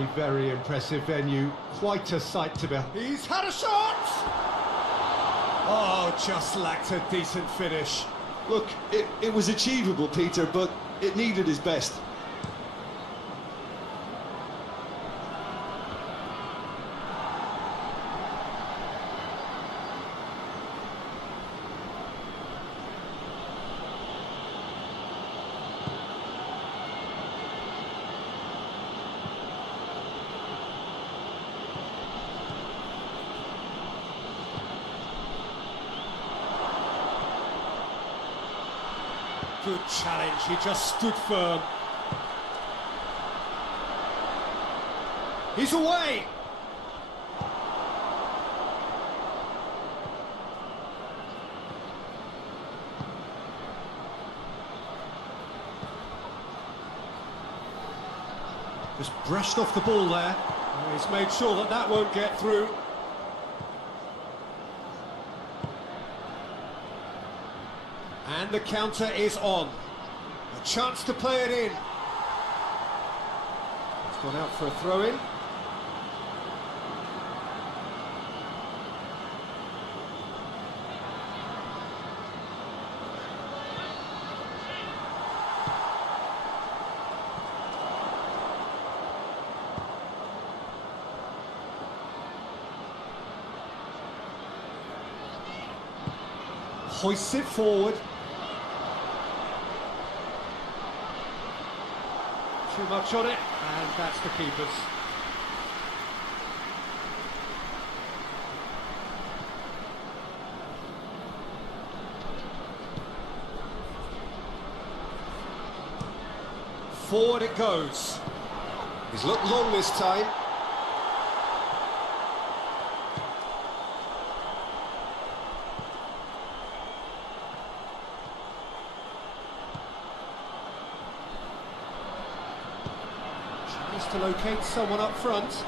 Very impressive venue, quite a sight to behold. He's had a shot! Oh, just lacked a decent finish. Look, it was achievable, Peter, but it needed his best. Good challenge, he just stood firm. He's away! Just brushed off the ball there. He's made sure that that won't get through. And the counter is on. A chance to play it in. It's gone out for a throw-in. Hoists it forward. Too much on it, and that's the keeper's. Forward it goes. He's looked long this time. To locate someone up front.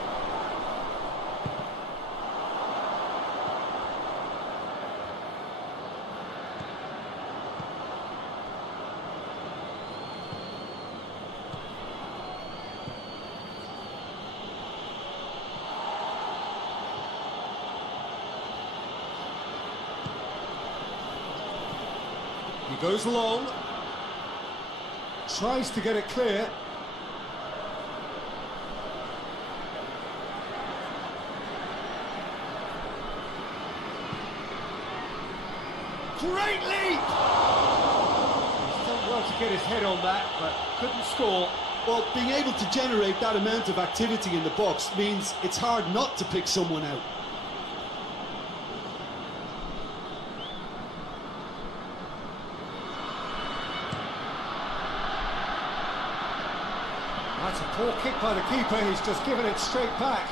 He goes long, tries to get it clear. Great leap! He's done well to get his head on that, but couldn't score. Well, being able to generate that amount of activity in the box means it's hard not to pick someone out. That's a poor kick by the keeper, he's just given it straight back.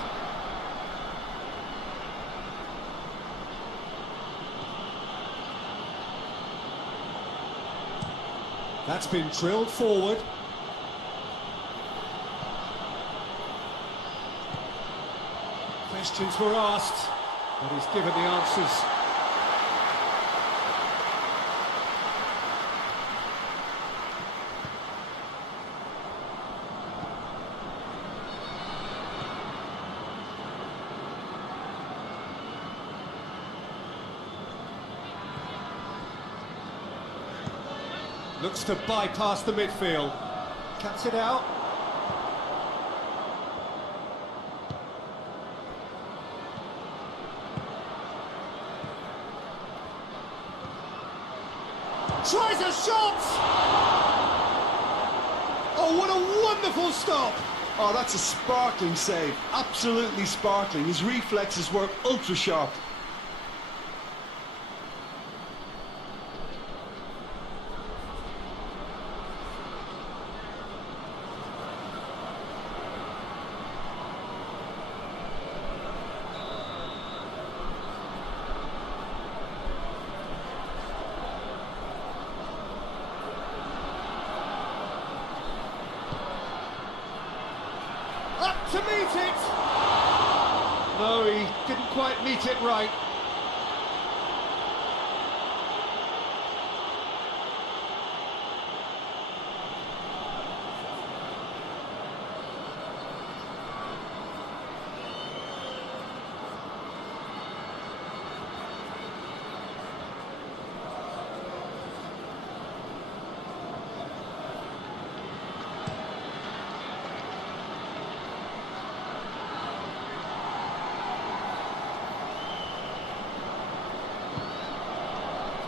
That's been drilled forward. Questions were asked, but he's given the answers. Looks to bypass the midfield. Cuts it out. Tries a shot! Oh, what a wonderful stop! Oh, that's a sparkling save. Absolutely sparkling. His reflexes were ultra sharp. Up to meet it! No, he didn't quite meet it right.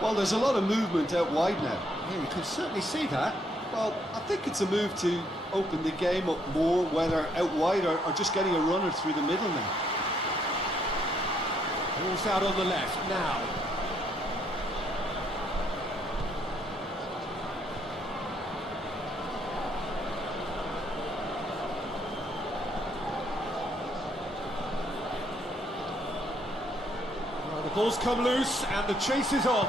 Well, there's a lot of movement out wide now. Yeah, you can certainly see that. Well, I think it's a move to open the game up more, whether out wide or just getting a runner through the middle now. Ball's out on the left now. Well, the ball's come loose and the chase is on.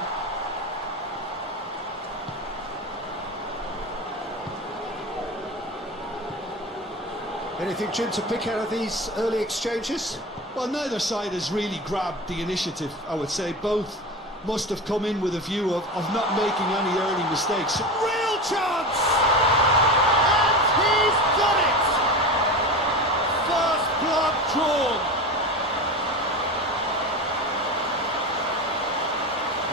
Anything, Jim, to pick out of these early exchanges? Well, neither side has really grabbed the initiative, I would say. Both must have come in with a view of not making any early mistakes. Real chance! And he's done it! First blood drawn.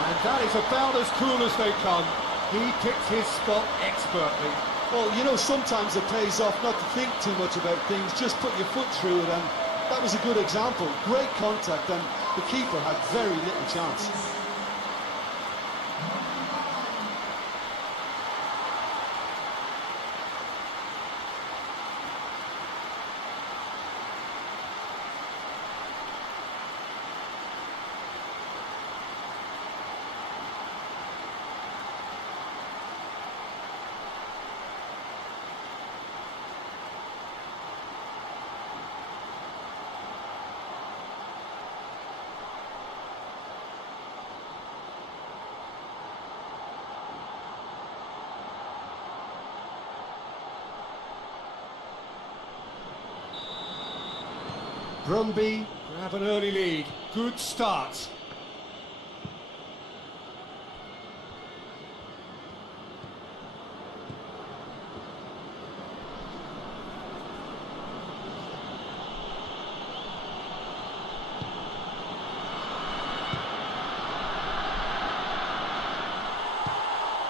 And that is about as cool as they come. He picked his spot expertly. Well, you know, sometimes it pays off not to think too much about things, just put your foot through it, and that was a good example. Great contact, and the keeper had very little chance. Brøndby grab an early lead. Good start.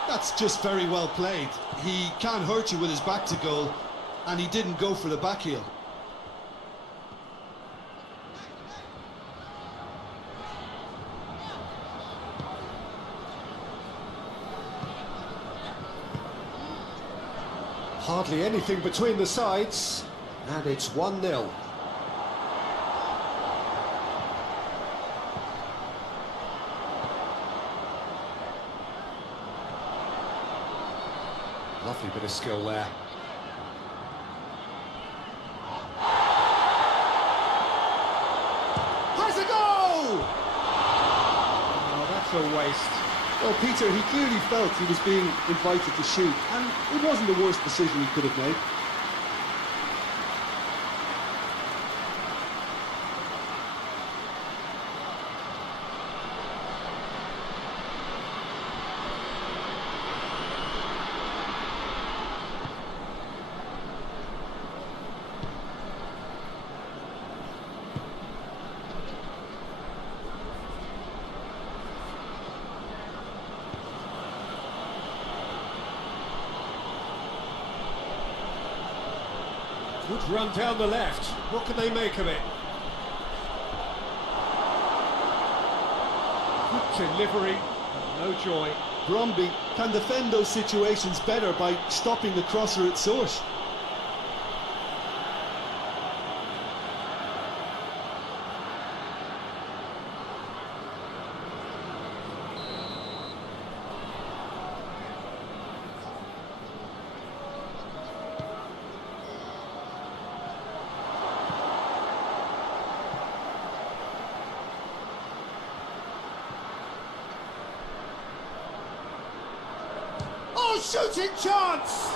That's just very well played. He can't hurt you with his back to goal, and he didn't go for the back heel. Hardly anything between the sides, and it's 1-0. Lovely bit of skill there. Has a goal! Oh, that's a waste. Well, Peter, he clearly felt he was being invited to shoot, and it wasn't the worst decision he could have made. Good run down the left. What can they make of it? Good delivery, no joy. Brøndby can defend those situations better by stopping the crosser at source. Shooting chance!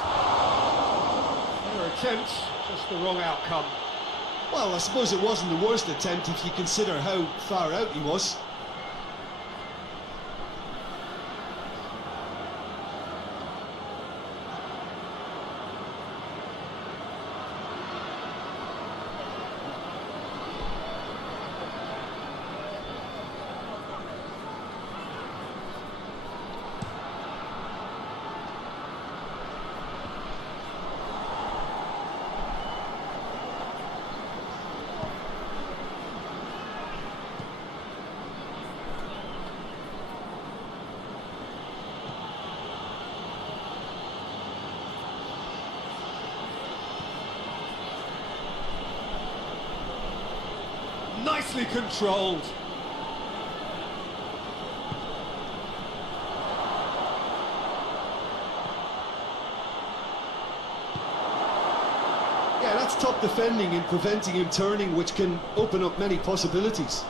Fair attempt, just the wrong outcome. Well, I suppose it wasn't the worst attempt if you consider how far out he was. nicely controlled. Yeah, that's top defending and preventing him turning, which can open up many possibilities.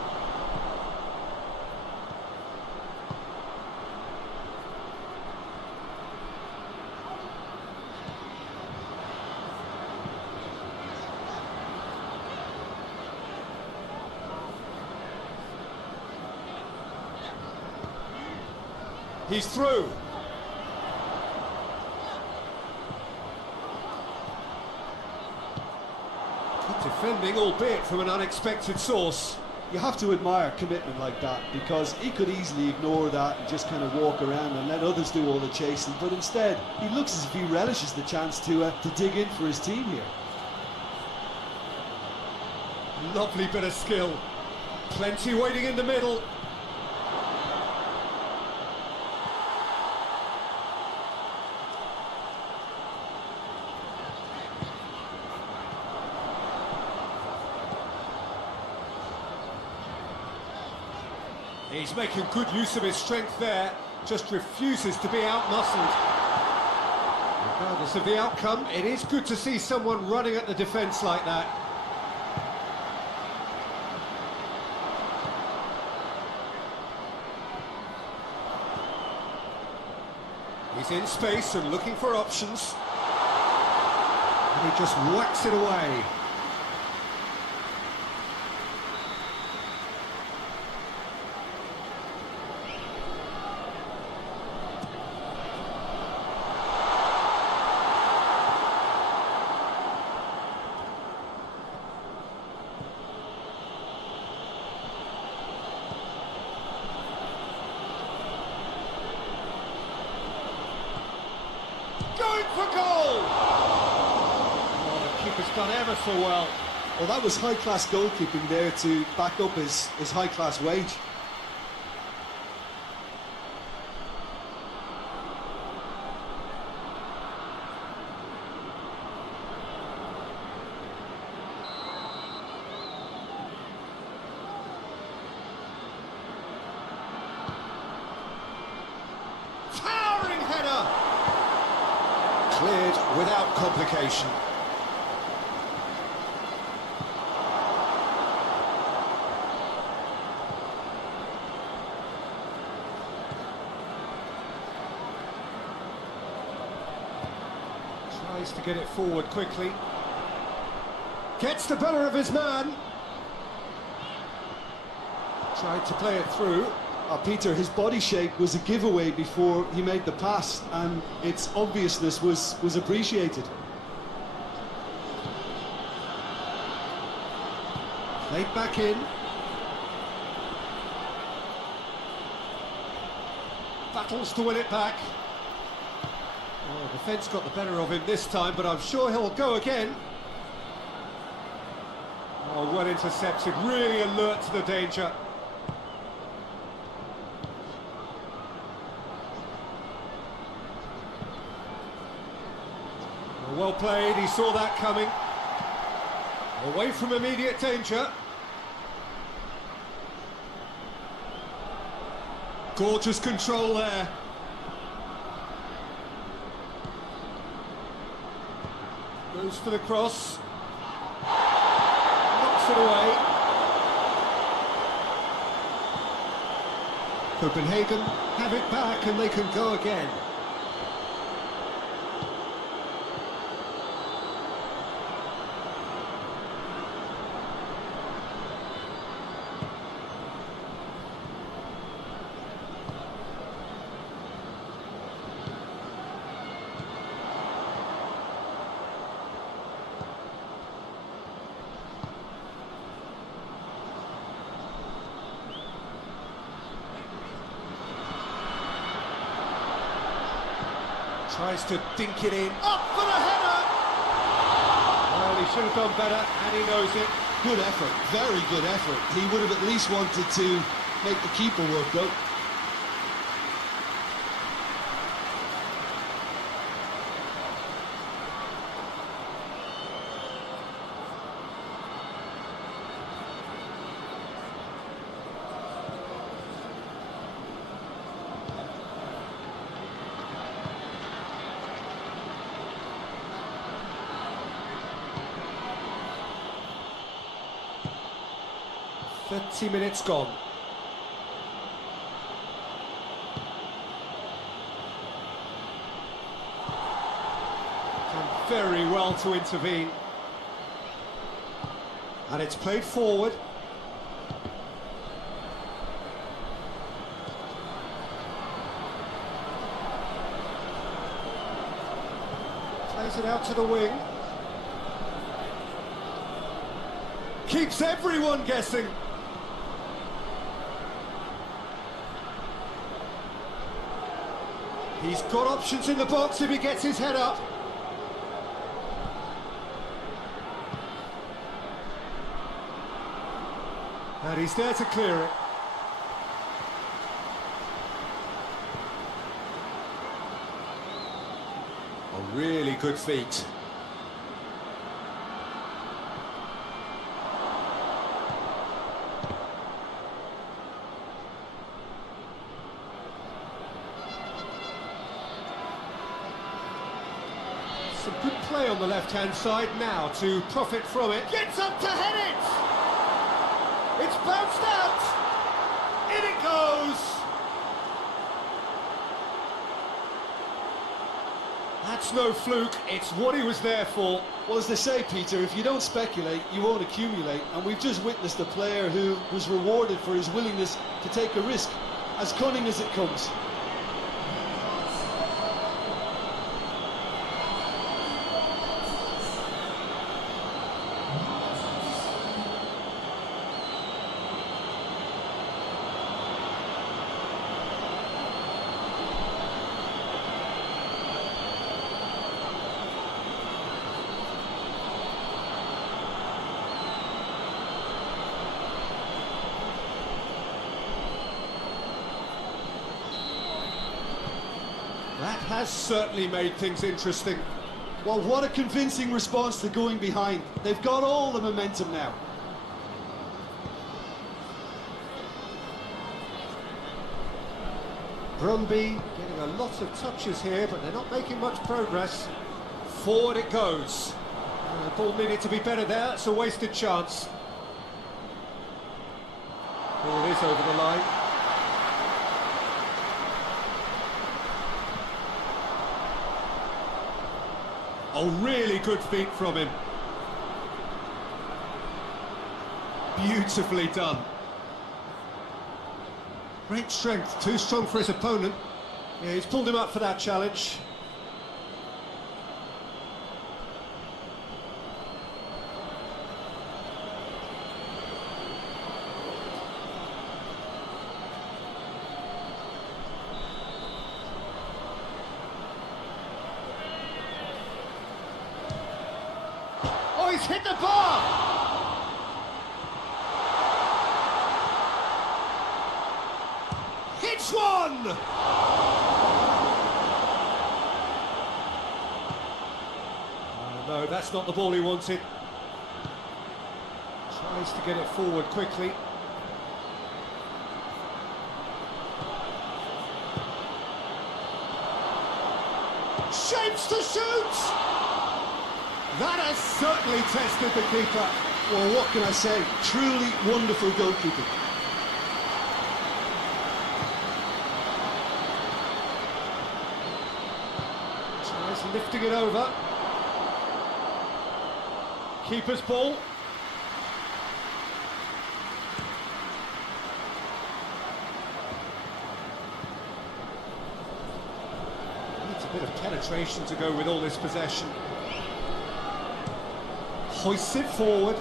He's through. Good defending, albeit from an unexpected source. You have to admire commitment like that, because he could easily ignore that and just kind of walk around and let others do all the chasing, but instead he looks as if he relishes the chance to dig in for his team here. Lovely bit of skill. Plenty waiting in the middle. He's making good use of his strength there, just refuses to be outmuscled. Regardless of the outcome, it is good to see someone running at the defence like that. He's in space and looking for options. And he just whacks it away. Going for goal! Oh, the keeper's done ever so well. Well, that was high-class goalkeeping there to back up his high-class wage. Towering header! Cleared without complication. Tries to get it forward quickly. Gets the better of his man. Tried to play it through. Peter, his body shape was a giveaway before he made the pass, and its obviousness was appreciated. Played back in. Battles to win it back. Oh, defence got the better of him this time, but I'm sure he'll go again. Oh, well intercepted, really alert to the danger. Well played, he saw that coming. Away from immediate danger. Gorgeous control there. Goes for the cross. Knocks it away. Copenhagen have it back and they can go again. Tries to dink it in. Up for the header! Well, he should have done better, and he knows it. Good effort, very good effort. He would have at least wanted to make the keeper work though. 30 minutes gone. Done very well to intervene. And it's played forward. Plays it out to the wing. Keeps everyone guessing. He's got options in the box if he gets his head up. And he's there to clear it. A really good feat. Some good play on the left-hand side now to profit from it. Gets up to head it! It's bounced out! In it goes! That's no fluke, it's what he was there for. Well, as they say, Peter, if you don't speculate, you won't accumulate. And we've just witnessed a player who was rewarded for his willingness to take a risk, as cunning as it comes. That has certainly made things interesting. Well, what a convincing response to going behind. They've got all the momentum now. Brøndby getting a lot of touches here, but they're not making much progress. Forward it goes. The ball needed to be better there, it's a wasted chance. Ball is over the line. A really good feat from him. Beautifully done. Great strength, too strong for his opponent. Yeah, he's pulled him up for that challenge. Oh, he's hit the bar! Hits one! No, that's not the ball he wanted. Tries to get it forward quickly. Shapes to shoot! That has certainly tested the keeper. Well, what can I say? Truly wonderful goalkeeping. Tries lifting it over. Keeper's ball. Needs a bit of penetration to go with all this possession. Hoists it forward.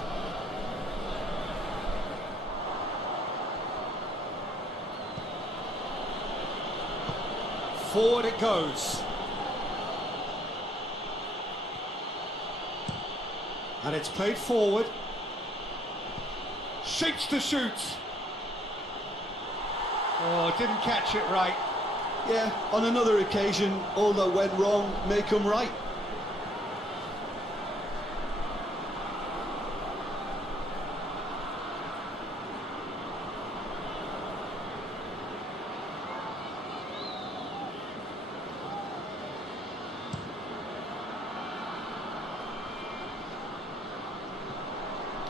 Forward it goes. And it's played forward. Shapes to shoot. Oh, didn't catch it right. Yeah, on another occasion, all that went wrong may come right.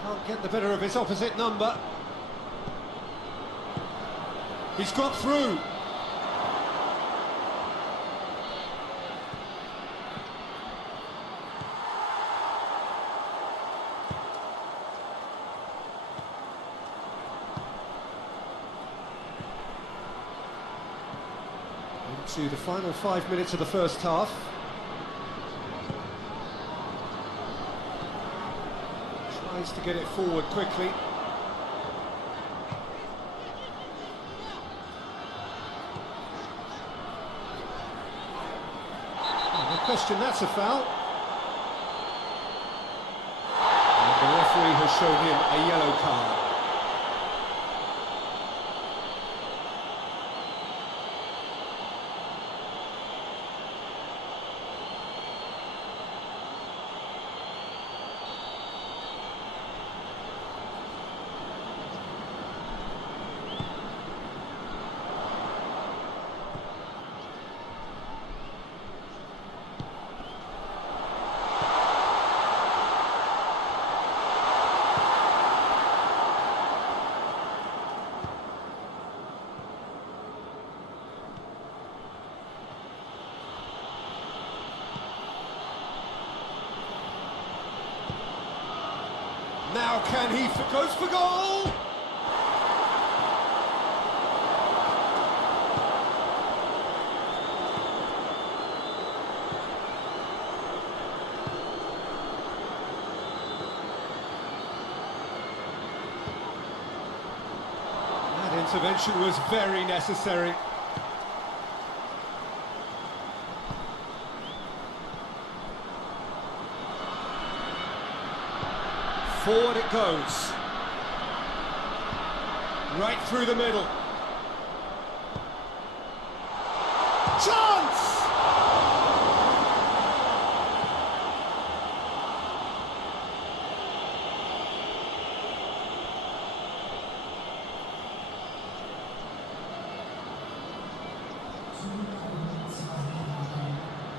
Can't get the better of his opposite number. He's got through. Into the final 5 minutes of the first half. Tries to get it forward quickly. No question, that's a foul. And the referee has shown him a yellow card. Now can he goes for goal? That intervention was very necessary. Forward it goes. Right through the middle. Chance!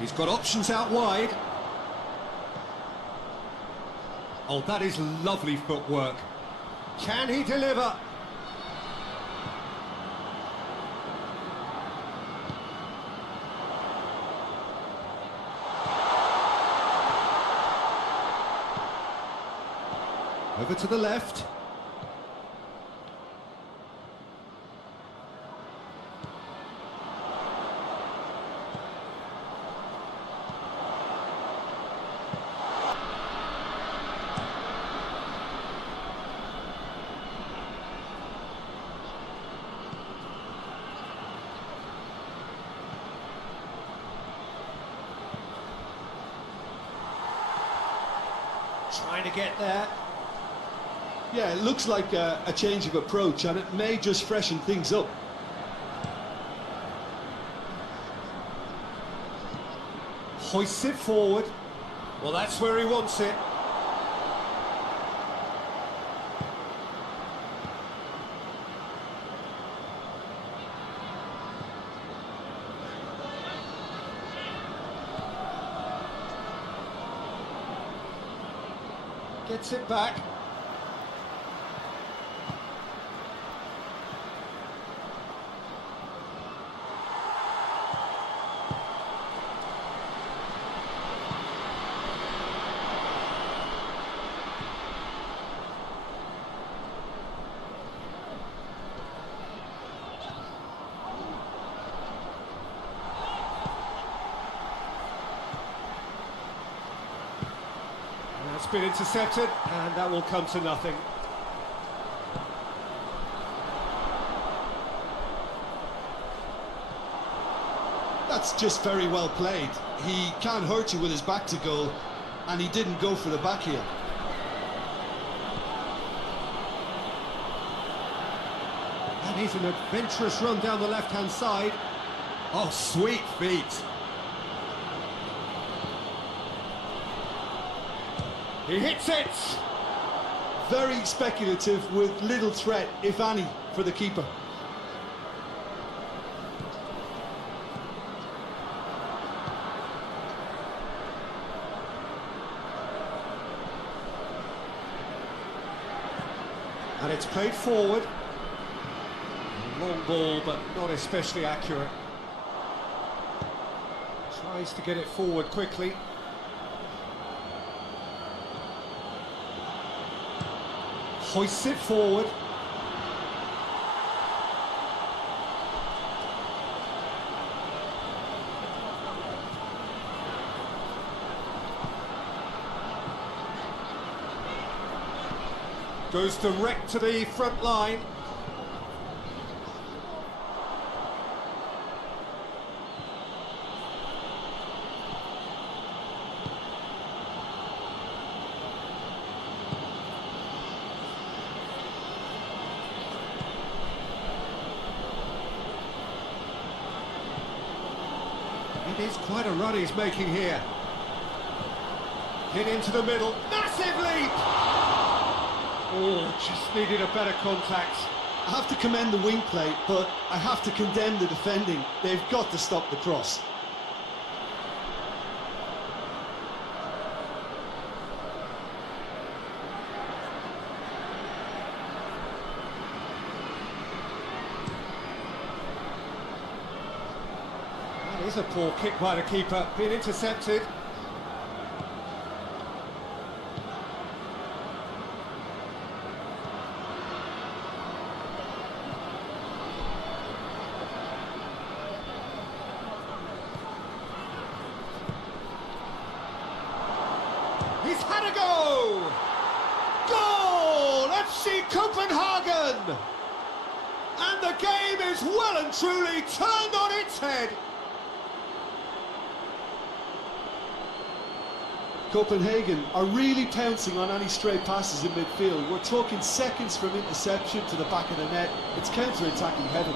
He's got options out wide. Oh, that is lovely footwork. Can he deliver? Over to the left. Trying to get there. Yeah, it looks like a change of approach, and it may just freshen things up. Hoists it forward. Well, that's where he wants it. Gets it back. That's been intercepted, and that will come to nothing. That's just very well played. He can't hurt you with his back to goal, and he didn't go for the back heel. And he's an adventurous run down the left-hand side. Oh, sweet feet. He hits it! Very speculative with little threat, if any, for the keeper. And it's played forward. Long ball, but not especially accurate. Tries to get it forward quickly. Hoists it forward. Goes direct to the front line. It is quite a run he's making here. Hit into the middle. Massive leap! Oh, just needed a better contact. I have to commend the wing play, but I have to condemn the defending. They've got to stop the cross. That is a poor kick by the keeper, being intercepted. He's had a go! Goal! FC Copenhagen! And the game is well and truly turned on its head. Copenhagen are really pouncing on any stray passes in midfield. We're talking seconds from interception to the back of the net. It's counter-attacking heaven.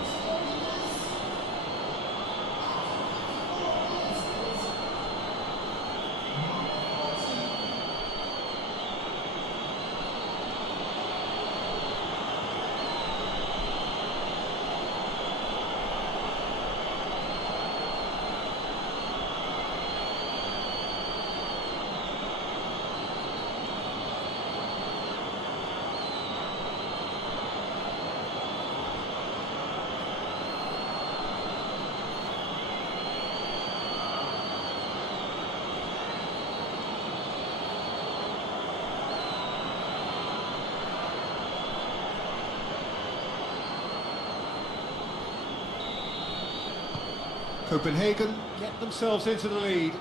Copenhagen get themselves into the lead.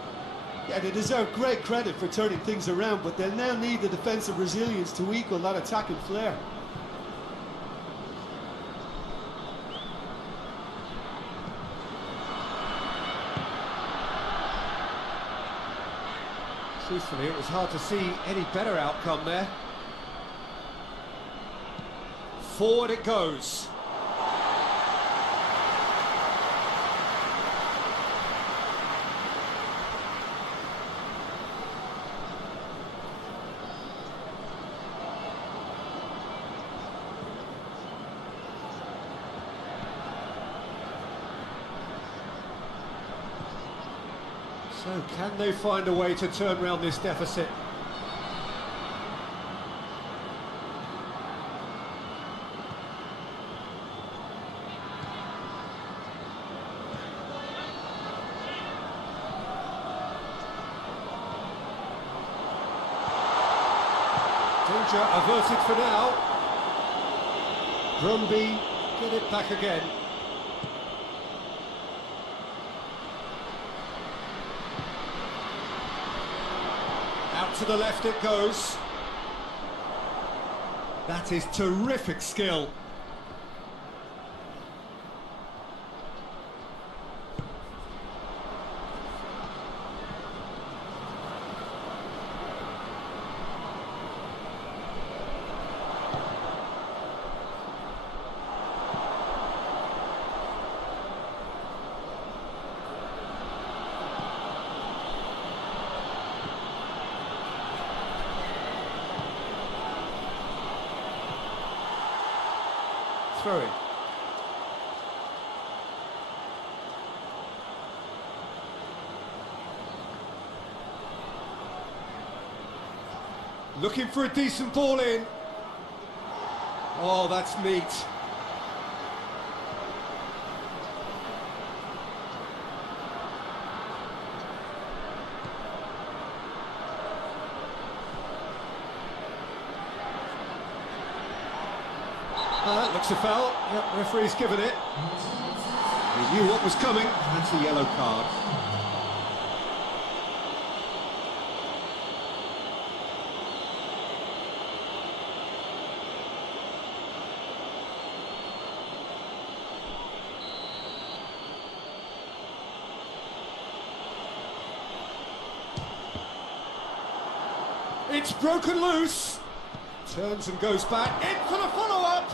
Yeah, they deserve great credit for turning things around, but they'll now need the defensive resilience to equal that attacking flair. Truthfully, it was hard to see any better outcome there. Forward it goes. So, can they find a way to turn around this deficit? Danger averted for now. Brøndby get it back again. Out to the left it goes. That is terrific skill. Throwing. Looking for a decent ball in. Oh, that's neat. That looks a foul. Yep, referee's given it. He knew what was coming. That's a yellow card. It's broken loose. Turns and goes back. In for the follow-up.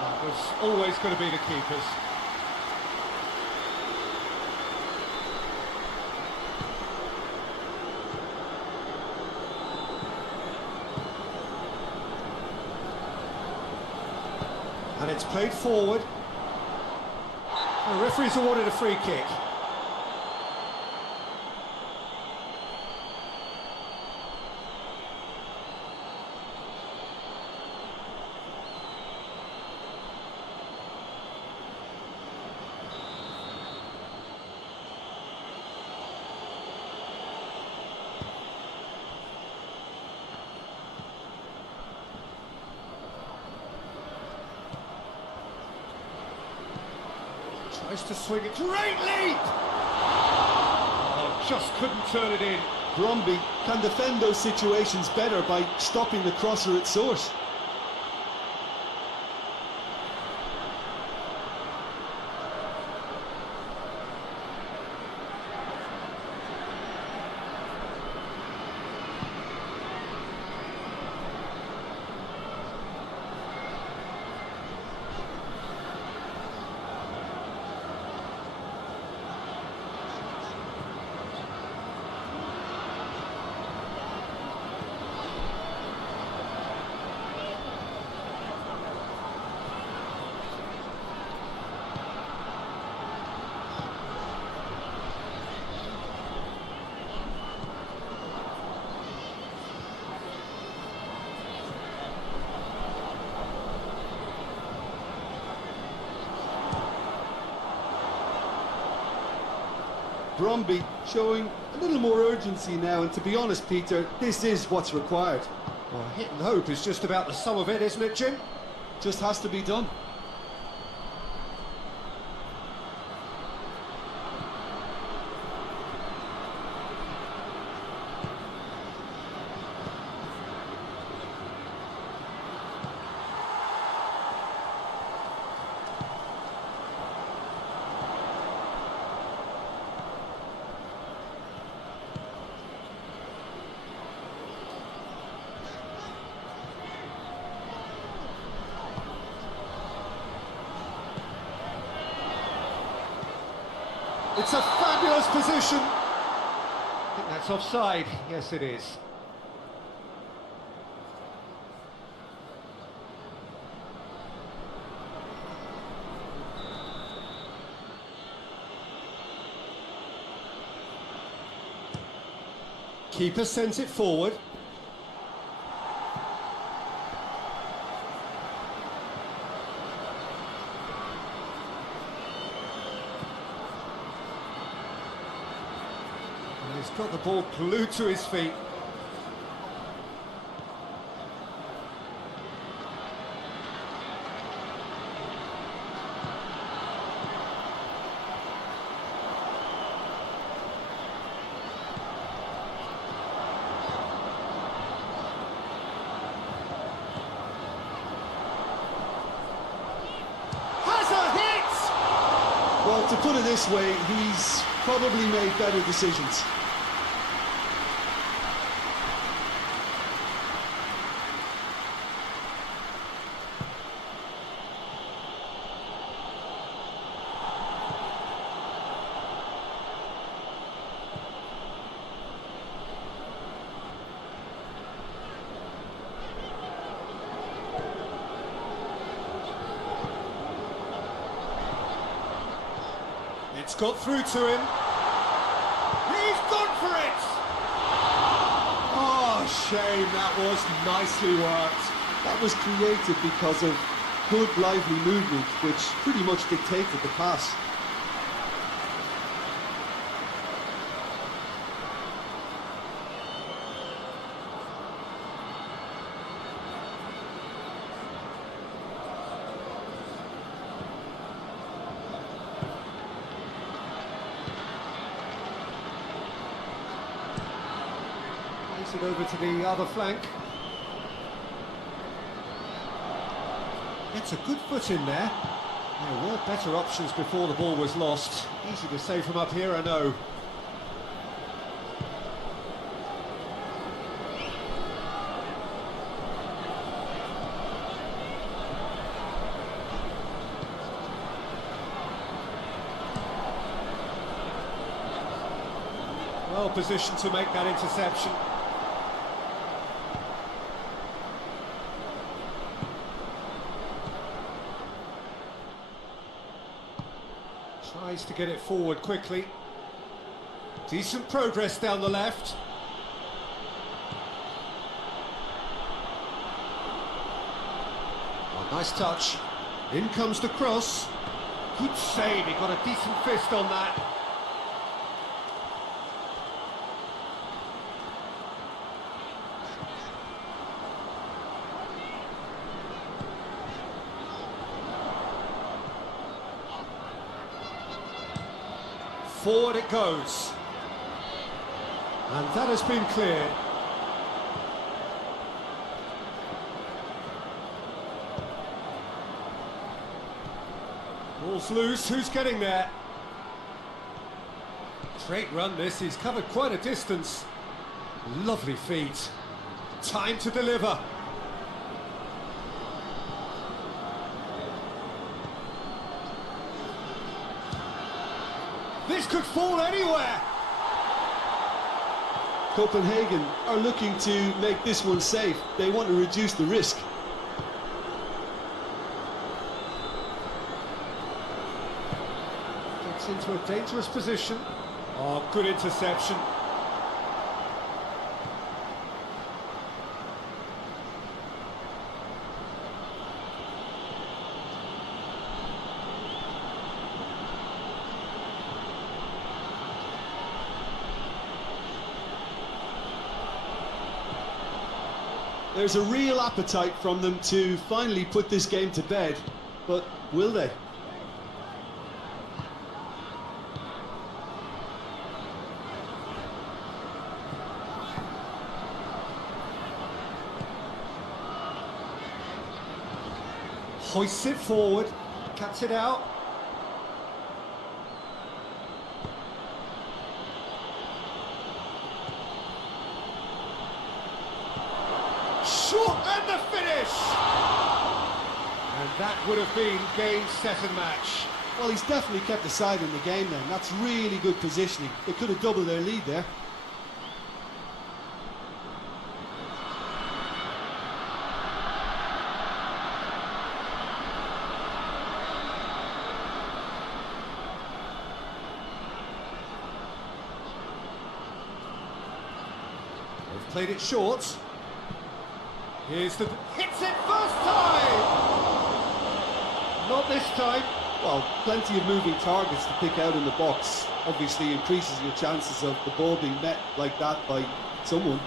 That was always going to be the keepers. And it's played forward. The referee's awarded a free kick. Tries to swing it. Great lead! Oh, just couldn't turn it in. Brøndby can defend those situations better by stopping the crosser at source. Brøndby showing a little more urgency now, and to be honest, Peter, this is what's required. Well, hit and hope is just about the sum of it, isn't it, Jim? Just has to be done. It's a fabulous position. I think that's offside. Yes, it is. Keeper sends it forward. He's got the ball glued to his feet. Has a hit! Well, to put it this way, he's probably made better decisions. It's got through to him. He's gone for it! Oh, shame, that was nicely worked. That was created because of good, lively movement, which pretty much dictated the pass. Gets it over to the other flank. Gets a good foot in there. There were better options before the ball was lost. Easy to say from up here, I know. Well positioned to make that interception. Tries to get it forward quickly. Decent progress down the left. Oh, nice touch. In comes the cross. Good save, he got a decent fist on that. Forward it goes. And that has been cleared. Ball's loose, who's getting there? Great run this, he's covered quite a distance. Lovely feet. Time to deliver. This could fall anywhere. Copenhagen are looking to make this one safe. They want to reduce the risk. Gets into a dangerous position. Oh, good interception. There's a real appetite from them to finally put this game to bed, but will they? Hoists it forward, cuts it out. Shot and the finish! And that would have been game, set and match. Well, he's definitely kept the side in the game then. That's really good positioning. They could have doubled their lead there. They've played it short. Here's the... hits it first time! Not this time. Well, plenty of moving targets to pick out in the box. Obviously increases your chances of the ball being met like that by someone.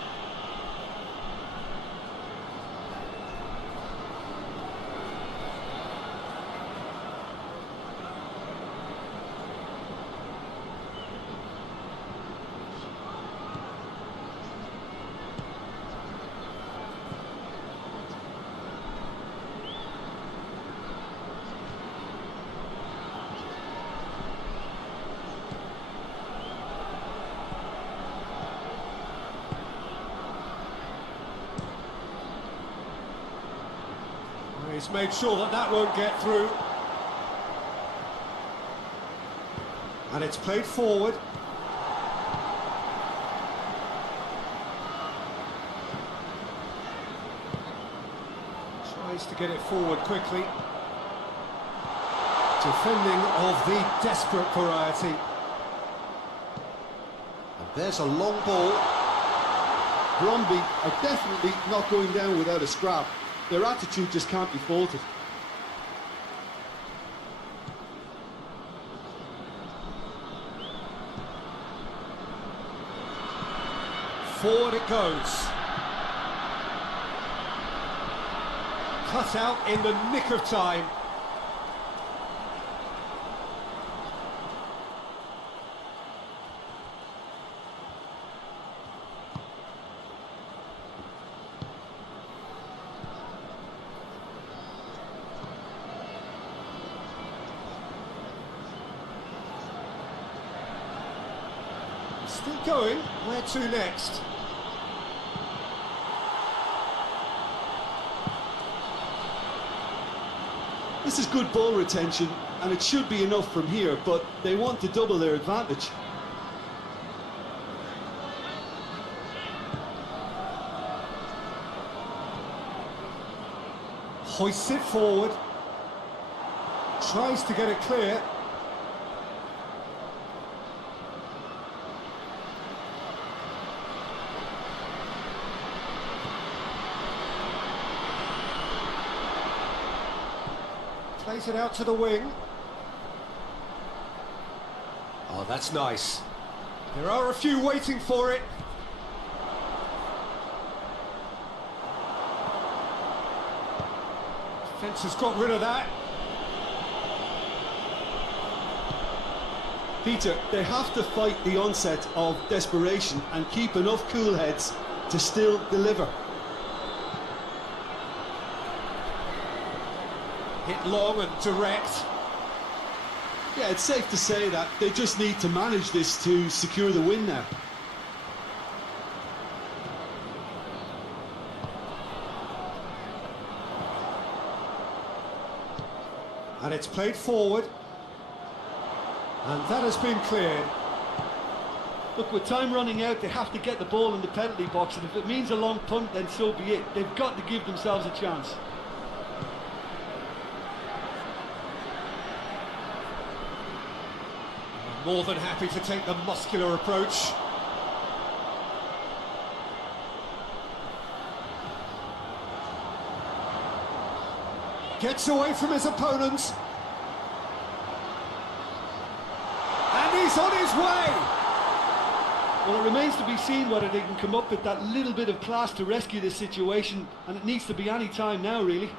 He's made sure that that won't get through. And it's played forward. Tries to get it forward quickly. Defending of the desperate variety. And there's a long ball. Brøndby are definitely not going down without a scrap. Their attitude just can't be faulted. Forward it goes. Cut out in the nick of time. Still going. Where to next? This is good ball retention, and it should be enough from here, but they want to double their advantage. Hoists it forward. Tries to get it clear. Plays it out to the wing. Oh, that's nice. There are a few waiting for it. Defence has got rid of that. Peter, they have to fight the onset of desperation and keep enough cool heads to still deliver. Hit long and direct. Yeah, it's safe to say that they just need to manage this to secure the win now. And it's played forward. And that has been cleared. Look, with time running out, they have to get the ball in the penalty box, and if it means a long punt, then so be it. They've got to give themselves a chance. More than happy to take the muscular approach. Gets away from his opponents. And he's on his way! Well, it remains to be seen whether they can come up with that little bit of class to rescue this situation, and it needs to be any time now, really.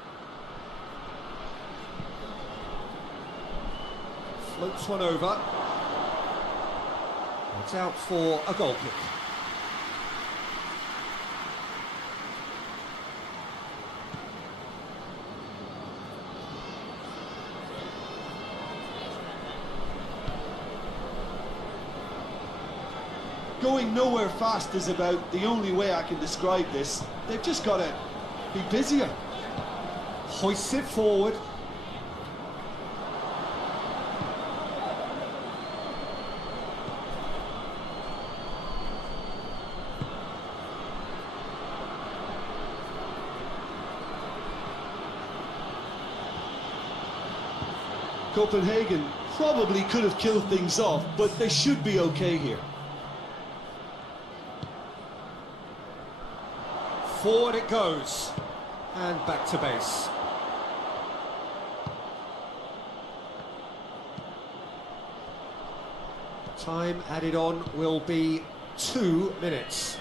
Floats one over. It's out for a goal kick. Going nowhere fast is about the only way I can describe this. They've just got to be busier. Hoists it forward. Copenhagen probably could have killed things off, but they should be okay here. Forward it goes, and back to base. Time added on will be 2 minutes.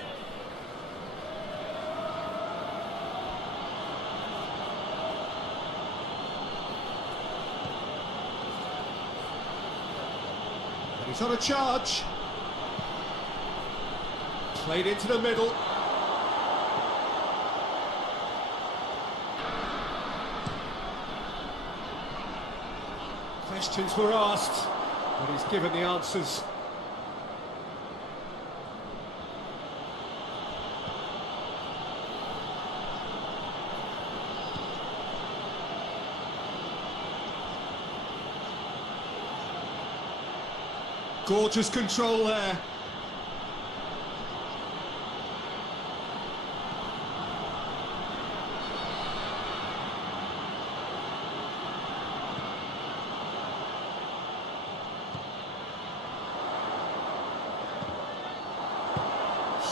And he's on a charge. Played into the middle. Questions were asked, but he's given the answers. Gorgeous control there.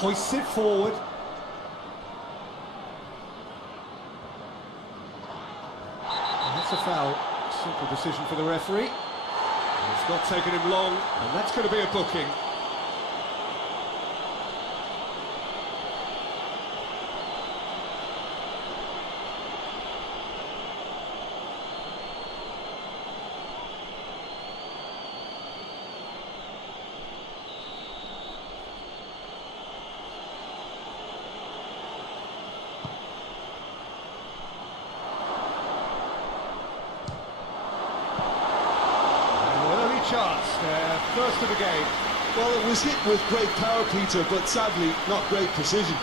Hoists it forward. And that's a foul. Simple decision for the referee. And it's not taken him long, and that's going to be a booking. Chance, their first of the game. Well, it was hit with great power, Peter, but sadly not great precision.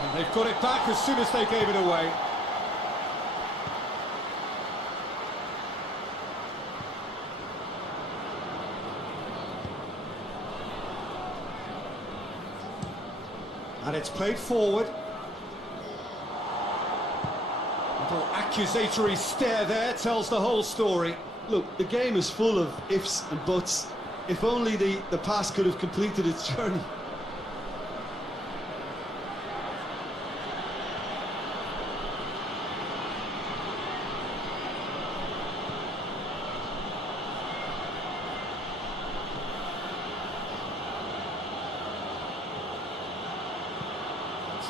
And they've got it back as soon as they gave it away. And it's played forward. Little accusatory stare there tells the whole story. Look, the game is full of ifs and buts. If only the pass could have completed its journey.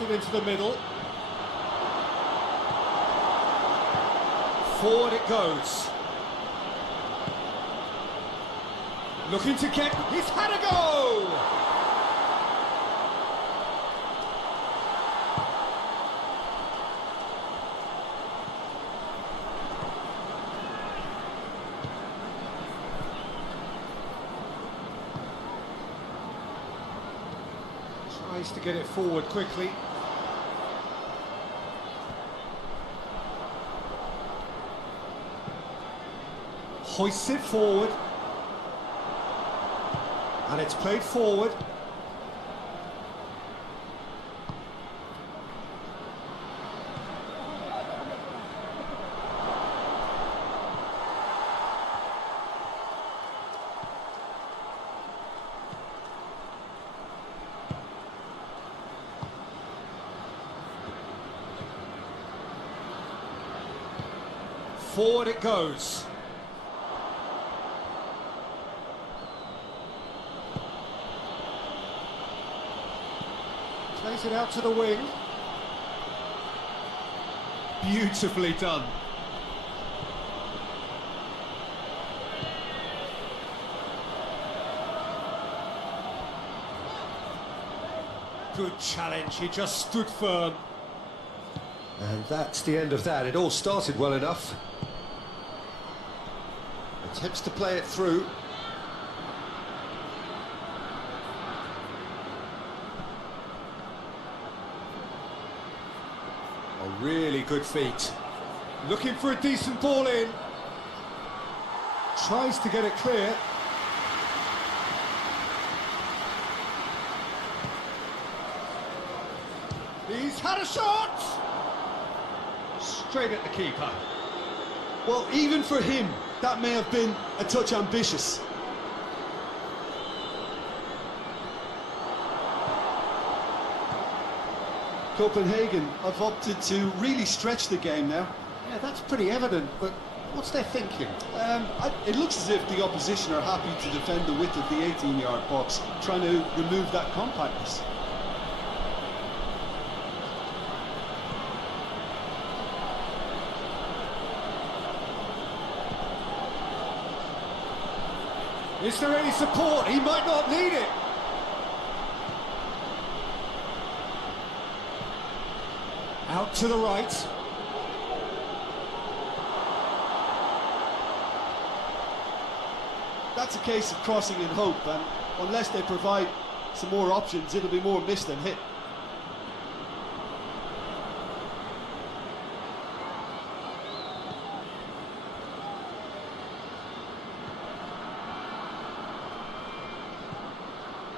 It into the middle. Forward it goes. Looking to get... He's had a go! Tries to get it forward quickly. Hoists it forward. And it's played forward. Forward it goes. Plays it out to the wing. Beautifully done. Good challenge, he just stood firm. And that's the end of that. It all started well enough. Attempts to play it through. A really good feat. Looking for a decent ball in. Tries to get it clear. He's had a shot! Straight at the keeper. Well, even for him, that may have been a touch ambitious. Copenhagen have opted to really stretch the game now. Yeah, that's pretty evident, but what's their thinking? It looks as if the opposition are happy to defend the width of the 18-yard box, trying to remove that compactness. Is there any support? He might not need it. Out to the right. That's a case of crossing in hope, and unless they provide some more options, it'll be more miss than hit.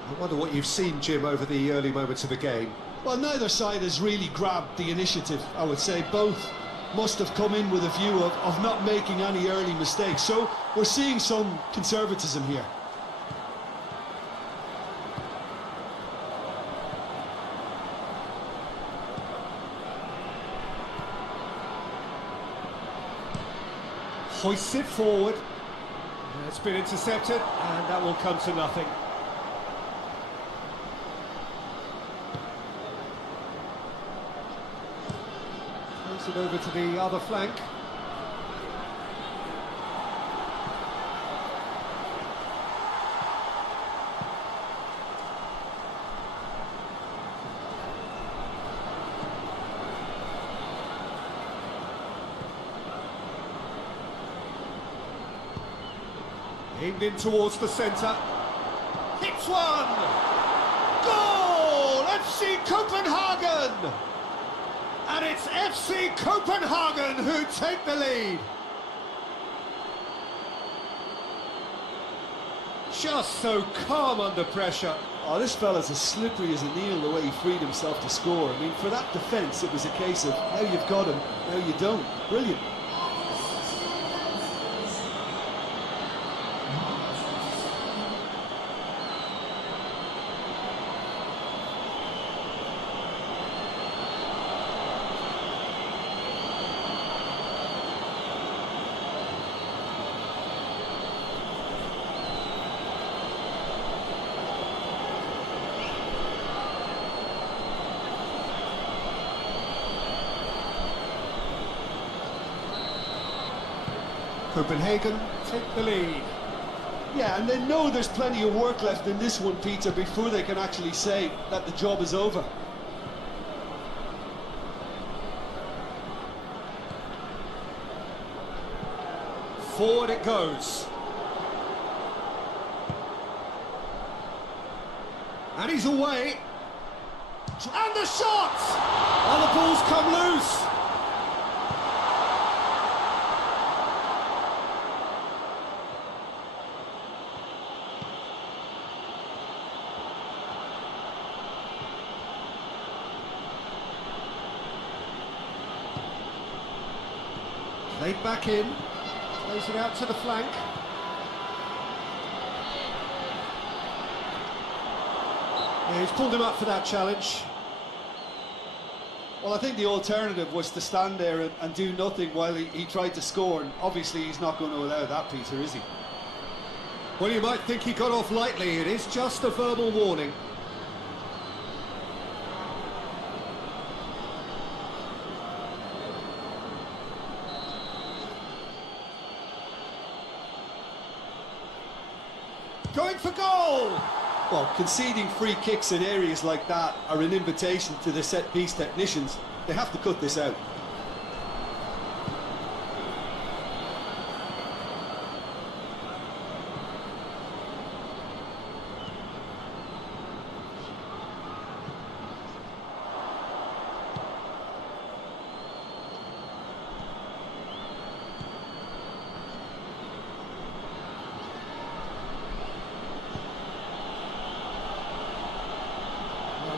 I wonder what you've seen, Jim, over the early moments of the game. Well, neither side has really grabbed the initiative, I would say. Both must have come in with a view of not making any early mistakes. So we're seeing some conservatism here. Hoists it forward. It's been intercepted, and that will come to nothing. Plays it over to the other flank. Aimed in towards the centre. Hits one! Goal! FC Copenhagen! And it's FC Copenhagen who take the lead. Just so calm under pressure. Oh, this fella's as slippery as a needle the way he freed himself to score. I mean, for that defence, it was a case of now you've got him, now you don't. Brilliant. Copenhagen take the lead. Yeah, and they know there's plenty of work left in this one, Peter, before they can actually say that the job is over. Forward it goes. And he's away. And the shot! And the ball's come loose. Played back in, plays it out to the flank. Yeah, he's pulled him up for that challenge. Well, I think the alternative was to stand there and do nothing while he tried to score, and obviously he's not going to allow that, Peter, is he? Well, you might think he got off lightly. It is just a verbal warning. Going for goal! Well, conceding free kicks in areas like that are an invitation to the set-piece technicians. They have to cut this out.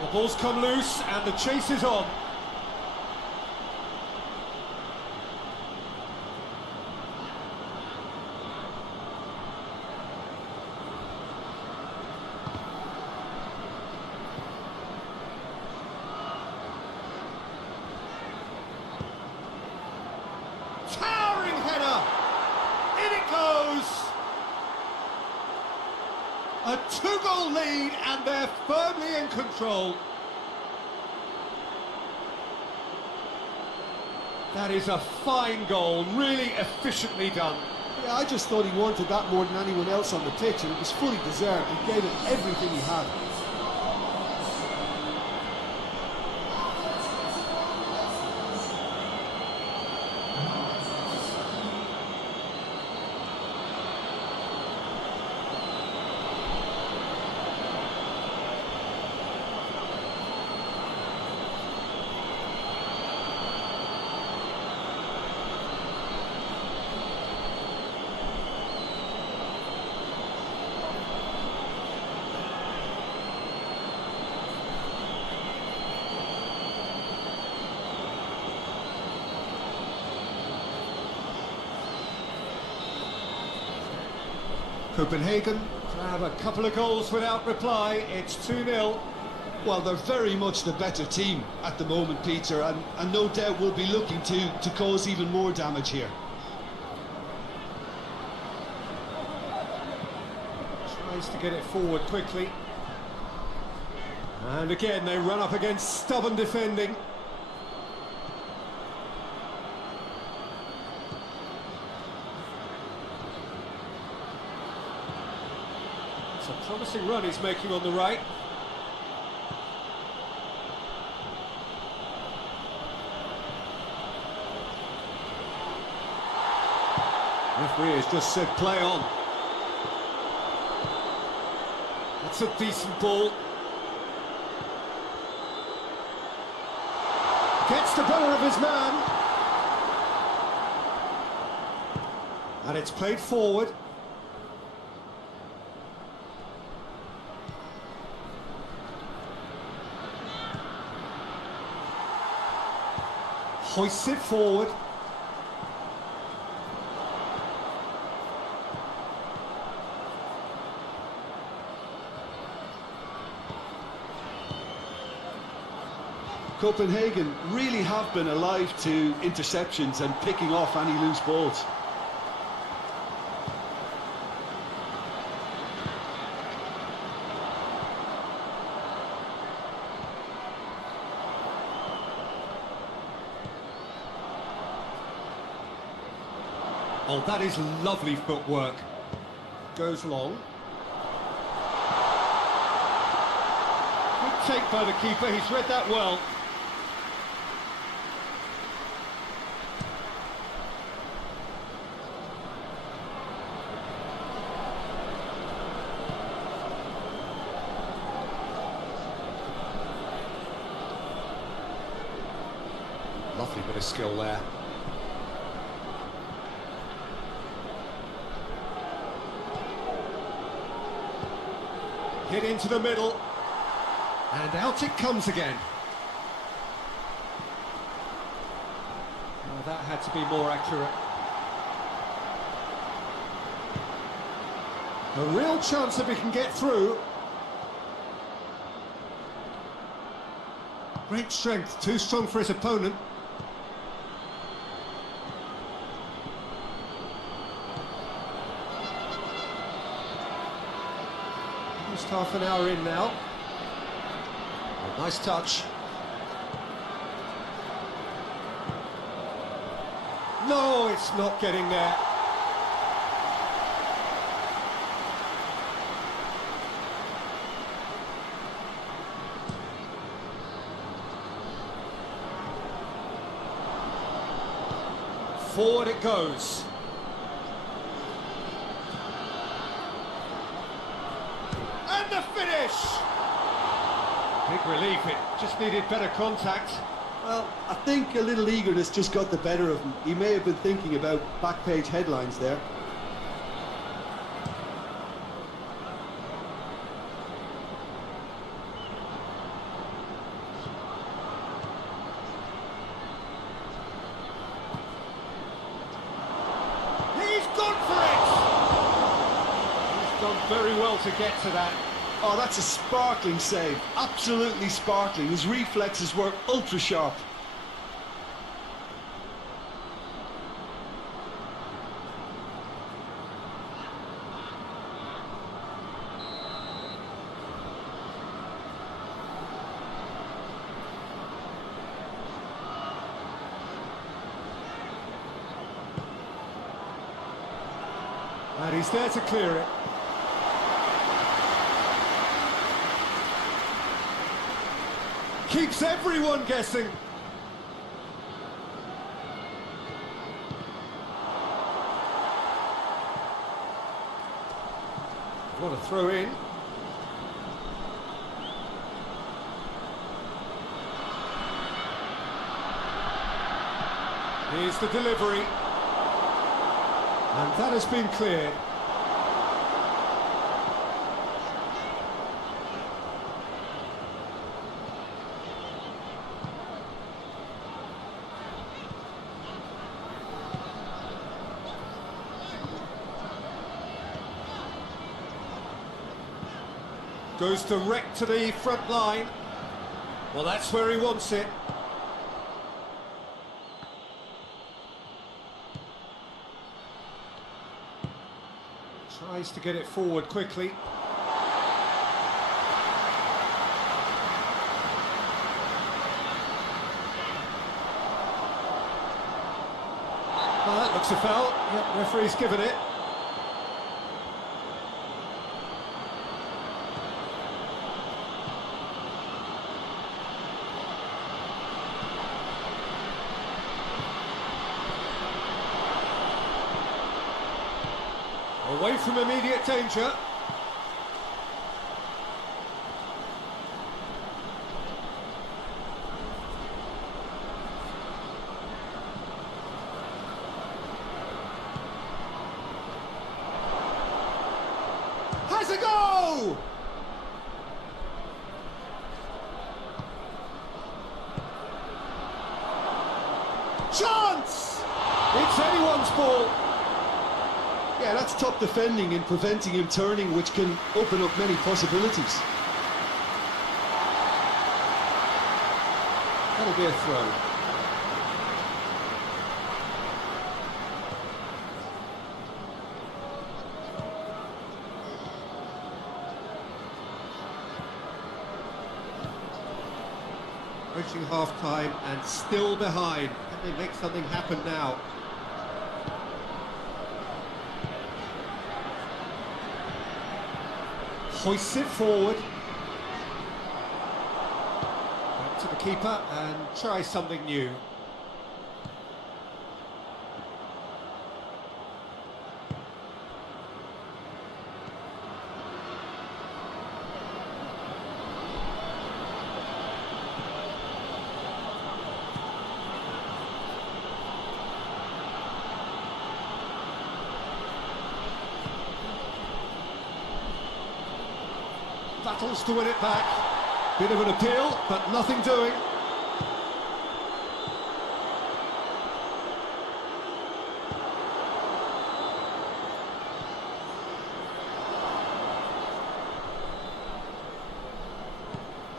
The ball's come loose and the chase is on. Towering header! In it goes! A 2-goal lead and they're firmly in control. That is a fine goal, really efficiently done. Yeah, I just thought he wanted that more than anyone else on the pitch, and it was fully deserved. He gave it everything he had. Copenhagen grab a couple of goals without reply. It's 2-0. Well, they're very much the better team at the moment, Peter, and no doubt will be looking to cause even more damage here. Tries to get it forward quickly. And again, they run up against stubborn defending. It's a promising run he's making on the right. Referee has just said play on. That's a decent ball. Gets the better of his man. And it's played forward. Hoists it forward. Copenhagen really have been alive to interceptions and picking off any loose balls. Oh, that is lovely footwork. Goes long. Good take by the keeper, he's read that well. Lovely bit of skill there. Hit into the middle, and out it comes again. Oh, that had to be more accurate. A real chance if he can get through. Great strength, too strong for his opponent. Just half an hour in now. Oh, nice touch. No, it's not getting there. Forward it goes. And the finish! Big relief, it just needed better contact. Well, I think a little eagerness just got the better of him. He may have been thinking about back page headlines there. He's gone for it! He's done very well to get to that. Oh, that's a sparkling save. Absolutely sparkling. His reflexes were ultra sharp. And he's there to clear it. Keeps everyone guessing. What a throw in. Here's the delivery. And that has been cleared. Goes direct to the front line. Well, that's where he wants it. Tries to get it forward quickly. Well, that looks a foul. Yep, referee's given it. Away from immediate danger. has a go! Chance! It's anyone's ball. Yeah, that's top defending and preventing him turning, which can open up many possibilities. That'll be a throw. Approaching half-time and still behind. Can they make something happen now? Hoists it forward. Back to the keeper and try something new. Battles to win it back. Bit of an appeal, but nothing doing.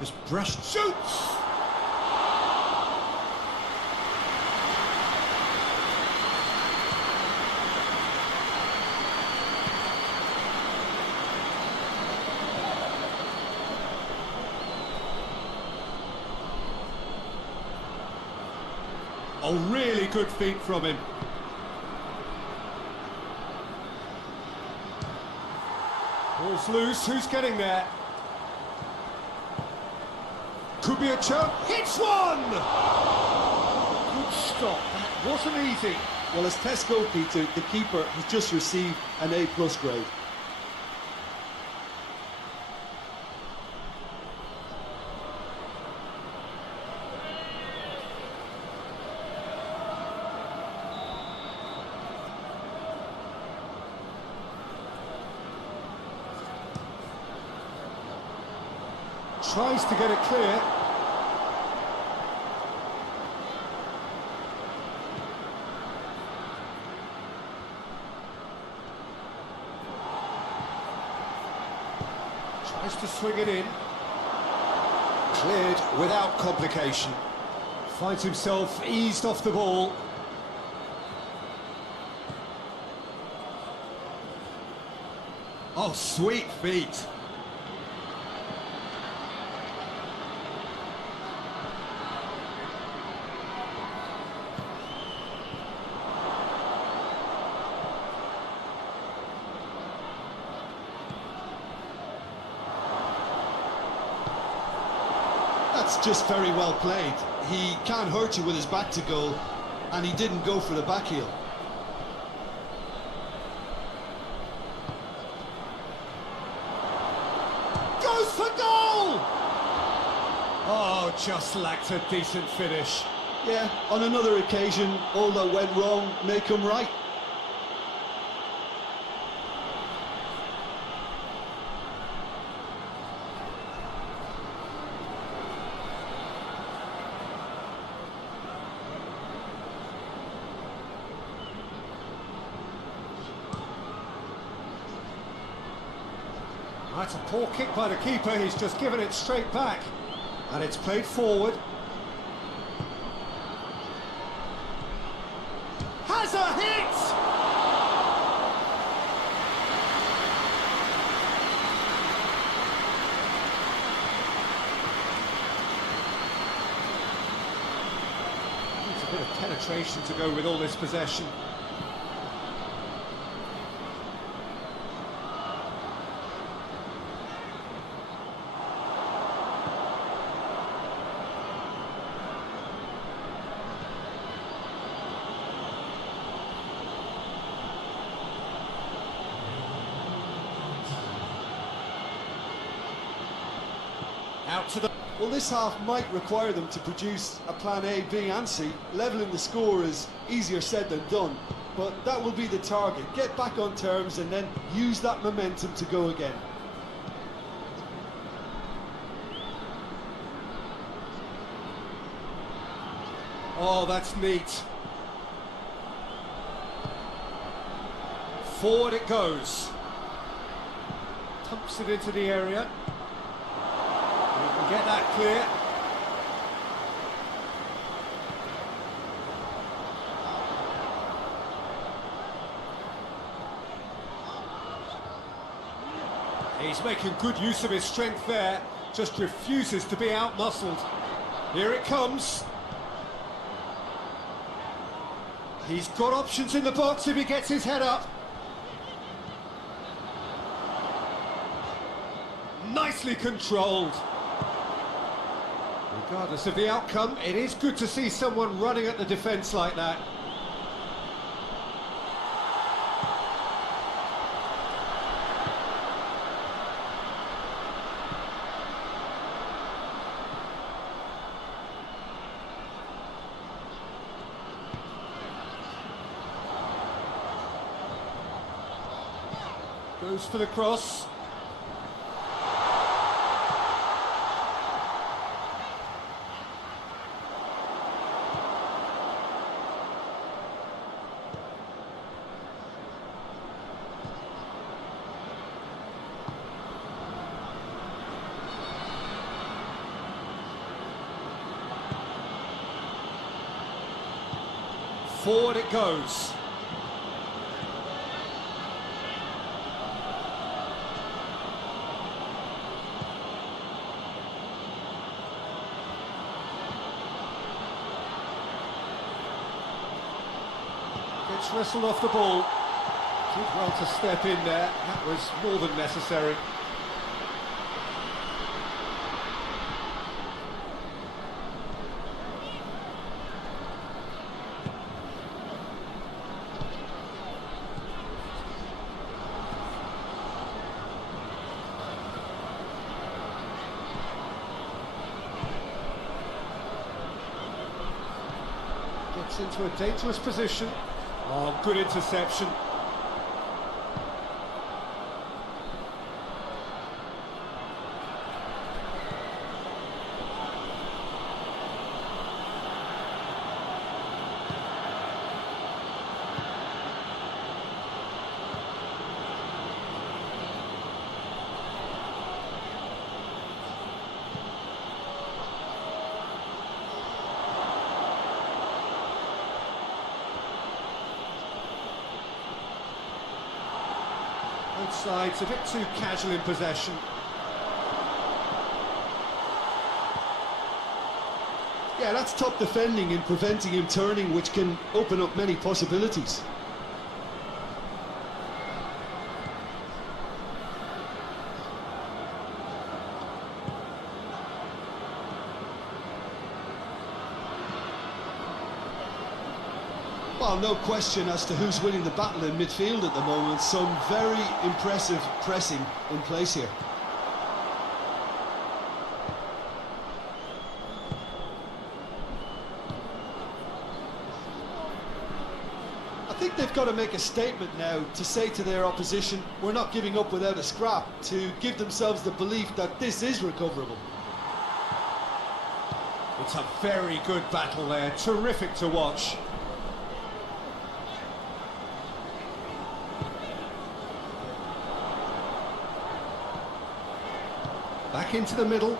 Just brushed, shoots! Oh, really good feet from him. Ball's loose, who's getting there? Could be a choke, hits one! Good stop, that wasn't easy. Well, as test goalkeeper, the keeper has just received an A+ grade. Tries to get it clear. Tries to swing it in. Cleared without complication. Finds himself eased off the ball. Oh, sweet feet. That's just very well played. He can't hurt you with his back to goal, and he didn't go for the back heel. Goes for goal! Oh, just lacked a decent finish. Yeah, on another occasion, all that went wrong may come right. That's a poor kick by the keeper, he's just given it straight back. And it's played forward. Has a hit! Needs a bit of penetration to go with all this possession. Out to the... Well, this half might require them to produce a plan A, B and C. Levelling the score is easier said than done, but that will be the target. Get back on terms and then use that momentum to go again. Oh, that's neat. Forward it goes. Pumps it into the area. We can get that clear. He's making good use of his strength there, just refuses to be out-muscled. Here it comes. He's got options in the box if he gets his head up. Nicely controlled. Regardless of the outcome, it is good to see someone running at the defence like that. Goes for the cross. Forward it goes. Gets wrestled off the ball. Did well to step in there. That was more than necessary. Gets into a dangerous position. Oh, good interception. Both sides a bit too casual in possession. Yeah, that's top defending and preventing him turning, which can open up many possibilities. Well, no question as to who's winning the battle in midfield at the moment. Some very impressive pressing in place here. I think they've got to make a statement now to say to their opposition, we're not giving up without a scrap, to give themselves the belief that this is recoverable. It's a very good battle there, terrific to watch. Back into the middle.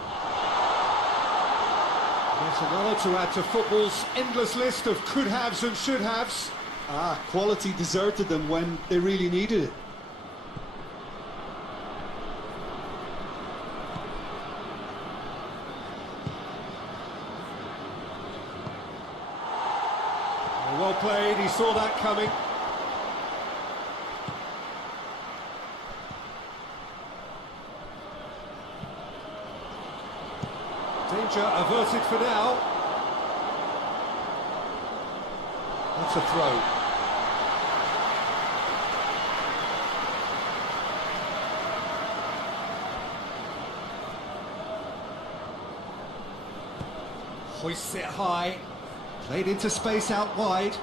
There's another to add to football's endless list of could-haves and should-haves. Ah, quality deserted them when they really needed it. Well played, he saw that coming. Danger averted for now. That's a throw. Hoists it high. Played into space out wide.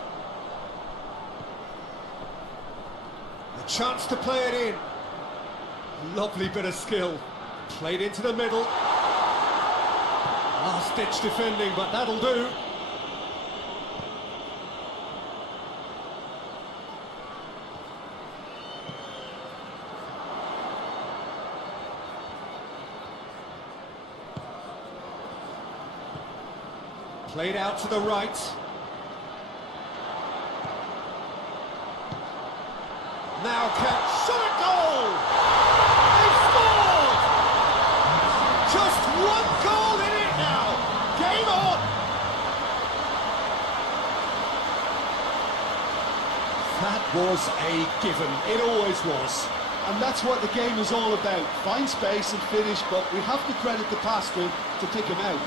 chance to play it in. Lovely bit of skill. Played into the middle. Last-ditch defending, but that'll do. Played out to the right. Now catch, shot at goal! They've scored! Just one goal in it now. Game on! That was a given. It always was. And that's what the game is all about. Find space and finish, but we have to credit the passer to pick him out.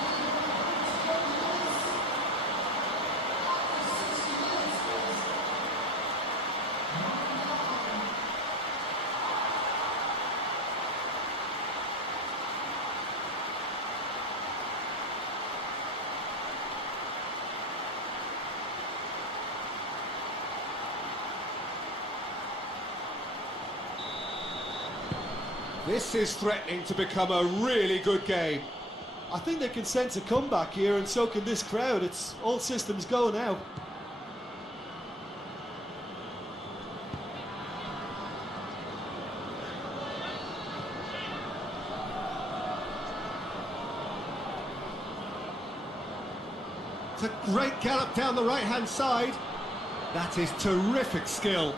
This is threatening to become a really good game. I think they can sense a comeback here, and so can this crowd. It's all systems go now. It's a great gallop down the right-hand side. That is terrific skill.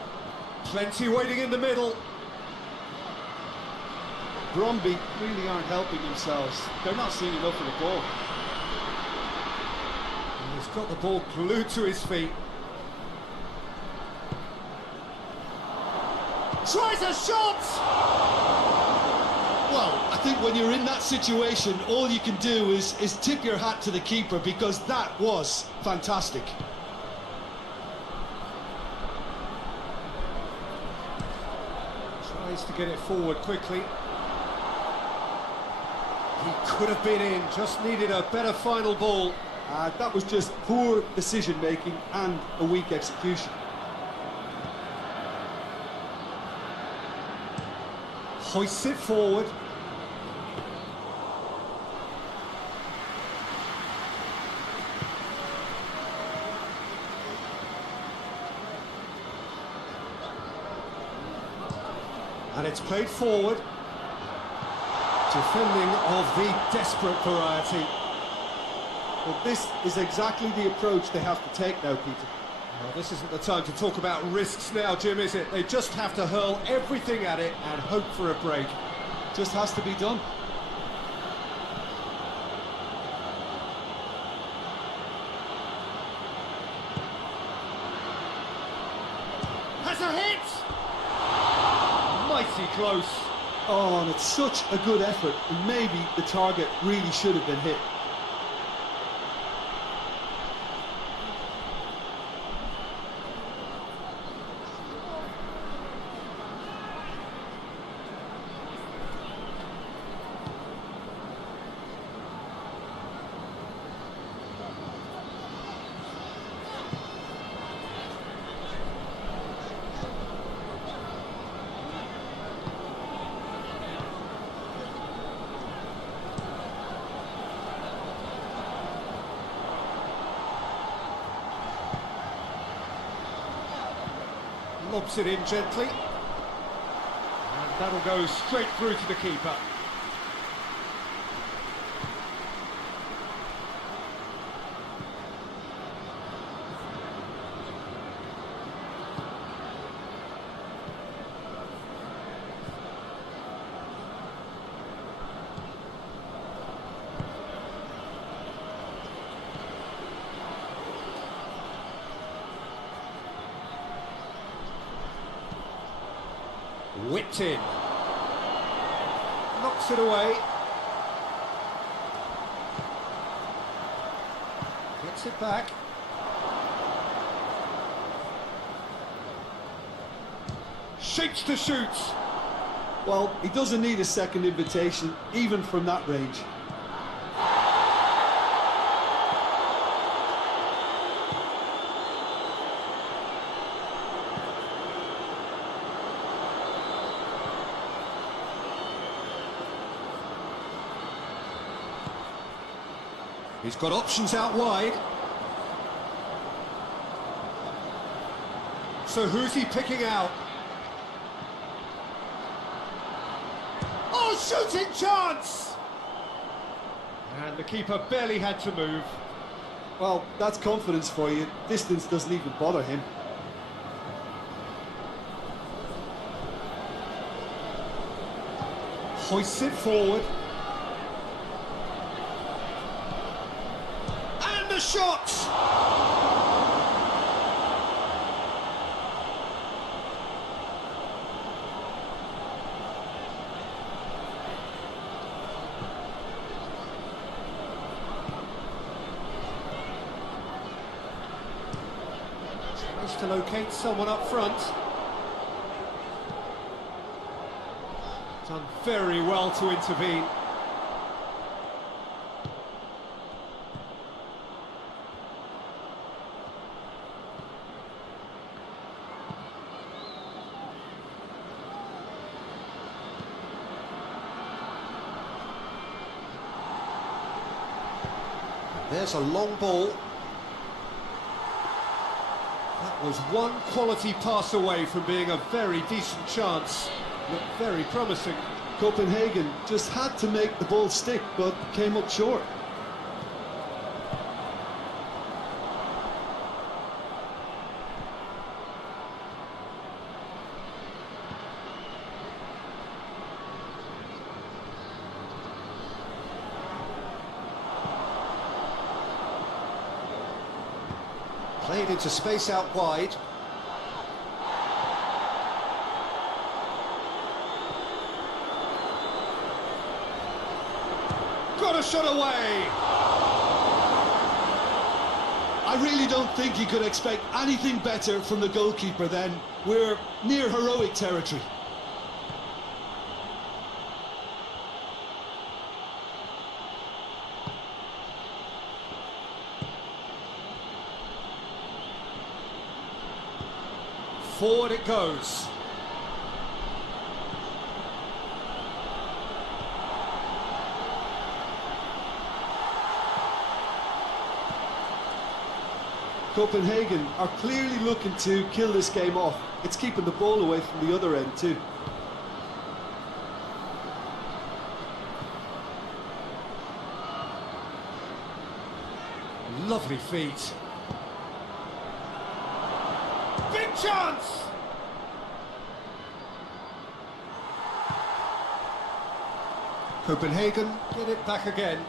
Plenty waiting in the middle. Brøndby really aren't helping themselves. They're not seeing enough of the ball. He's got the ball glued to his feet. Tries a shot! Well, I think when you're in that situation, all you can do is tip your hat to the keeper, because that was fantastic. Tries to get it forward quickly. He could have been in, just needed a better final ball. That was just poor decision-making and a weak execution. Hoists it forward. And it's played forward. Defending of the desperate variety. Well, this is exactly the approach they have to take now, Peter. Well, this isn't the time to talk about risks now, Jim, is it? They just have to hurl everything at it and hope for a break. Just has to be done. Has a hit! Mighty close. Oh, and it's such a good effort, and maybe the target really should have been hit. Lobs it in gently. And that'll go straight through to the keeper. Whipped in. Knocks it away. Gets it back. Shapes to shoot. Well, he doesn't need a second invitation, even from that range. He's got options out wide. So who's he picking out? Oh, shooting chance! And the keeper barely had to move. Well, that's confidence for you. Distance doesn't even bother him. Hoists it forward. And the shot! Tries to locate someone up front. Done very well to intervene. There's a long ball. That was one quality pass away from being a very decent chance. Looked very promising. Copenhagen just had to make the ball stick, but came up short. Played into space out wide. Got a shot away! I really don't think you could expect anything better from the goalkeeper then. We're near heroic territory. Forward it goes. Copenhagen are clearly looking to kill this game off. It's keeping the ball away from the other end too. Lovely feet. Big chance! Copenhagen get it back again.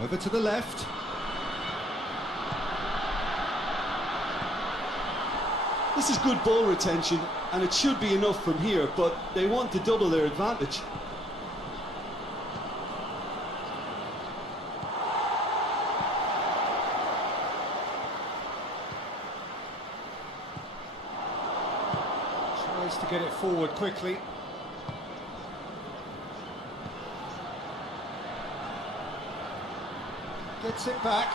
Over to the left. This is good ball retention, and it should be enough from here, but they want to double their advantage. Tries to get it forward quickly. Gets it back.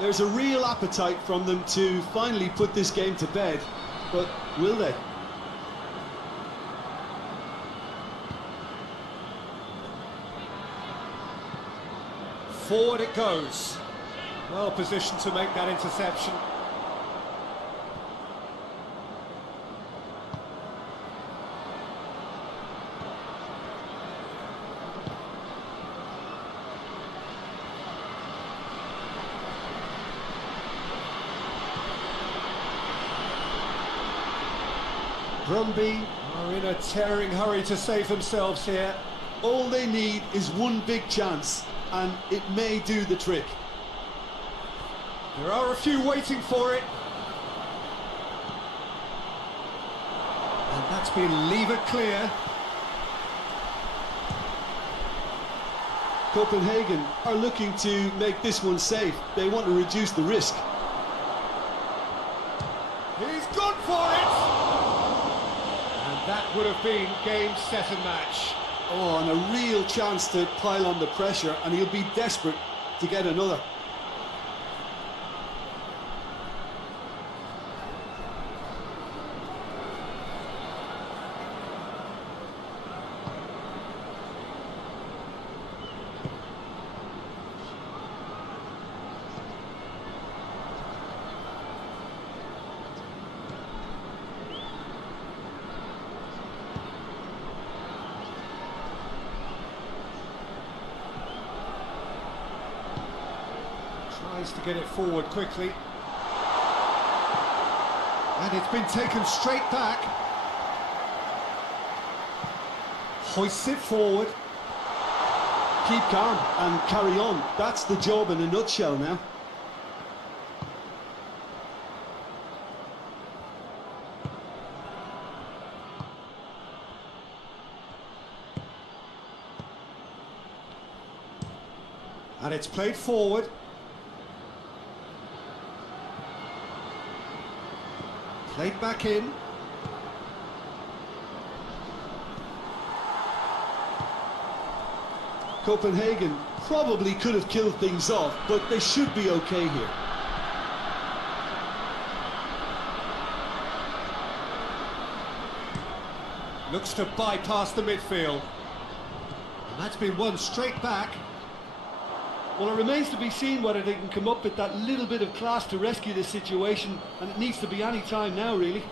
There's a real appetite from them to finally put this game to bed, but will they? Forward it goes. Well positioned to make that interception. Brøndby are in a tearing hurry to save themselves here. All they need is one big chance, and it may do the trick. There are a few waiting for it. And that's been levered clear. Copenhagen are looking to make this one safe. They want to reduce the risk. He's gone for it! That would have been game, set and match. Oh, and a real chance to pile on the pressure, and he'll be desperate to get another. Tries to get it forward quickly. And it's been taken straight back. Hoists it forward. Keep calm and carry on. That's the job in a nutshell now. And it's played forward. Played back in. Copenhagen probably could have killed things off, but they should be okay here. Looks to bypass the midfield. And that's been won straight back. Well, it remains to be seen whether they can come up with that little bit of class to rescue this situation, and it needs to be any time now, really.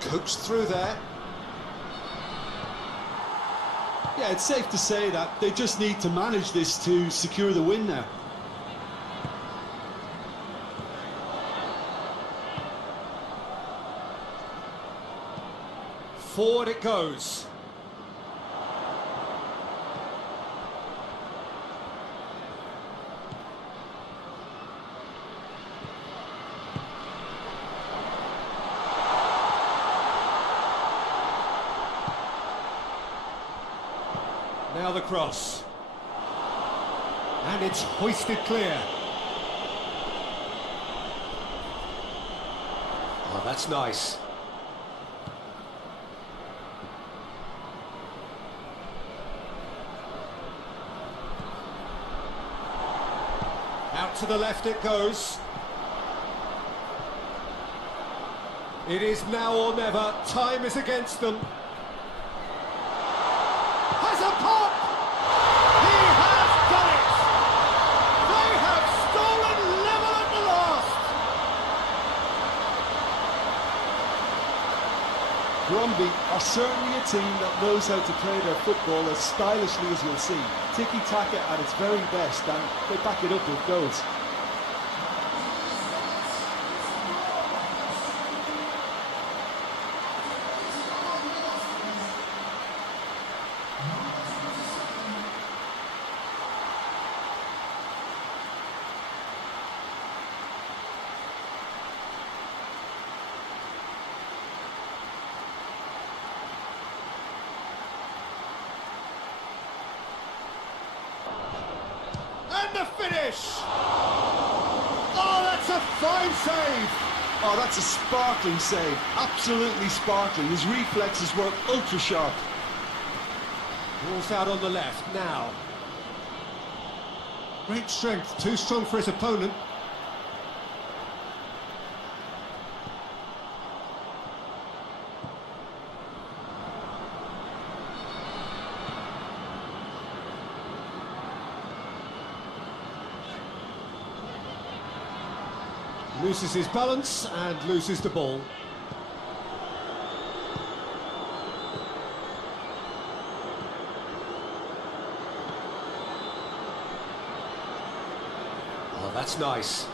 Coached through there. Yeah, it's safe to say that they just need to manage this to secure the win now. Forward it goes. Now the cross. And it's hoisted clear. Oh, that's nice. Out to the left it goes. It is now or never. Time is against them. Has a pop! He has done it! They have stolen level at the last! Brøndby are certainly a team that knows how to play their football as stylishly as you'll see. Tiki-taka at its very best, and they back it up with goals. And the finish! Oh, that's a fine save! Oh, that's a sparkling save. Absolutely sparkling. His reflexes were ultra sharp. Ball's out on the left now. Great strength, too strong for his opponent. Loses his balance and loses the ball. Oh, that's nice.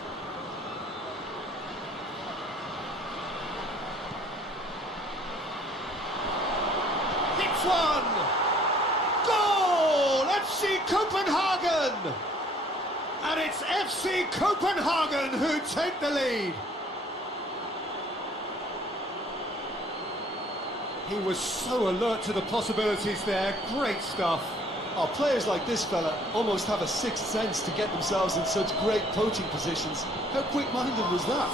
Hits one! Goal! FC Copenhagen! And it's FC Copenhagen who take the lead. He was so alert to the possibilities there. Great stuff. Oh, players like this fella almost have a sixth sense to get themselves in such great poaching positions. How quick-minded was that?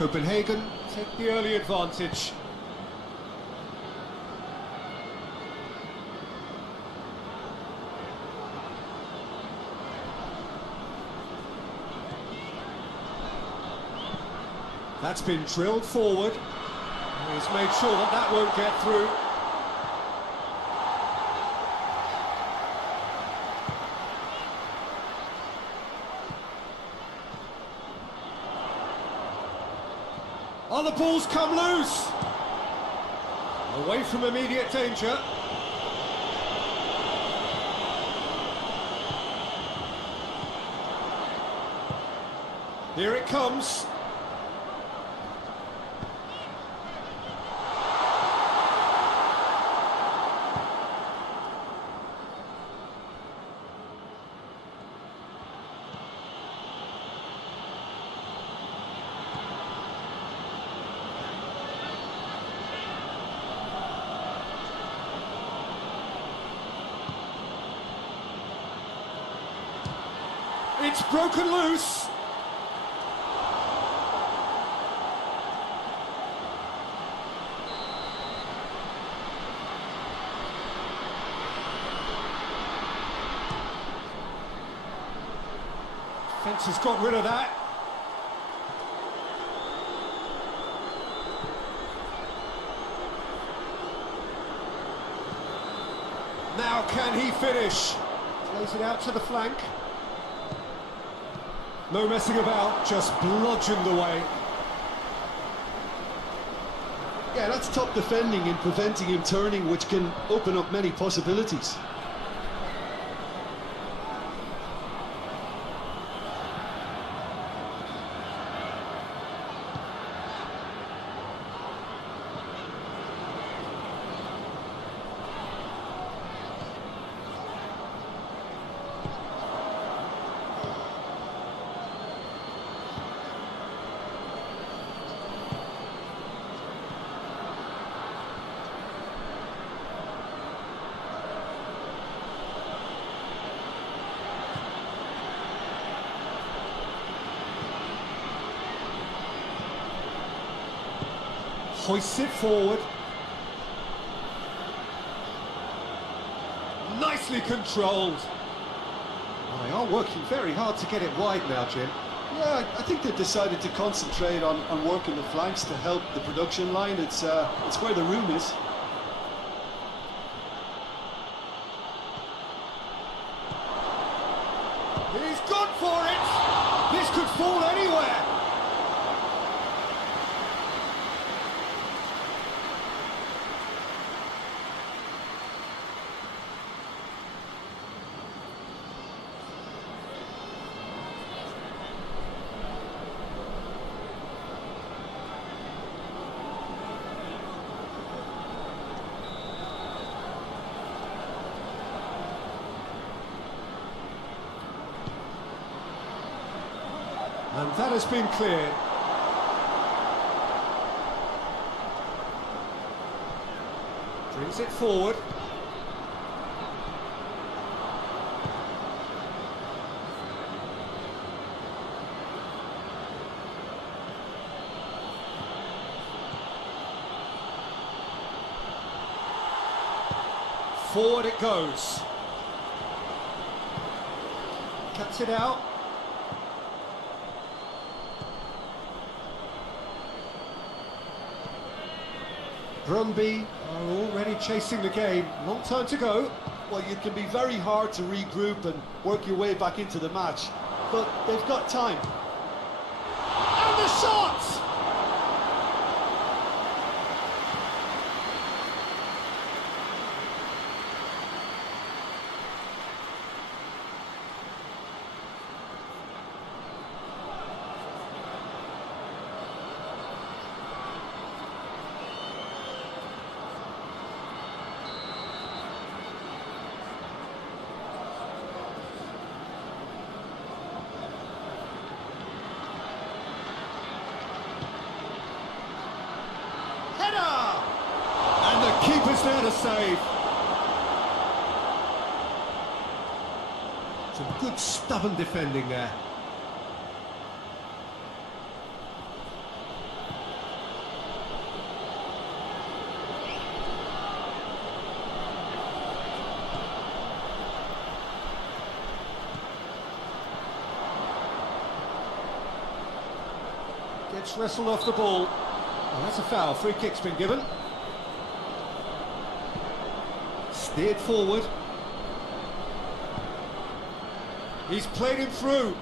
Copenhagen take the early advantage. That's been drilled forward. He's made sure that that won't get through. Oh, the ball's come loose! Away from immediate danger. Here it comes. It's broken loose. Defence has got rid of that. Now can he finish? Plays it out to the flank. No messing about, just bludgeoned away. Yeah, that's top defending and preventing him turning, which can open up many possibilities. Hoists it forward. Nicely controlled. Well, they are working very hard to get it wide now, Jim. Yeah, I think they've decided to concentrate on working the flanks to help the production line. It's where the room is. He's gone for it! This could fall anywhere! And that has been cleared. Brings it forward. Forward it goes. Cuts it out. Brøndby are already chasing the game. Long time to go. Well, it can be very hard to regroup and work your way back into the match, but they've got time. And the shot! And the keeper's there to save. Some good stubborn defending there. Gets wrestled off the ball. Oh, that's a foul. Free kick's been given. Steered forward. He's played him through.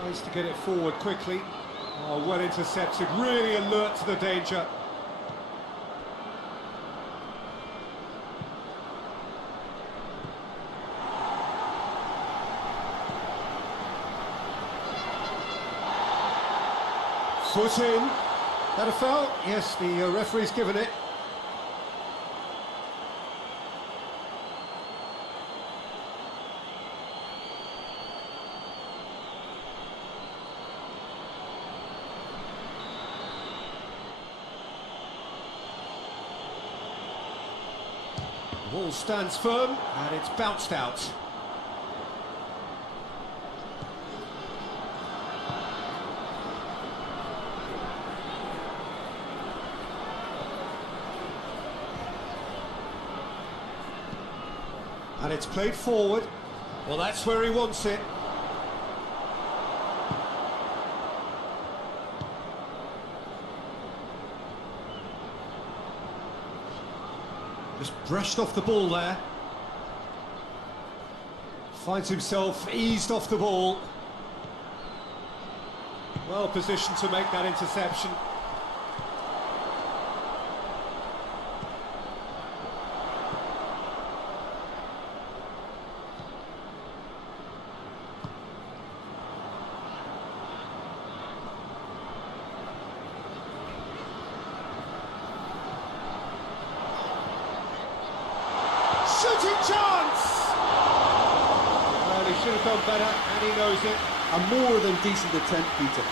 Tries to get it forward quickly. Oh, well intercepted, really alert to the danger. Foot in. That a foul? Yes, the referee's given it. The ball stands firm and it's bounced out. And it's played forward. Well, that's where he wants it. Just brushed off the ball there. Finds himself eased off the ball. Well positioned to make that interception. Shooting chance! Well, he should have done better, and he knows it. A more than decent attempt, Peter.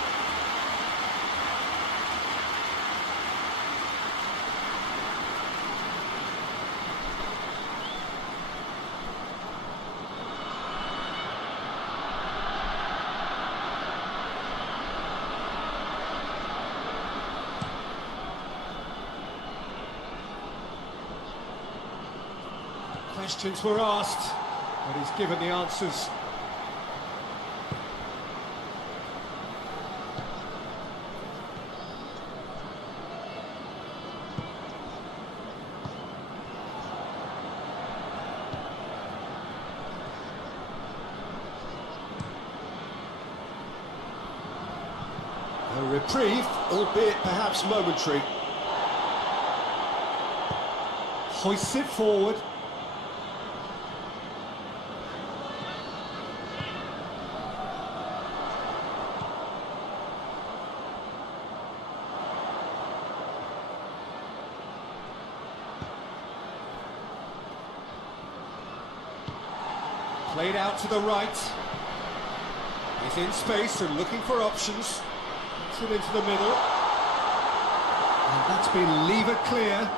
Questions were asked, but he's given the answers. A reprieve, albeit perhaps momentary. Hoists it forward. Played out to the right. He's in space and looking for options. Puts it into the middle. And that's been levered clear.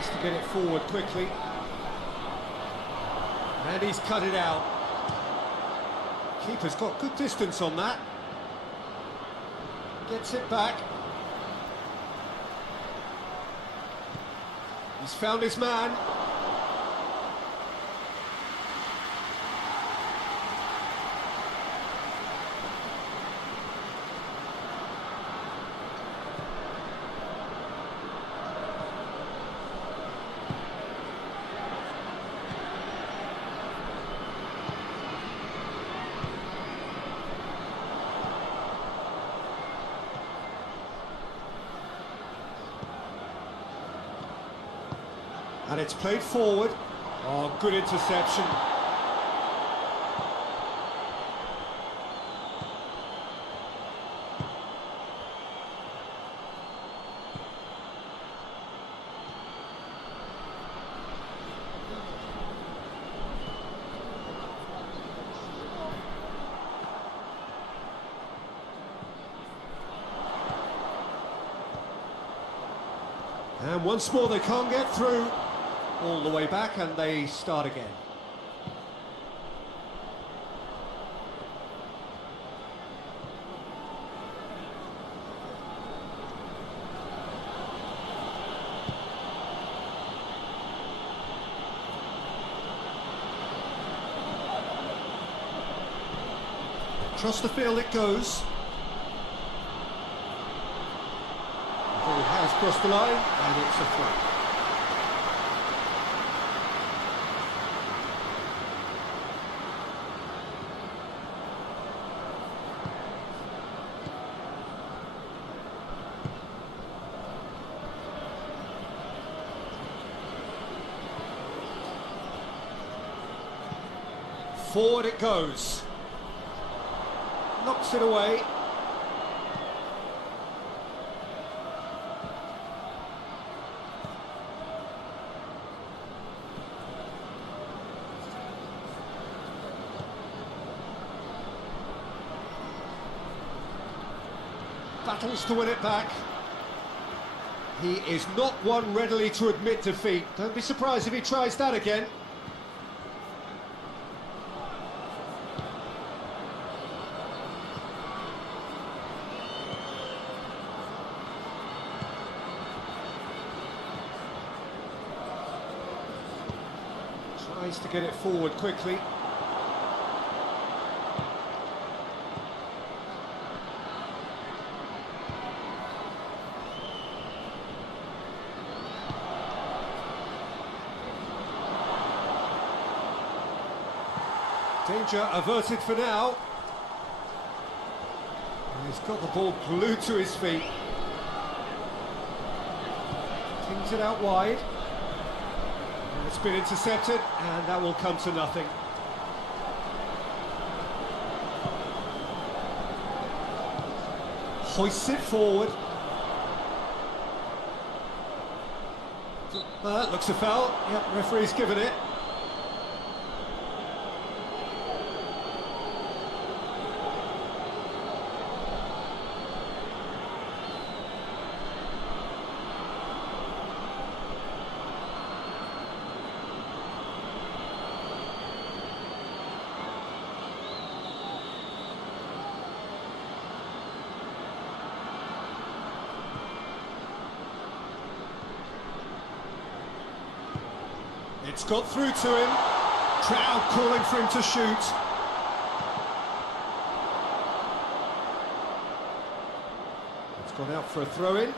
To get it forward quickly, and he's cut it out. Keeper's got good distance on that. Gets it back. He's found his man. And it's played forward. Oh, good interception. And once more they can't get through. All the way back and they start again. Across the field it goes. The ball has crossed the line and it's a throw. Forward it goes. Knocks it away. Battles to win it back. He is not one readily to admit defeat. Don't be surprised if he tries that again. Tries to get it forward quickly. Danger averted for now. And he's got the ball glued to his feet. Tings it out wide. And it's been intercepted, and that will come to nothing. Hoists it forward. That looks a foul. Yep, referee's given it. It's got through to him. Crowd calling for him to shoot. It's gone out for a throw-in.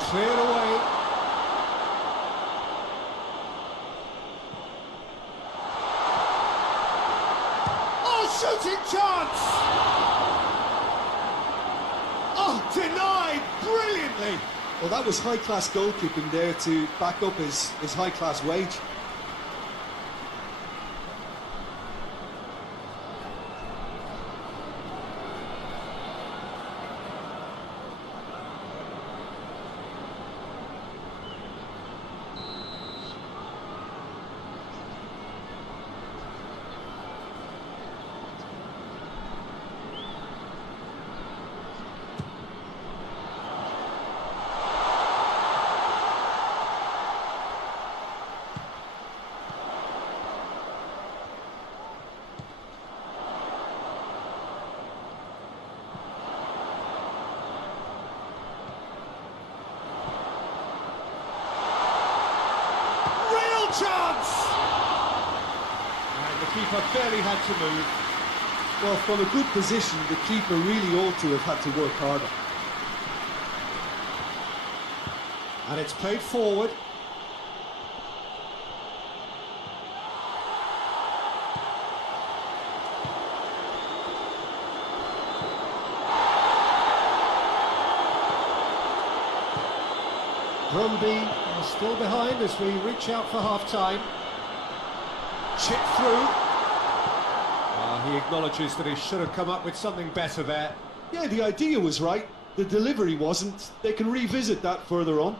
Cleared away. Shooting chance! Oh, denied brilliantly! Well, that was high-class goalkeeping there to back up his high-class wage. Chance! And the keeper barely had to move. Well, from a good position, the keeper really ought to have had to work harder. And it's played forward. Brøndby are still behind as we reach out for half-time. Chip through. He acknowledges that he should have come up with something better there. Yeah, the idea was right. The delivery wasn't. They can revisit that further on.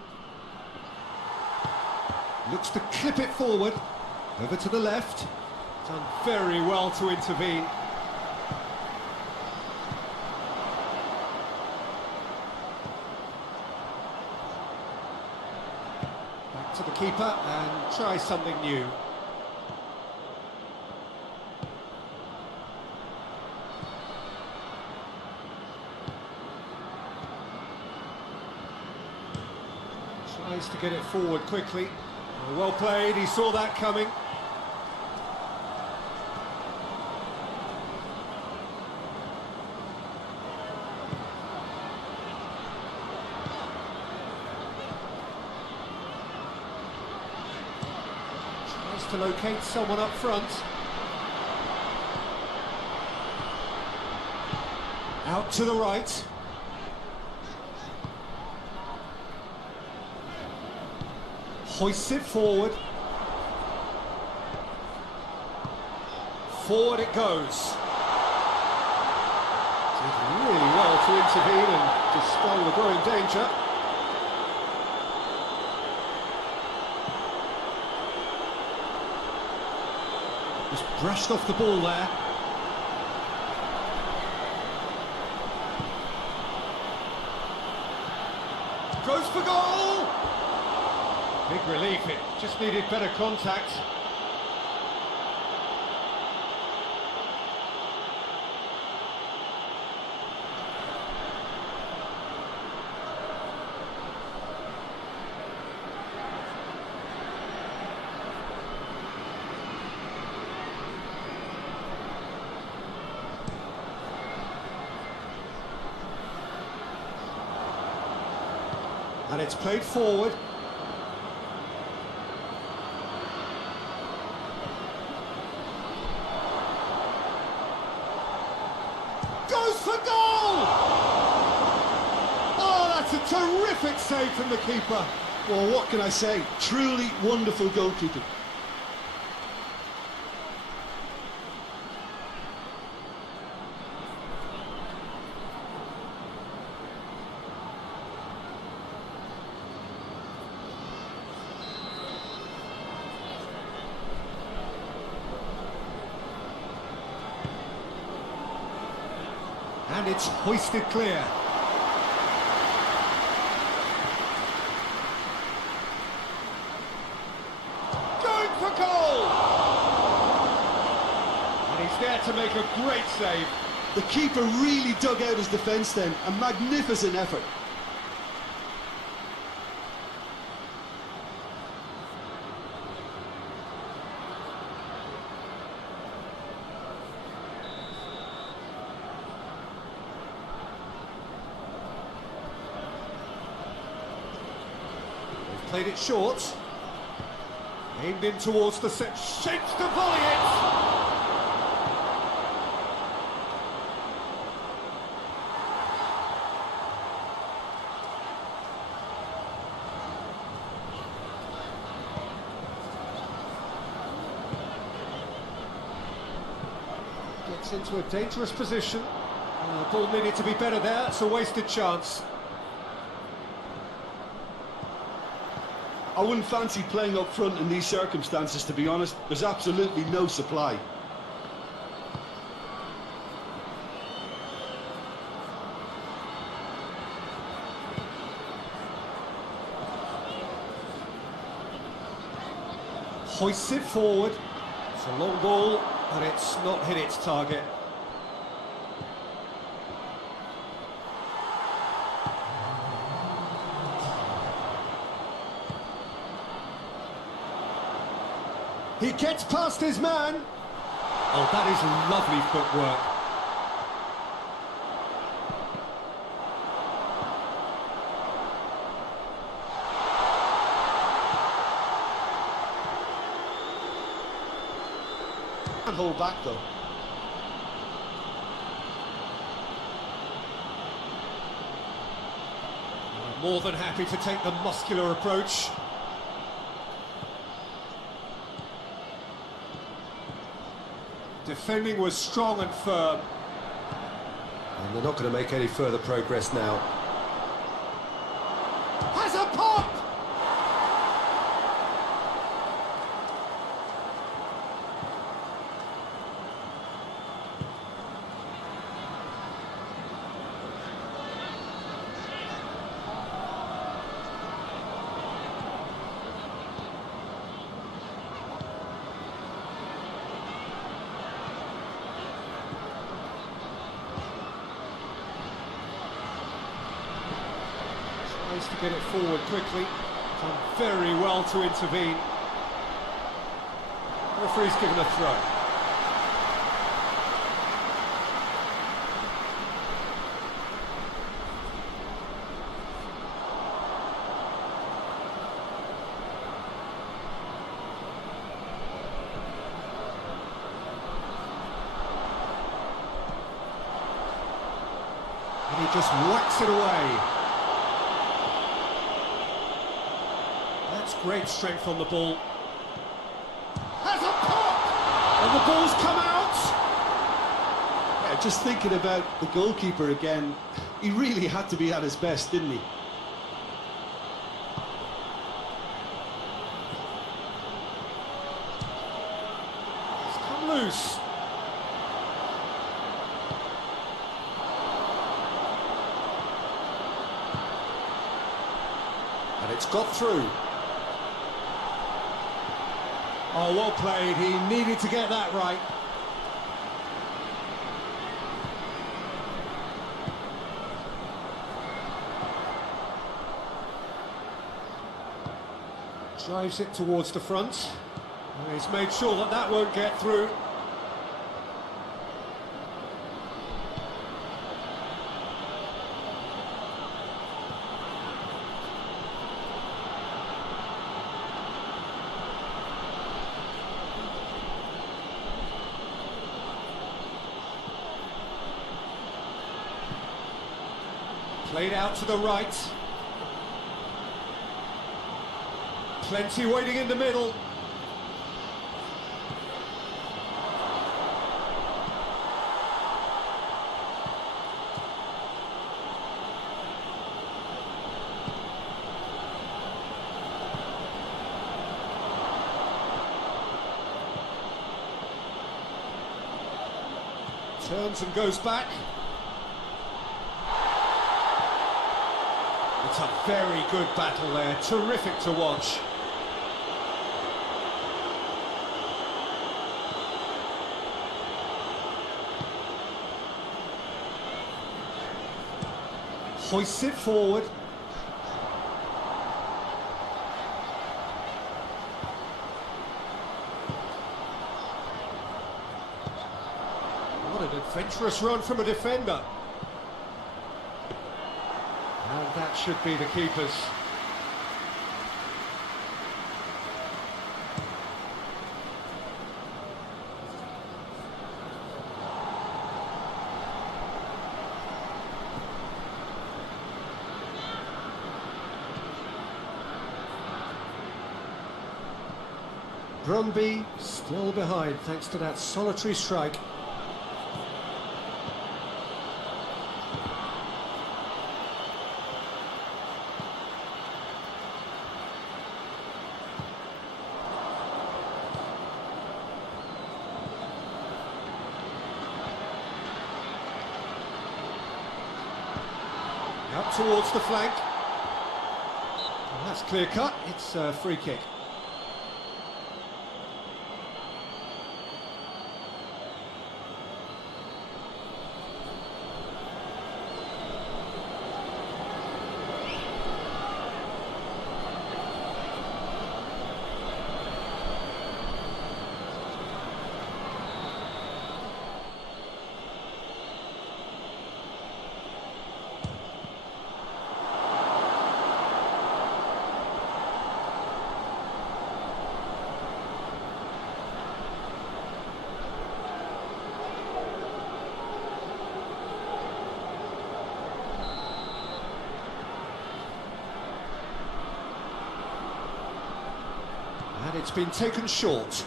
Looks to clip it forward. Over to the left. Done very well to intervene. Back to the keeper and try something new. Tries to get it forward quickly. Well played, he saw that coming. Tries to locate someone up front. Out to the right. Hoists it forward. Forward it goes. Did really well to intervene and dispel the growing danger. Just brushed off the ball there. Goes for goal! Big relief, it just needed better contact. And it's played forward. For goal! Oh, that's a terrific save from the keeper. Well, what can I say? Truly wonderful goalkeeping. And it's hoisted clear. Going for goal! And he's there to make a great save. The keeper really dug out his defence then. A magnificent effort. Played it short. Aimed in towards the set. Shapes to volley it! Gets into a dangerous position. The ball needed to be better there. It's a wasted chance. I wouldn't fancy playing up front in these circumstances, to be honest. There's absolutely no supply. Hoists it forward. It's a long ball, but it's not hit its target. He gets past his man. Oh, that is lovely footwork. Can't hold back though. More than happy to take the muscular approach. Defending was strong and firm. And they're not going to make any further progress now. Has a pop! Tries to get it forward quickly. Done very well to intervene. Referee's given a throw. And he just whacks it away. That's great strength on the ball. Has a pop! And the ball's come out! Yeah, just thinking about the goalkeeper again, he really had to be at his best, didn't he? It's come loose. And it's got through. Oh, well played. He needed to get that right. Drives it towards the front. And he's made sure that that won't get through. Played out to the right. Plenty waiting in the middle. Turns and goes back. It's a very good battle there, terrific to watch. Hoists it forward. What an adventurous run from a defender. And that should be the keeper's. Brøndby still behind thanks to that solitary strike. Up towards the flank. And that's clear cut, it's a free kick. And it's been taken short.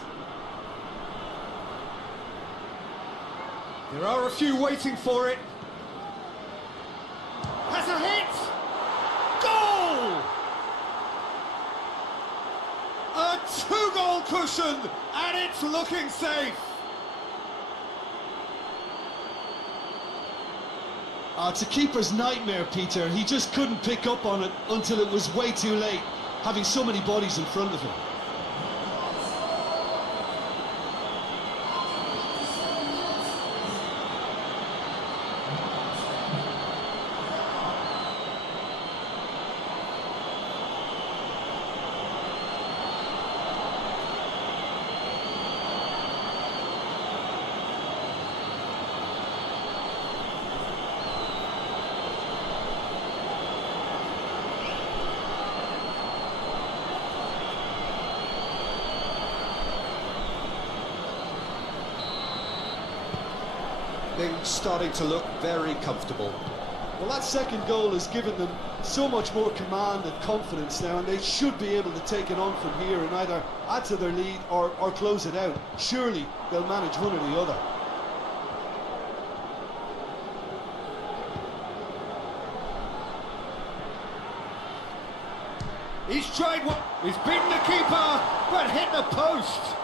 There are a few waiting for it. Has a hit! Goal! A two-goal cushion, and it's looking safe. Oh, it's a keeper's nightmare, Peter. He just couldn't pick up on it until it was way too late, having so many bodies in front of him. Things starting to look very comfortable. Well, that second goal has given them so much more command and confidence now, and they should be able to take it on from here and either add to their lead or close it out. Surely they'll manage one or the other. He's tried one. He's beaten the keeper, but hit the post.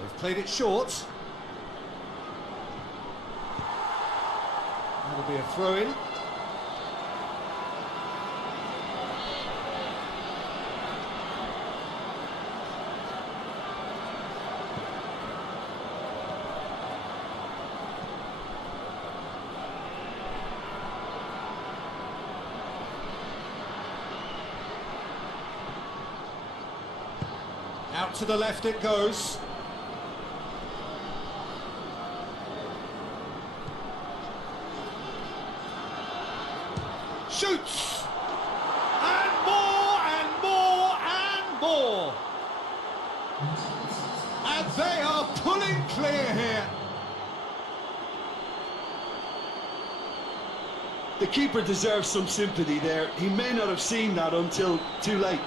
They've played it short. That'll be a throw-in. Out to the left it goes. Shoots! And more and more and more! And they are pulling clear here. The keeper deserves some sympathy there. He may not have seen that until too late.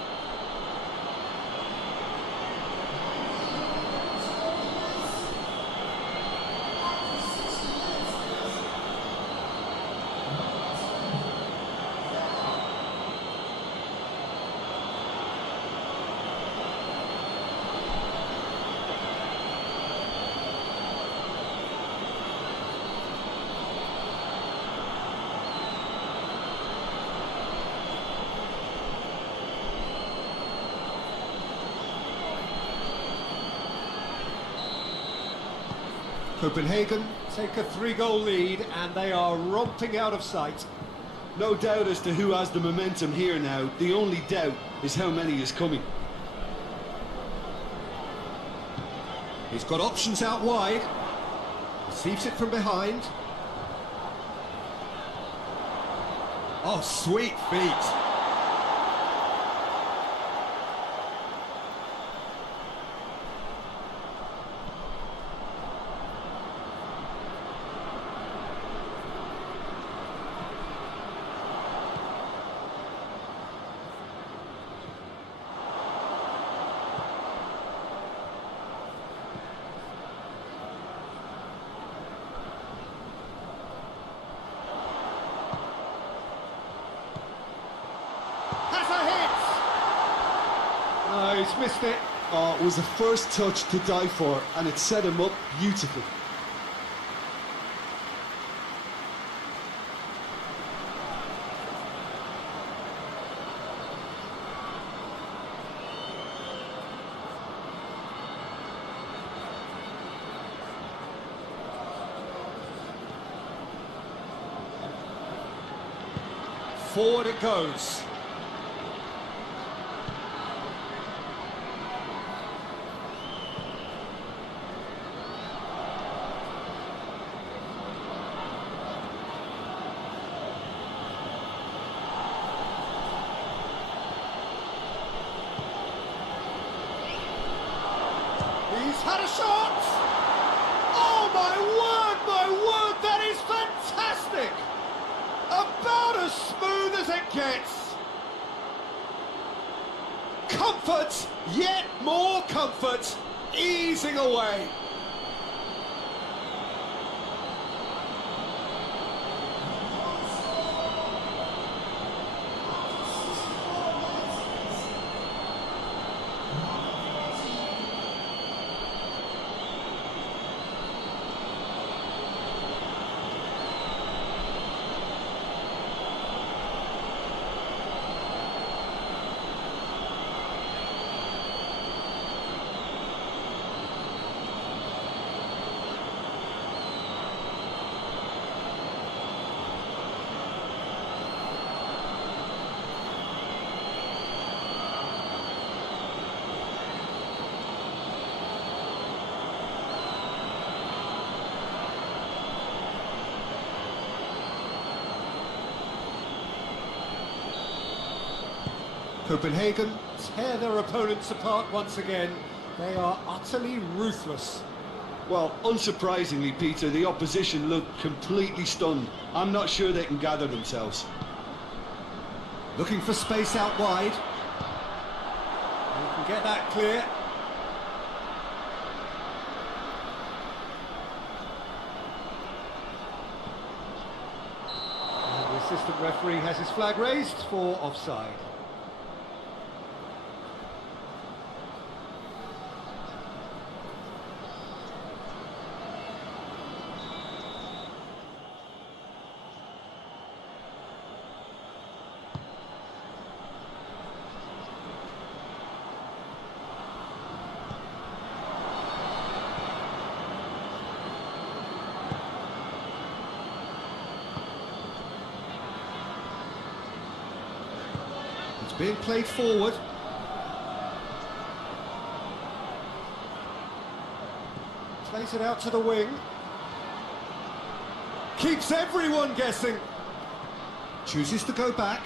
Copenhagen take a 3-goal lead and they are romping out of sight. No doubt as to who has the momentum here now. The only doubt is how many is coming. He's got options out wide. Receives it from behind. Oh, sweet feet. Oh, he's missed it. Oh, it was a first touch to die for, and it set him up beautifully. Forward it goes. He's had a shot! Oh my word, that is fantastic! About as smooth as it gets. Comfort, yet more comfort, easing away. Copenhagen tear their opponents apart once again. They are utterly ruthless. Well, unsurprisingly, Peter, the opposition look completely stunned. I'm not sure they can gather themselves. Looking for space out wide. You can get that clear. And the assistant referee has his flag raised for offside. Being played forward. Plays it out to the wing. Keeps everyone guessing. Chooses to go back.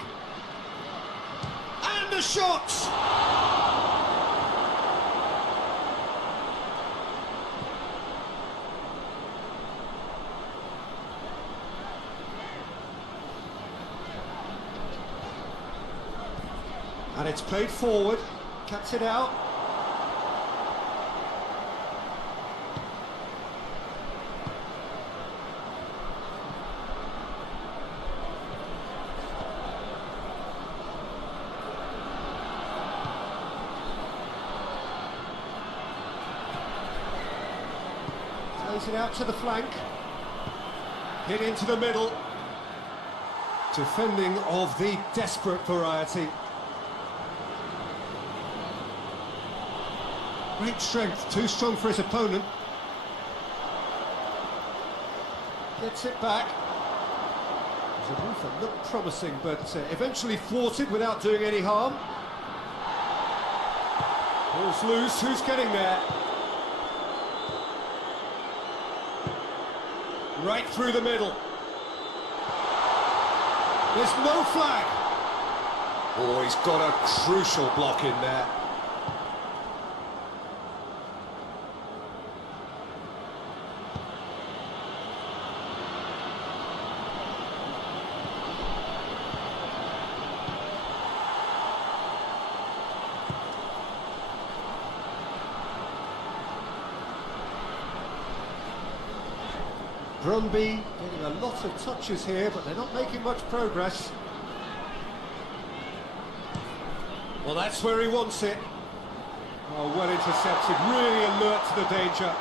And the shot! And it's played forward, cuts it out. Plays it out to the flank. Hit into the middle. Defending of the desperate variety. Great strength, too strong for his opponent. Gets it back. There's a move that looked promising, but eventually thwarted without doing any harm. Ball's loose, who's getting there? Right through the middle. There's no flag. Oh, he's got a crucial block in there. Brøndby getting a lot of touches here, but they're not making much progress. Well, that's where he wants it. Oh, well intercepted, really alert to the danger.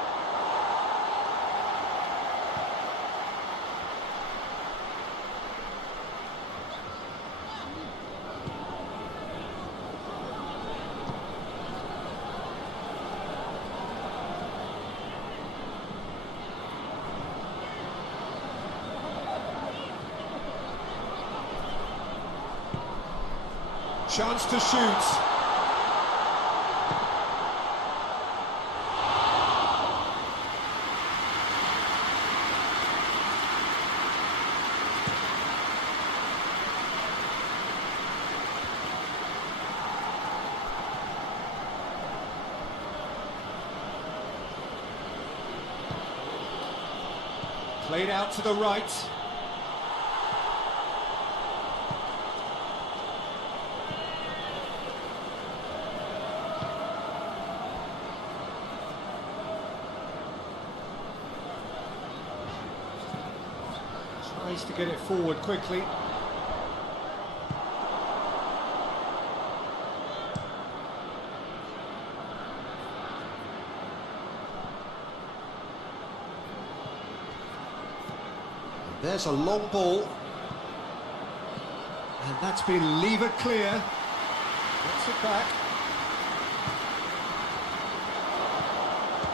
Chance to shoot. Played out to the right. Tries to get it forward quickly. There's a long ball. And that's been levered clear. Gets it back.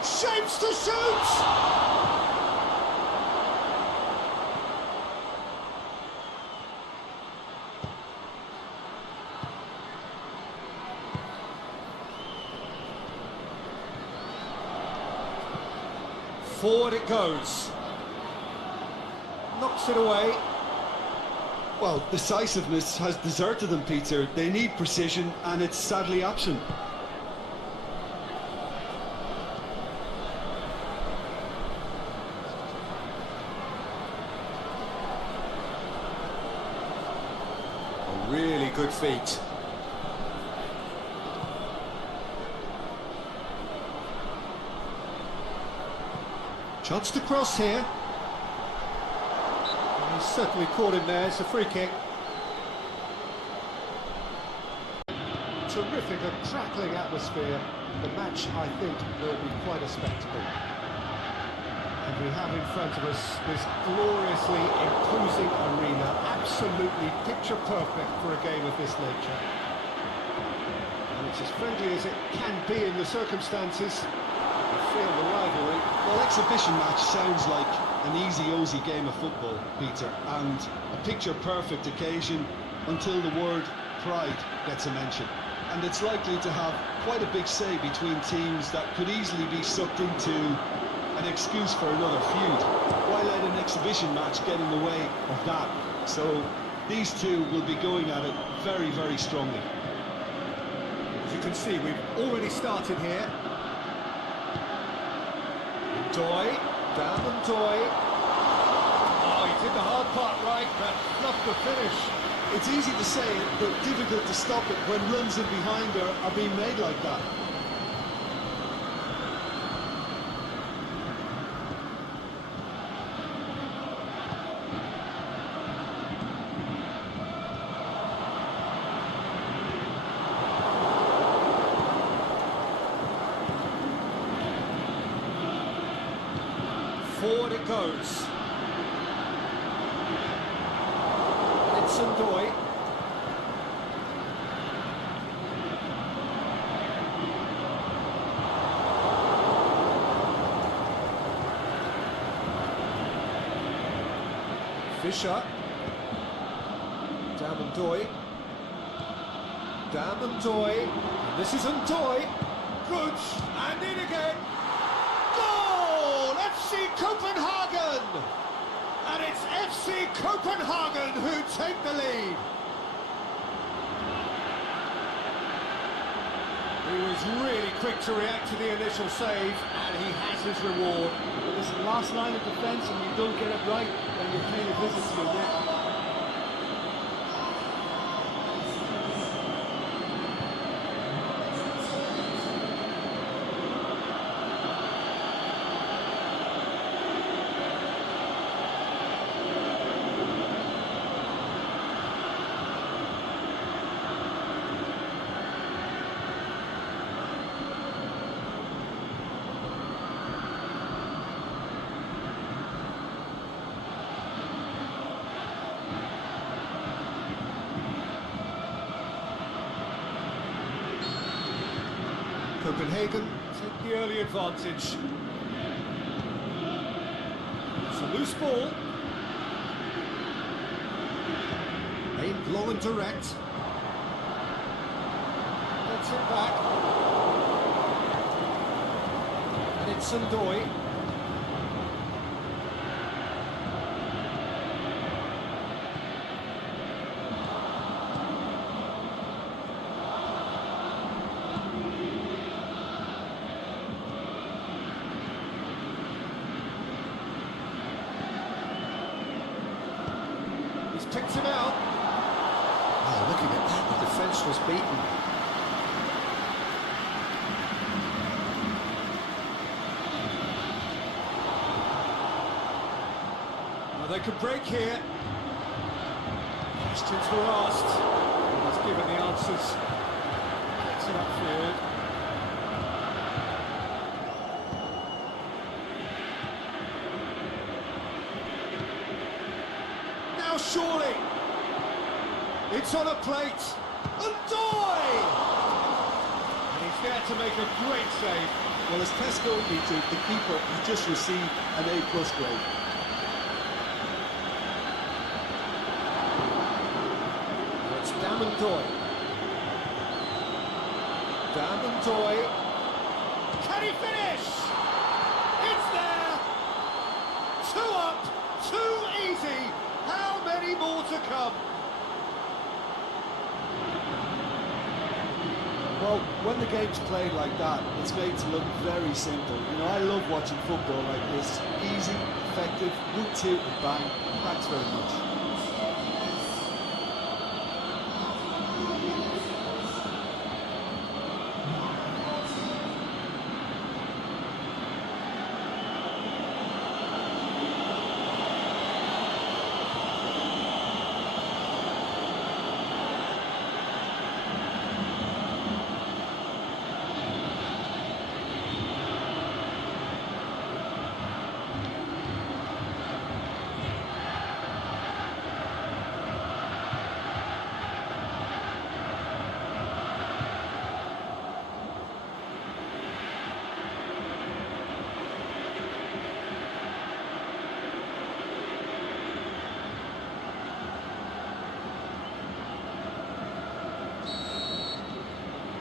Shapes to shoot! Forward it goes. Knocks it away. Well, decisiveness has deserted them, Peter. They need precision, and it's sadly absent. Really good feet. Chance to cross here. He's certainly caught him there. It's a free kick. Terrific and crackling atmosphere. The match, I think, will be quite a spectacle. And we have in front of us this gloriously imposing arena, absolutely picture perfect for a game of this nature. And it's as friendly as it can be in the circumstances. You feel the rivalry. Well, exhibition match sounds like an easy-ozy game of football, Peter, and a picture-perfect occasion until the word pride gets a mention. And it's likely to have quite a big say between teams that could easily be sucked into an excuse for another feud. Why let an exhibition match get in the way of that? So these two will be going at it very, very strongly. As you can see, we've already started here. Doy, down and Doy. Oh, he did the hard part right, but not the finish. It's easy to say it, but difficult to stop it when runs in behind are being made like that. Forward it goes. It's Doy. Fisher. Doy. Doy. This is Doy. Good. And in again. Goal! FC Copenhagen! And it's FC Copenhagen who take the lead. He was really quick to react to the initial save, and he has his reward. This last line of defence, and you don't get it right, then you're paying a visit to your net. Copenhagen take the early advantage. It's a loose ball. Aimed low and direct. Gets it back. And it's Doy. Picked him out. Oh, looking at that, the defence was beaten. Well, they could break here. Questions were asked. He's given the answers. Gets it upfield. Surely it's on a plate, and Doy! And he's there to make a great save. Well, as PES goalkeeper, the keeper has just received an A+ grade. It's Doy. Doy. Can he finish? It's there! 2 up, 2 easy. How many more to come. Well, when the game's played like that, it's made to look very simple. You know, I love watching football like this. Easy, effective, 1-2 and bang. Thanks very much.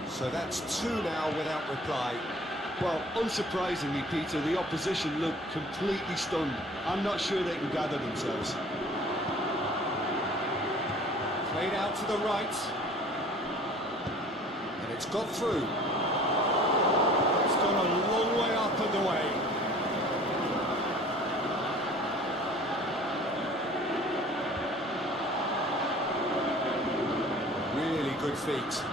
So that's 2 now without reply. Well, unsurprisingly, Peter, the opposition look completely stunned. I'm not sure they can gather themselves. Played out to the right. And it's got through. It's gone a long way up and away. Really good feet.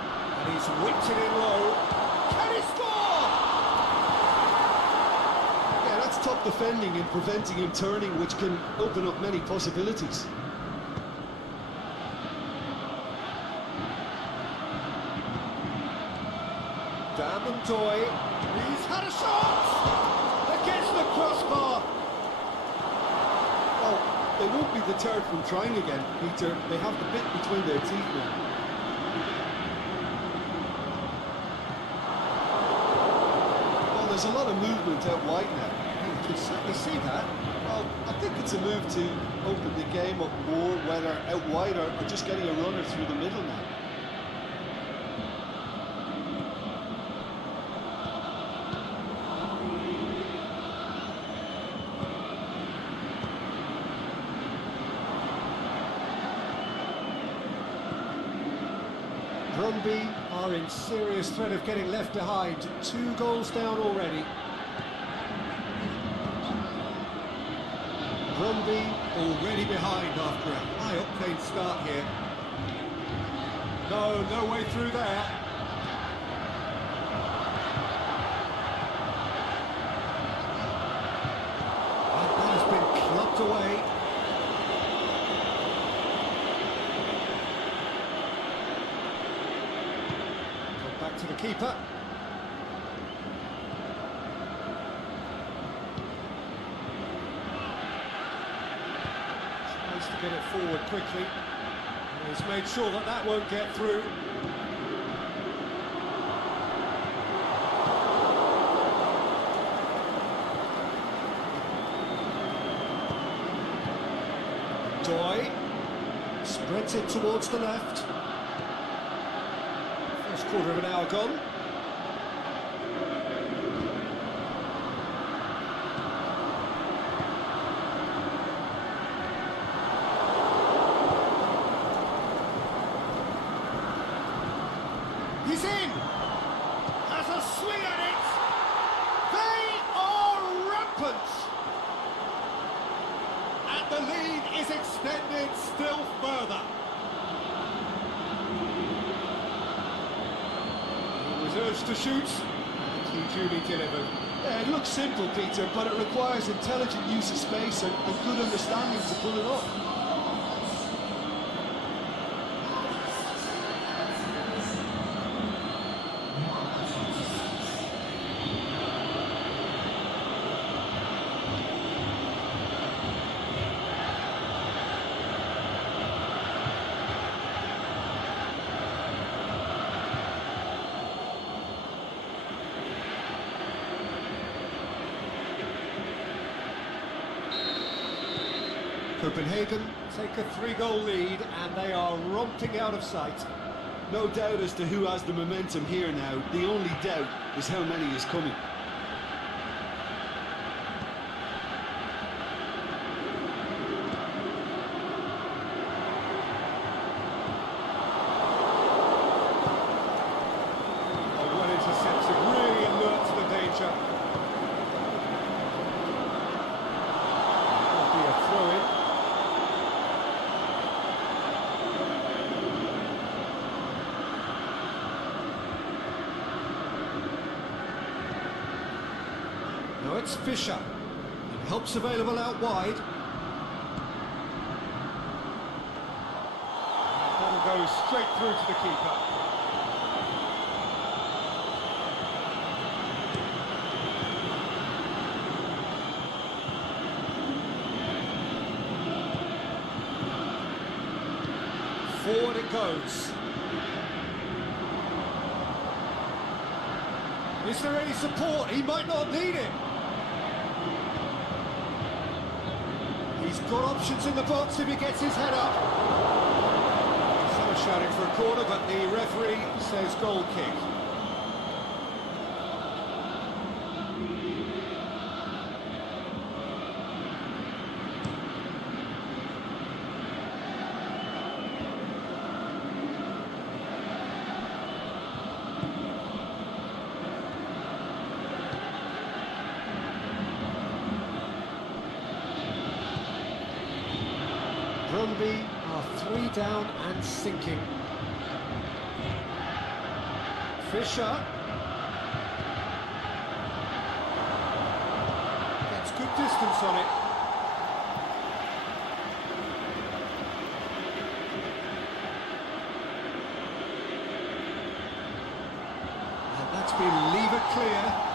And he's whipped it in low. Can he score? Yeah, that's top defending and preventing him turning, which can open up many possibilities. Toy. He's had a shot! Against the crossbar! Well, they won't be deterred from trying again, Peter. They have the bit between their teeth now. Well, there's a lot of movement out wide now. You can certainly see that. Well, I think it's a move to open the game up more, whether out wide or just getting a runner through the middle now. Brøndby are in serious threat of getting left behind. 2 goals down already. Brøndby already behind after a high-octane start here. No way through there. That has been clubbed away. Back to the keeper. Tries to get it forward quickly. And he's made sure that that won't get through. Doy spreads it towards the left. First quarter of an hour gone. He's in! Has a swing at it! They are rampant! And the lead is extended still further. He was urged to shoot, and he duly delivered. Yeah, it looks simple, Peter, but it requires intelligent use of space and good understanding to pull it off. Copenhagen take a 3-goal lead and they are romping out of sight. No doubt as to who has the momentum here now. The only doubt is how many is coming. it's Fisher. And help's available out wide. That'll go straight through to the keeper. Forward it goes. Is there any support? He might not need it. He's got options in the box if he gets his head up. Some are shouting for a corner, but the referee says goal kick. Brøndby are 3 down and sinking. Fisher gets good distance on it. And that's been lever clear.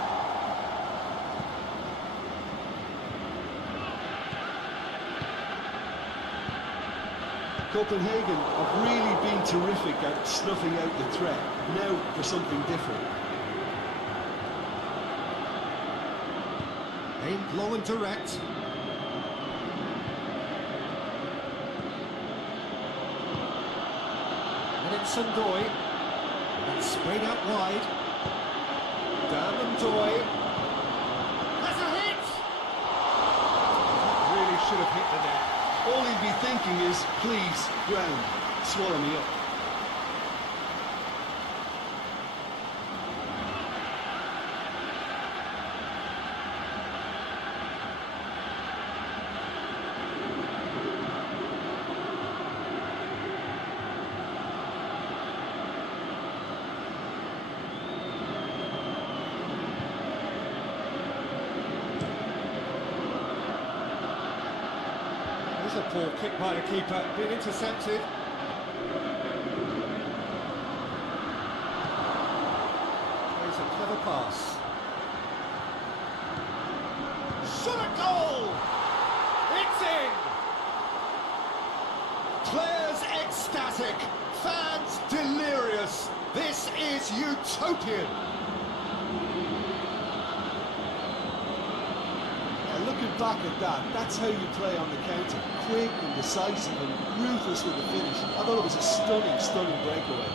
Copenhagen have really been terrific at snuffing out the threat. Now for something different. Aimed long and direct. And it's Sandoy. That's sprayed out wide. Doy. That's a hit! That really should have hit the net. All he'd be thinking is, please, ground, swallow me up. A poor kick by the keeper, being intercepted. Plays a clever pass. Shot a goal! It's in! Players ecstatic, fans delirious. This is utopian. Looking back at that, that's how you play on the counter. Quick and decisive and ruthless with the finish. I thought it was a stunning, stunning breakaway.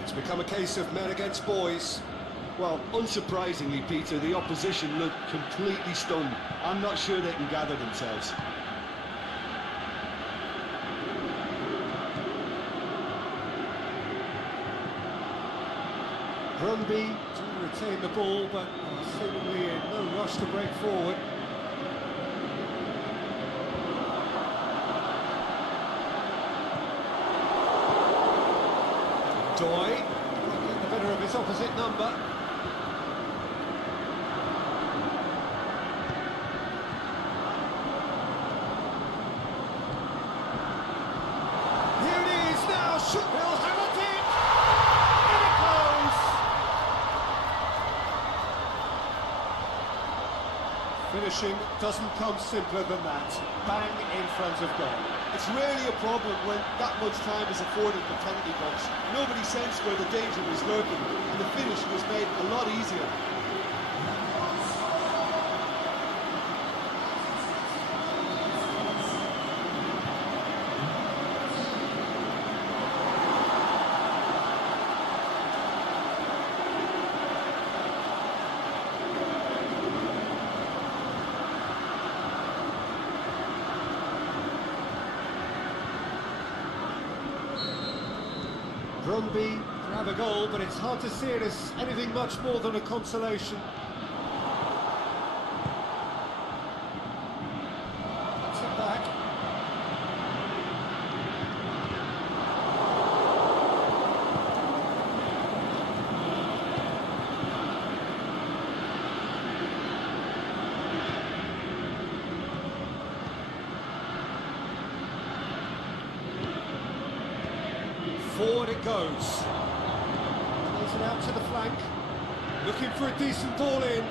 It's become a case of men against boys. Well, unsurprisingly, Peter, the opposition look completely stunned. I'm not sure they can gather themselves. Brøndby trying to retain the ball, but seemingly in no rush to break forward. Doy, getting the better of his opposite number. Here it is now, Shutwell hammered it! In it goes! Finishing doesn't come simpler than that. Bang in front of goal. It's rarely a problem when that much time is afforded the penalty box. Nobody sensed where the danger was lurking, and the finish was made a lot easier. Brøndby grab a goal, but it's hard to see it as anything much more than a consolation. That's it back. Forward it goes. Plays it out to the flank. Looking for a decent ball in.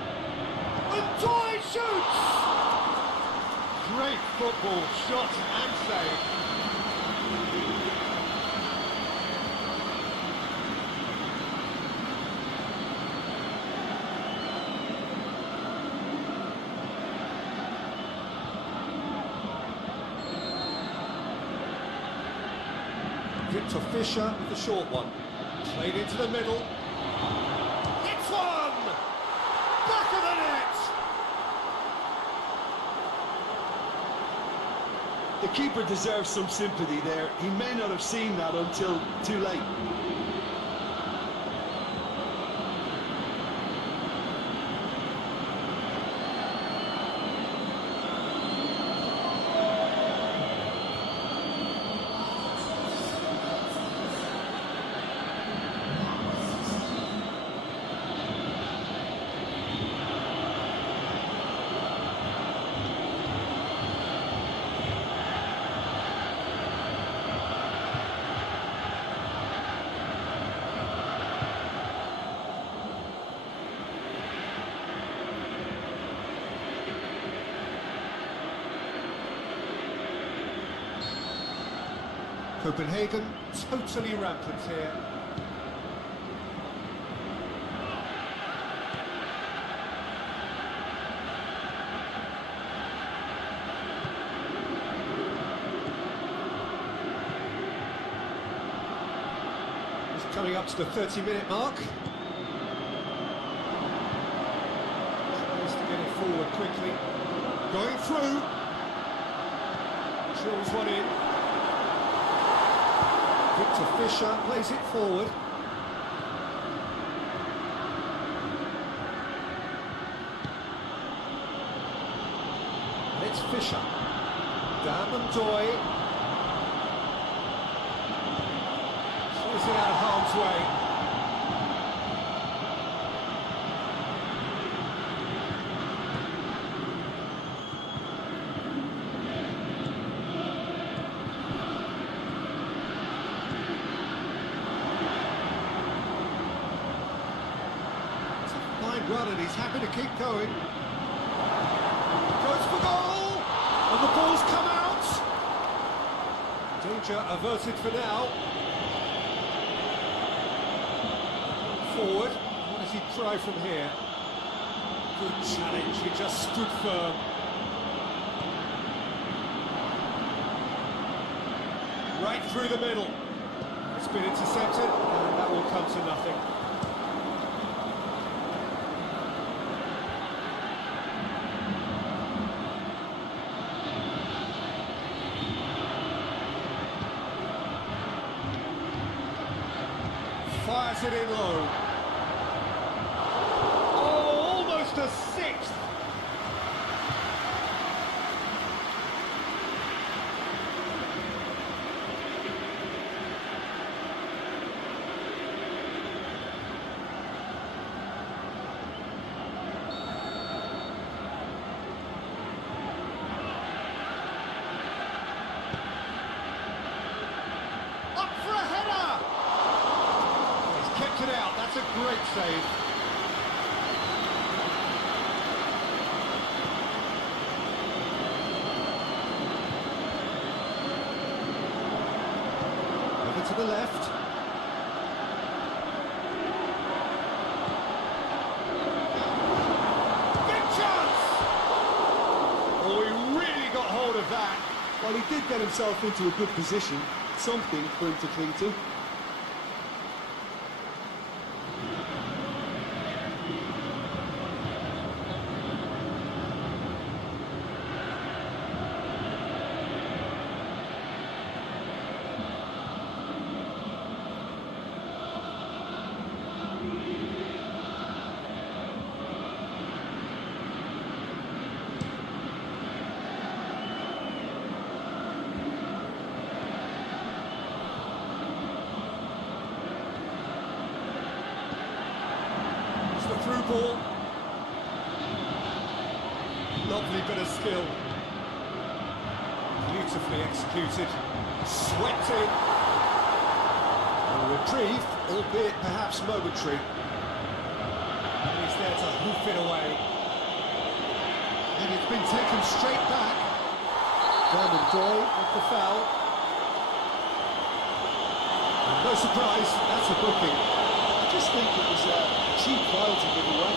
And Toy shoots! Great football, shot and save. Victor Fischer with the short one. Played into the middle. It's one! Back of the net! The keeper deserves some sympathy there. He may not have seen that until too late. Copenhagen totally rampant here. Just coming up to the 30-minute mark. Tries to get it forward quickly. Going through. Drills one in. Victor Fischer plays it forward. And it's Fischer. Doy. Plays it out of harm's way. Run and he's happy to keep going. Goes for goal! And the ball's come out! Danger averted for now. Forward. What does he try from here? Good challenge, he just stood firm. Right through the middle. It's been intercepted, and that will come to nothing. Fires it in low. Oh, almost a sixth. Up for a header. Kept it out, that's a great save. Over to the left. Big chance! Oh, he really got hold of that. Well, he did get himself into a good position, something for him to cling to. ball. Lovely bit of skill. Beautifully executed. Swept in. A reprieve, albeit perhaps momentary. And he's there to hoof it away. And it's been taken straight back. Brøndby with the foul. And no surprise, that's a booking. I just think it was a cheap foul to give away.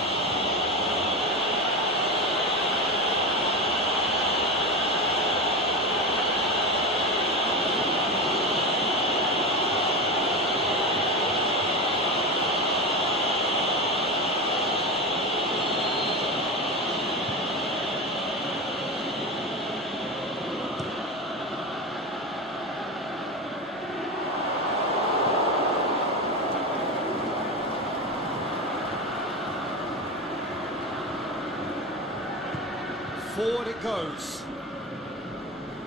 Forward it goes.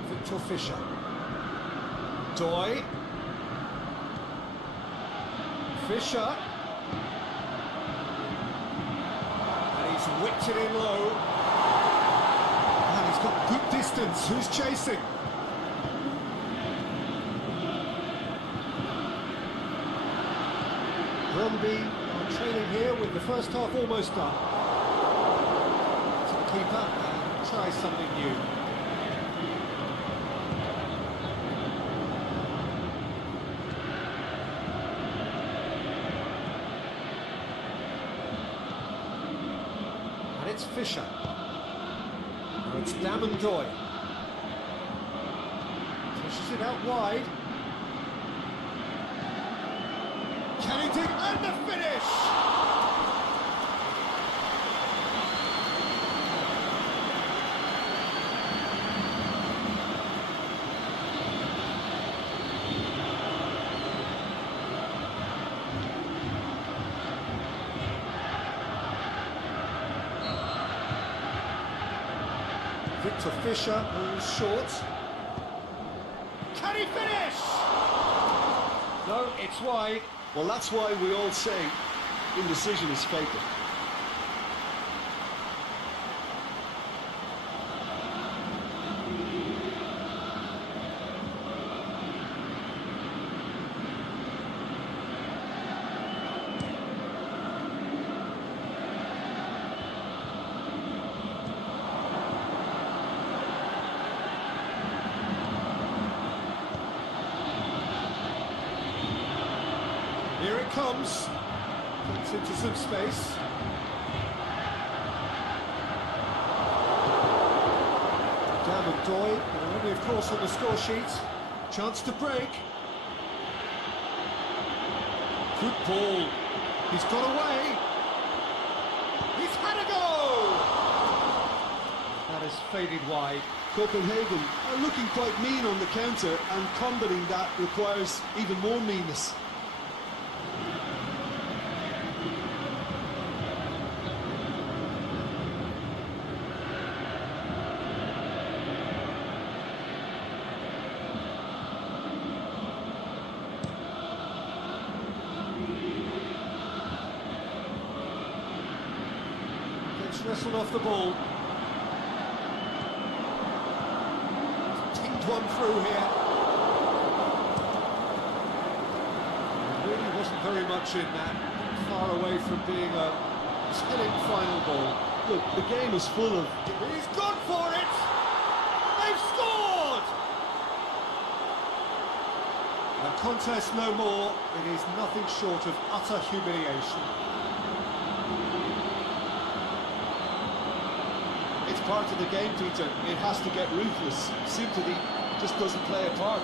Victor Fischer. Doy. Fischer. And he's whipped it in low. And he's got good distance. Who's chasing? Brøndby are trailing here with the first half almost done. To the keeper. Try something new. And it's Fischer. Now it's Denne Brøndby. Pushes it out wide. Can he dig? And the finish! Victor Fischer moves short. Can he finish? No, it's wide. Well, that's why we all say indecision is fatal. Here it comes. Gets into some space. Denne Brøndby, only of course on the score sheet. Chance to break. Good ball. He's got away. He's had a go! That has faded wide. Copenhagen are looking quite mean on the counter, and combating that requires even more meanness. Wrestled off the ball. Tinged one through here. There really wasn't very much in that. Far away from being a telling final ball. Look, the game is full of... He's gone for it! They've scored! A contest no more. It is nothing short of utter humiliation. It's part of the game, Peter. It has to get ruthless. Sympathy just doesn't play a part.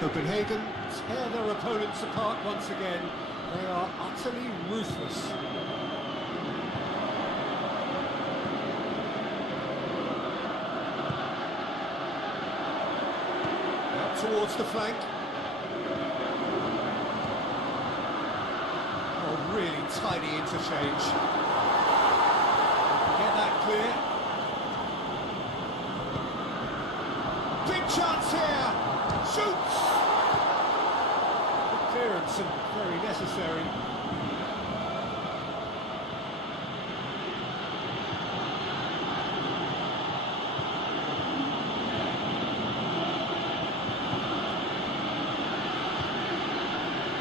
Copenhagen tear their opponents apart once again. They are utterly ruthless. Out towards the flank. Oh, really tiny interchange. Get that clear. Big chance here. Shoots. Good clearance and very necessary.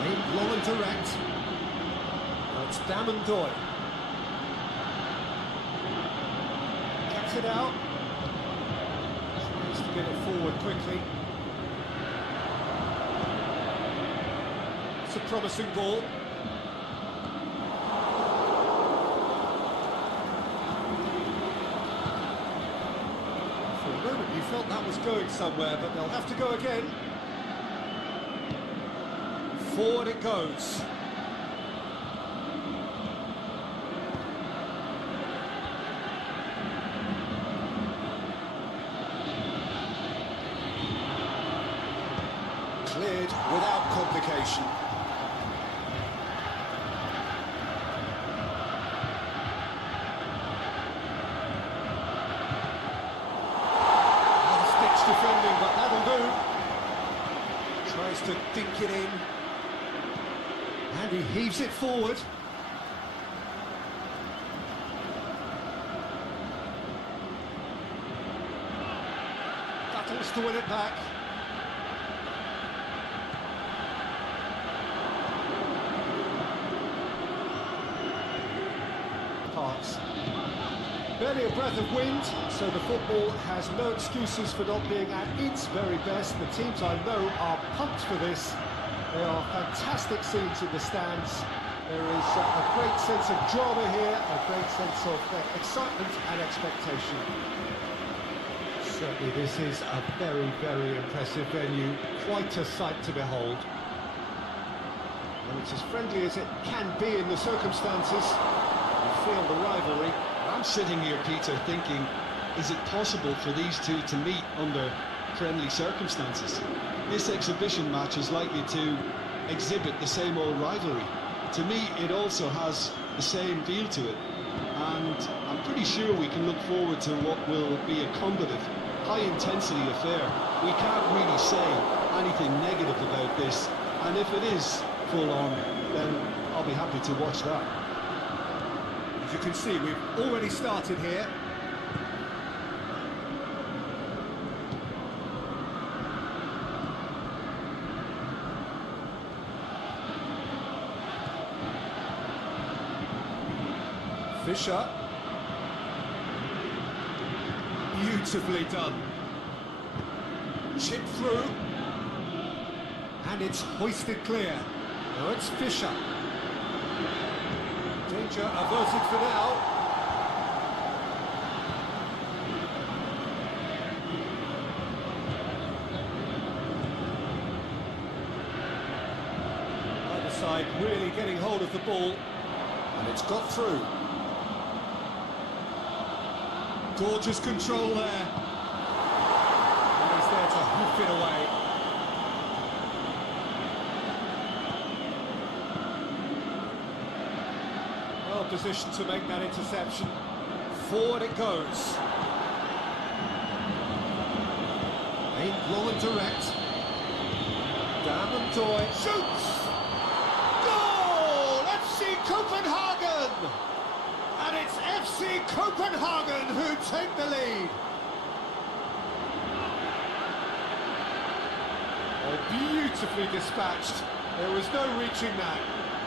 Aimed long and direct. Now it's Denne. Gets it out. Tries to get it forward quickly. It's a promising ball. For a moment you felt that was going somewhere, but they'll have to go again. Forward it goes. Cleared without complication. Last-ditch defending, but that'll do. Tries to dink it in. And he heaves it forward. Battles to win it back. Parts. Barely a breath of wind, so the football has no excuses for not being at its very best. The teams I know are pumped for this. There are fantastic scenes in the stands. There is a great sense of drama here, a great sense of excitement and expectation. Certainly this is a very, very impressive venue. Quite a sight to behold. And it's as friendly as it can be in the circumstances. You feel the rivalry. I'm sitting here, Peter, thinking, is it possible for these two to meet under friendly circumstances? This exhibition match is likely to exhibit the same old rivalry. To me, it also has the same feel to it, and I'm pretty sure we can look forward to what will be a combative, high-intensity affair. We can't really say anything negative about this, and if it is full-on, then I'll be happy to watch that. As you can see, we've already started here. Fisher. Beautifully done. Chip through. And it's hoisted clear. Now it's Fisher. Danger averted for now. Either side really getting hold of the ball. And it's got through. Gorgeous control there. And he's there to hoof it away. Well positioned to make that interception. Forward it goes. Aimed long and direct. Denne shoots! Goal! FC Copenhagen! And it's FC Copenhagen who take the lead. Oh, beautifully dispatched. There was no reaching that.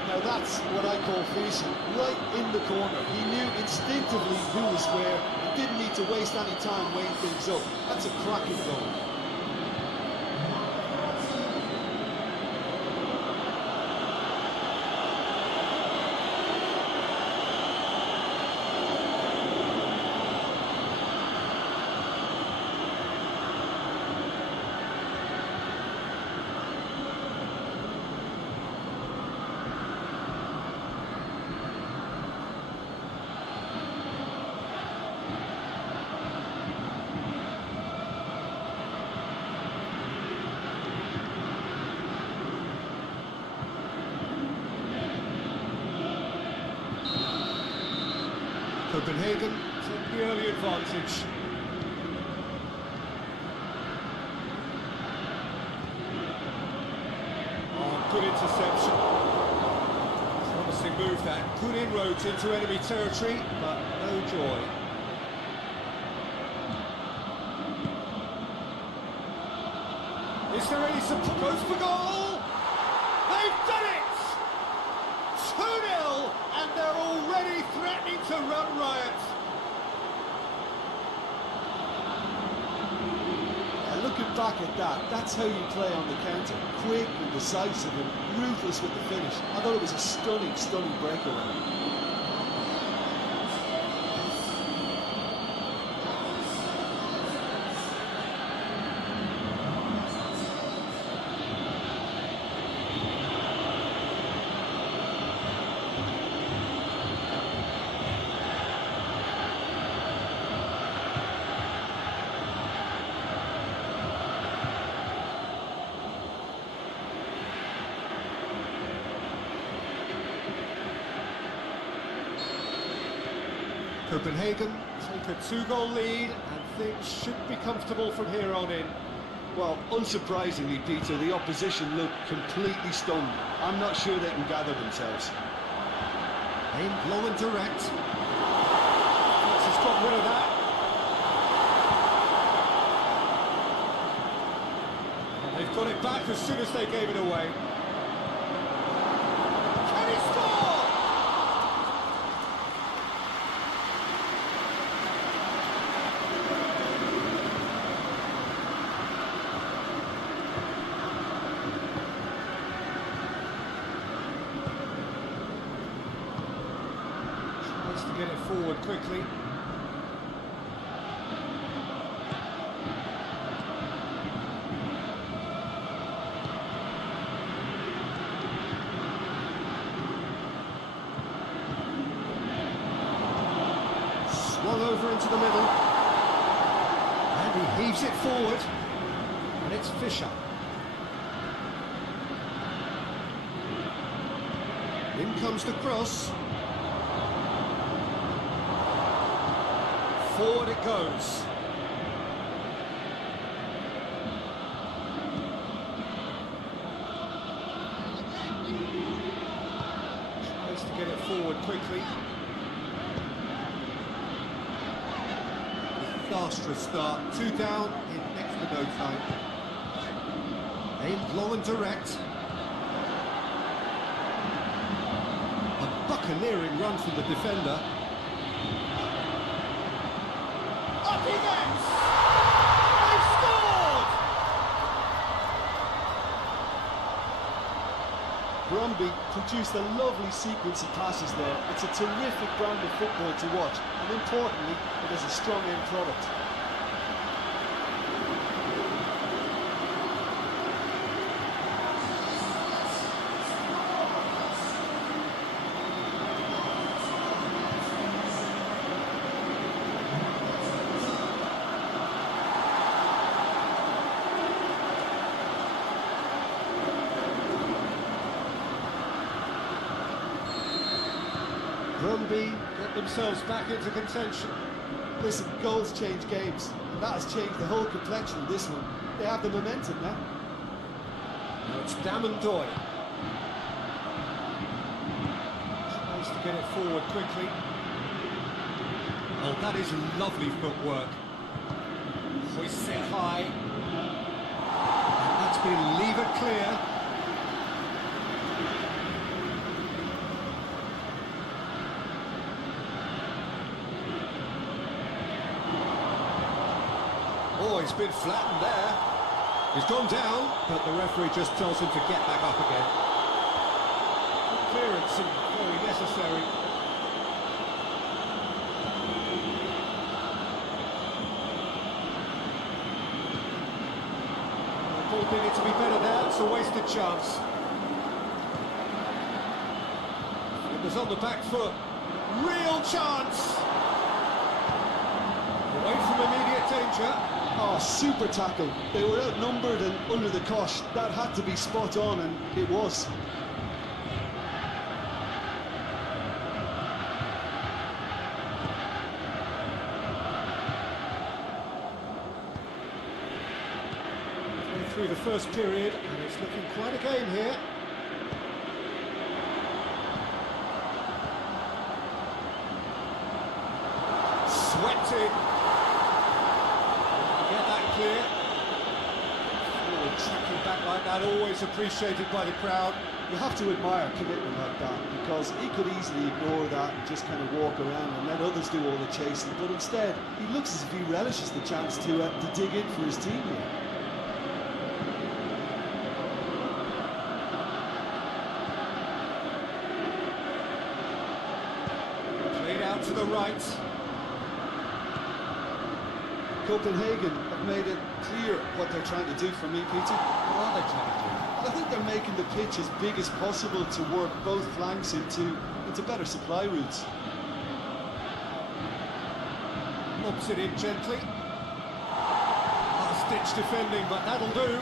Now that's what I call facing, right in the corner. He knew instinctively who was where, and didn't need to waste any time weighing things up. That's a cracking goal. Copenhagen took the early advantage. Oh, good interception. Promising move that. Good inroads into enemy territory, but no joy. Is there any support? Goes for goal! They've done it! 2-0, and they're already threatening to run riot. Looking back at that, that's how you play on the counter. Quick and decisive and ruthless with the finish. I thought it was a stunning, stunning breakaway. Copenhagen take a 2-goal lead, and things should be comfortable from here on in. Well, unsurprisingly, Peter, the opposition look completely stunned. I'm not sure they can gather themselves. Aimed long and direct. That's a strong rid of that. And they've got it back as soon as they gave it away. Can he score? Get it forward quickly. Swung over into the middle. And he heaves it forward. And it's Fisher. In comes the cross. Forward it goes. Tries to get it forward quickly. Disastrous start. 2 down in next to no time. Aimed long and direct. A buccaneering run from the defender. Up he gets! They've scored! Brøndby produced a lovely sequence of passes there. It's a terrific brand of football to watch, and importantly, it is a strong end product. Brøndby get themselves back into contention. Listen, goals change games, and that has changed the whole complexion of this one. They have the momentum now. Now it's Dammendoy. Tries to get it forward quickly. Oh, that is lovely footwork. Hoists it high. And that's been levered clear. Oh, he's been flattened there. He's gone down, but the referee just tells him to get back up again. Good clearance and very necessary. The ball needed to be better there, it's a wasted chance. It was on the back foot. Real chance! Away from immediate danger. Oh, super tackle. They were outnumbered and under the cosh. That had to be spot on, and it was. through the first period, and it's looking quite a game here. Swept in. Get that clear. Forward tracking back like that, always appreciated by the crowd. You have to admire commitment like that, because he could easily ignore that and just kind of walk around and let others do all the chasing, but instead he looks as if he relishes the chance to dig in for his team here. Played out to the right. Copenhagen have made it clear what they're trying to do for me, Peter. What are they trying to do? I think they're making the pitch as big as possible to work both flanks into better supply routes. Lobs it in gently. Last-ditch defending, but that'll do.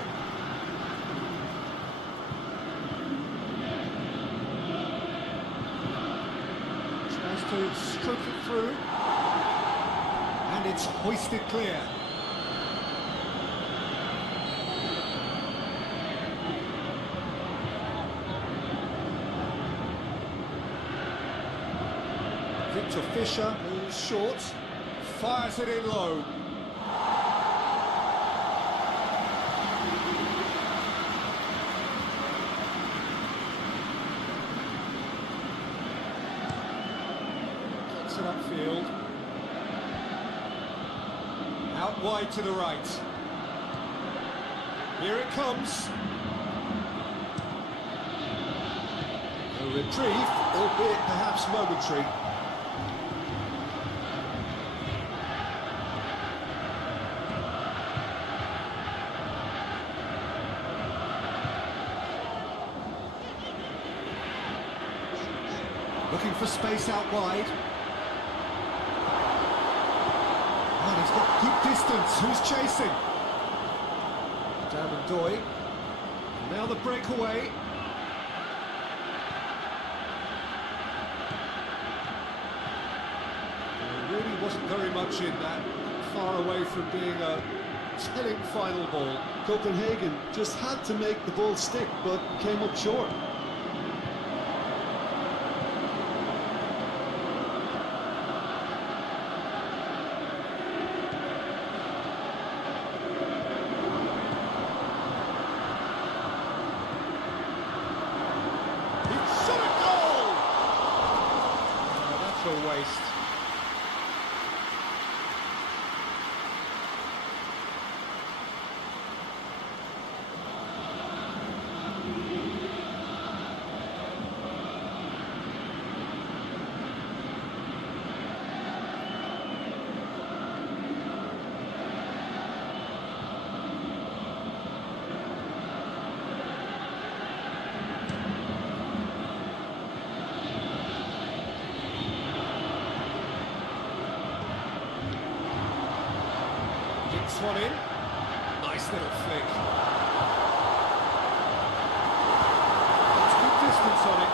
Tries to stroke it through. And it's hoisted clear. Victor Fischer, who's short, fires it in low. Gets it upfield. Out wide to the right. Here it comes. A reprieve, albeit perhaps momentary. Looking for space out wide. And he's got good distance. Who's chasing? Doy. Now the breakaway. There really wasn't very much in that. Far away from being a telling final ball. Copenhagen just had to make the ball stick, but came up short. Waste. This one in. Nice little flick. That's good distance on it.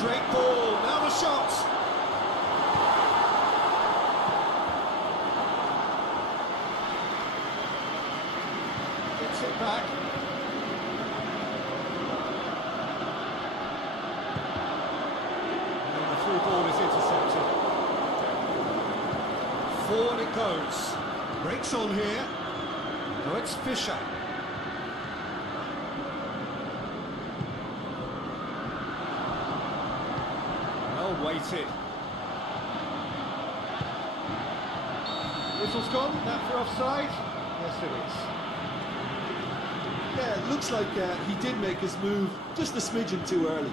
Great ball, now the shot! Gets it back. And the through ball is intercepted. Forward it goes. Breaks on here. No, it's Fischer. Waited. Whistle's gone, that for offside? Yes it is. Yeah, it looks like he did make his move just a smidgen too early.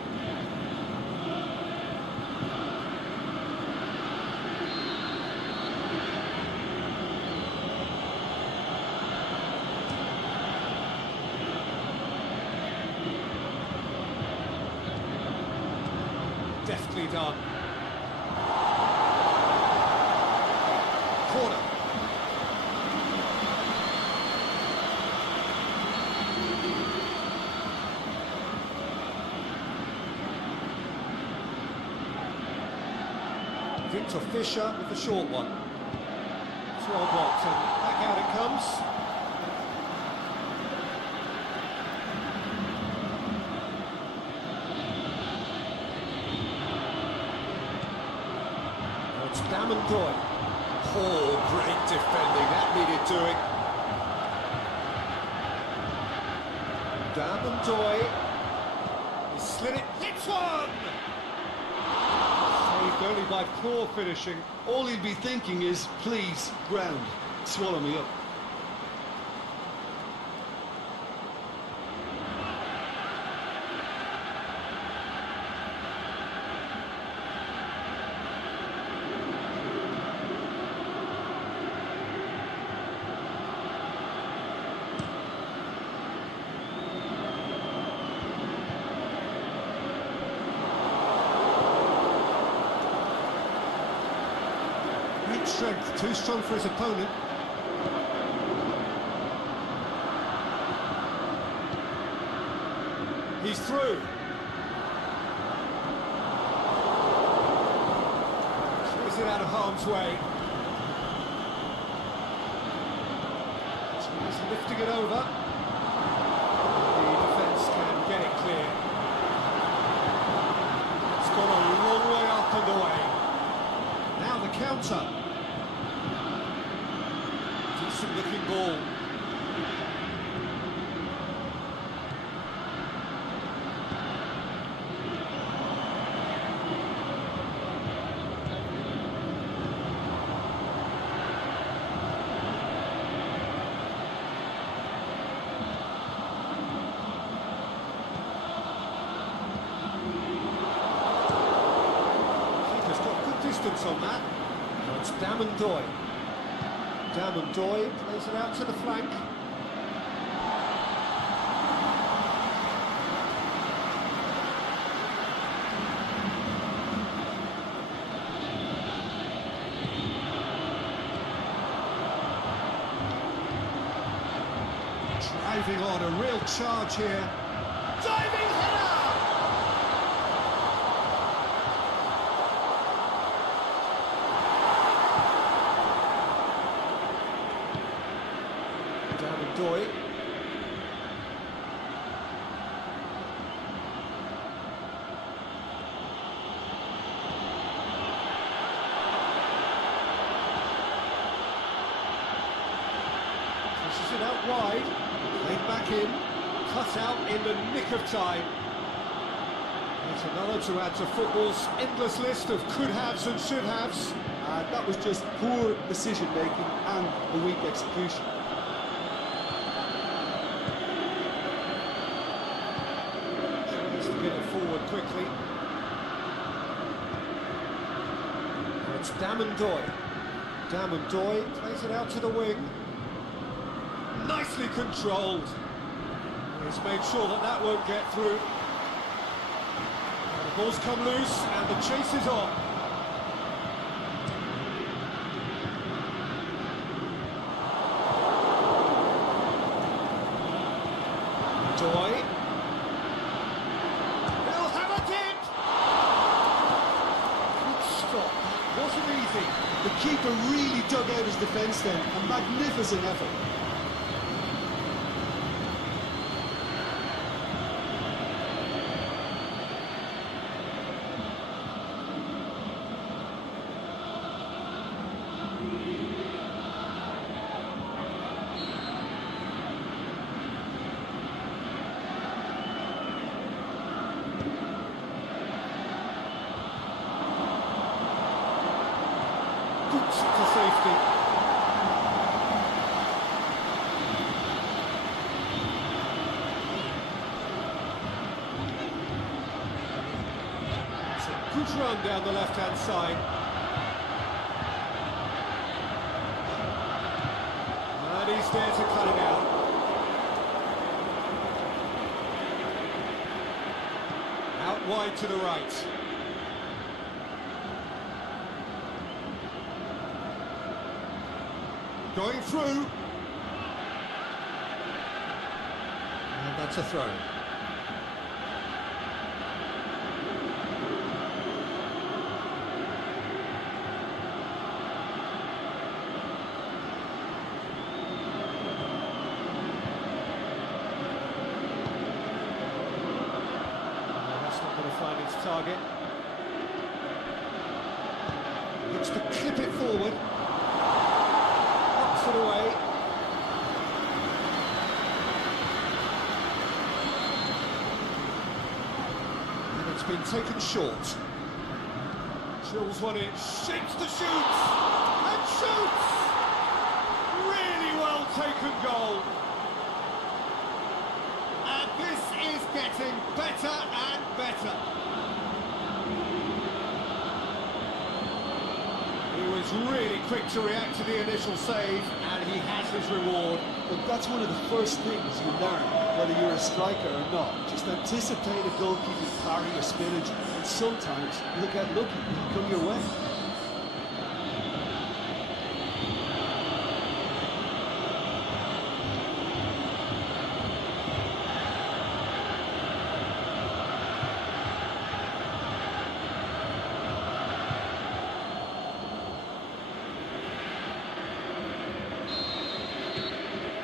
Deftly done. Victor Fisher with the short one. It's well blocked and back out it comes. Now it's Dammendoy. Oh, great defending, that needed doing. Dammendoy. He slid it, hits one! Saved only by poor finishing. All he'd be thinking is, please, ground, swallow me up. Great strength, too strong for his opponent. He's through. Clears it out of harm's way. He's lifting it over. The defence can get it clear. It's gone a long way up and away. Now the counter. Decent looking ball. Keeper's got good distance on that. Now it's Dammendoy. Dammendoy plays it out to the flank. Driving on, a real charge here. Diving header! Dammendoy. Pushes it out wide, played back in, cut out in the nick of time. There's another to add to football's endless list of could-haves and should-haves. That was just poor decision-making and a weak execution. Tries to get it forward quickly. Now it's Dammendoy. Dammendoy plays it out to the wing. Nicely controlled. He's made sure that that won't get through. Now the ball's come loose and the chase is on. Doy. They'll have it in! Good stop. Wasn't easy. The keeper really dug out his defence then. A magnificent effort. To safety. It's a good run down the left-hand side. And he's there to cut it out. Out wide to the right. Going through. And that's a throw. target. Looks to clip it forward. Knocks it away. And it's been taken short. Drills one in, shapes to shoot, and shoots! Really well taken goal. And this is getting better and better. He was really quick to react to the initial save, and he has his reward. But that's one of the first things you learn, whether you're a striker or not. Just anticipate a goalkeeping parry or spillage, and sometimes you'll get lucky, it'll come your way.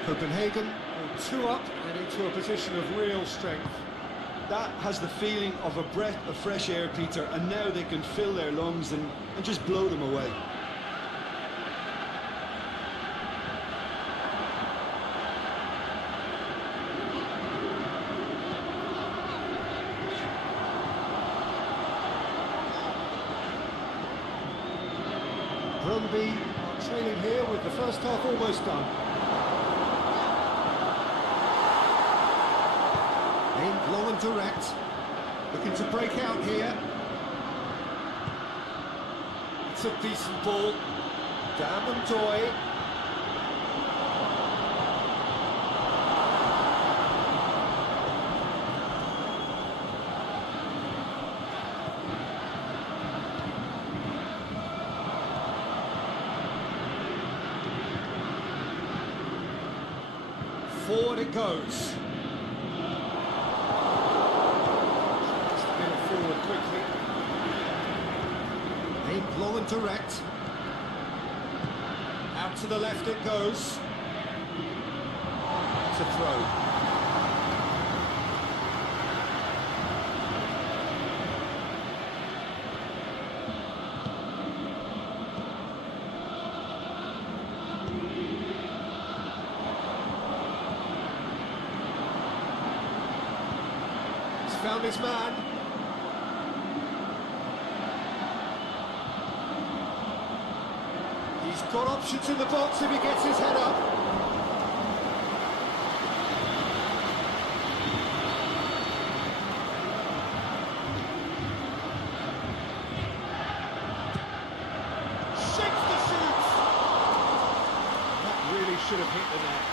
Copenhagen are 2 up and into a position of real strength. That has the feeling of a breath of fresh air, Peter, and now they can fill their lungs and just blow them away. Brøndby are trailing here with the first half almost done. Aimed long and direct, looking to break out here. It's a decent ball. Doy. Forward it goes. Quickly. Aimed long and direct. Out to the left it goes. It's a throw. He's found his man. He's got options in the box if he gets his head up. Shakes the shoot! That really should have hit the net.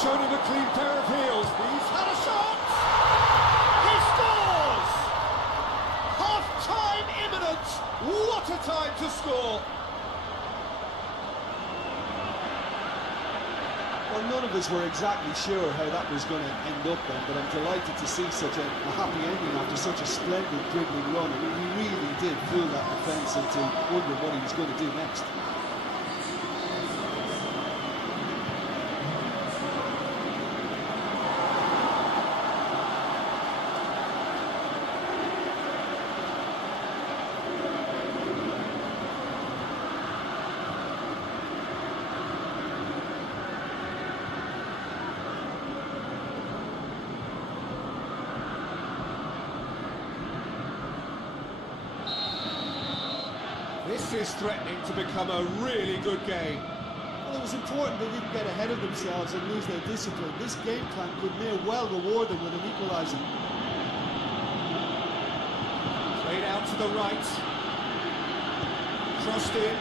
Shown him a clean pair of heels. He's had a shot! He scores! Half-time imminent! What a time to score! Well, none of us were exactly sure how that was going to end up then, but I'm delighted to see such a happy ending after such a splendid dribbling run. I mean, he really did fool that defence into wondering what he was going to do next. This is threatening to become a really good game. Well, it was important they didn't get ahead of themselves and lose their discipline. This game plan could near well reward them with an equaliser. Played out to the right. Crossed in.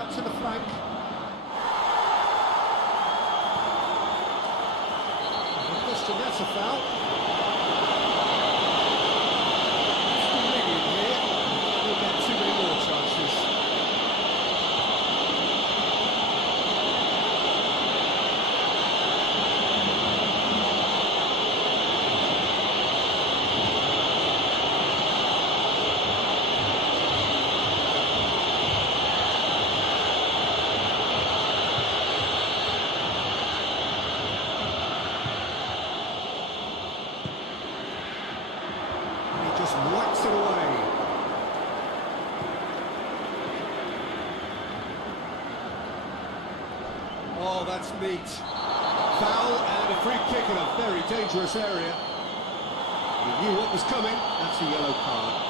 out to the flank. No question, that's a foul. We'll get too many more chances. Just whacks it away. Oh, that's neat. Foul and a free kick in a very dangerous area. He knew what was coming. That's a yellow card.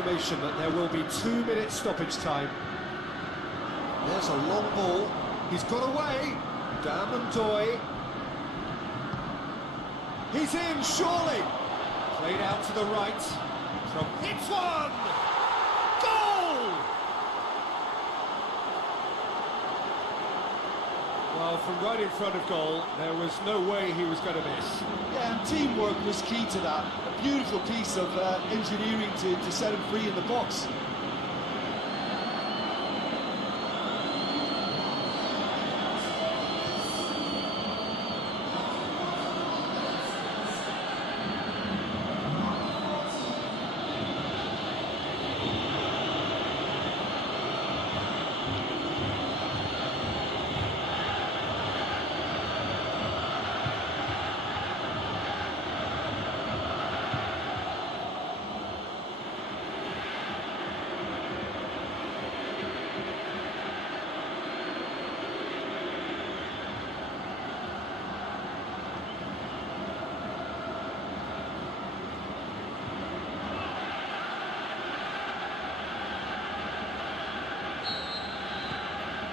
Confirmation that there will be 2 minutes stoppage time. There's a long ball. He's got away. Damondoy. He's in, surely. Played out to the right. From hits one. Goal! Well, from right in front of goal, there was no way he was going to miss. Yeah, and teamwork was key to that. A beautiful piece of engineering to set him free in the box.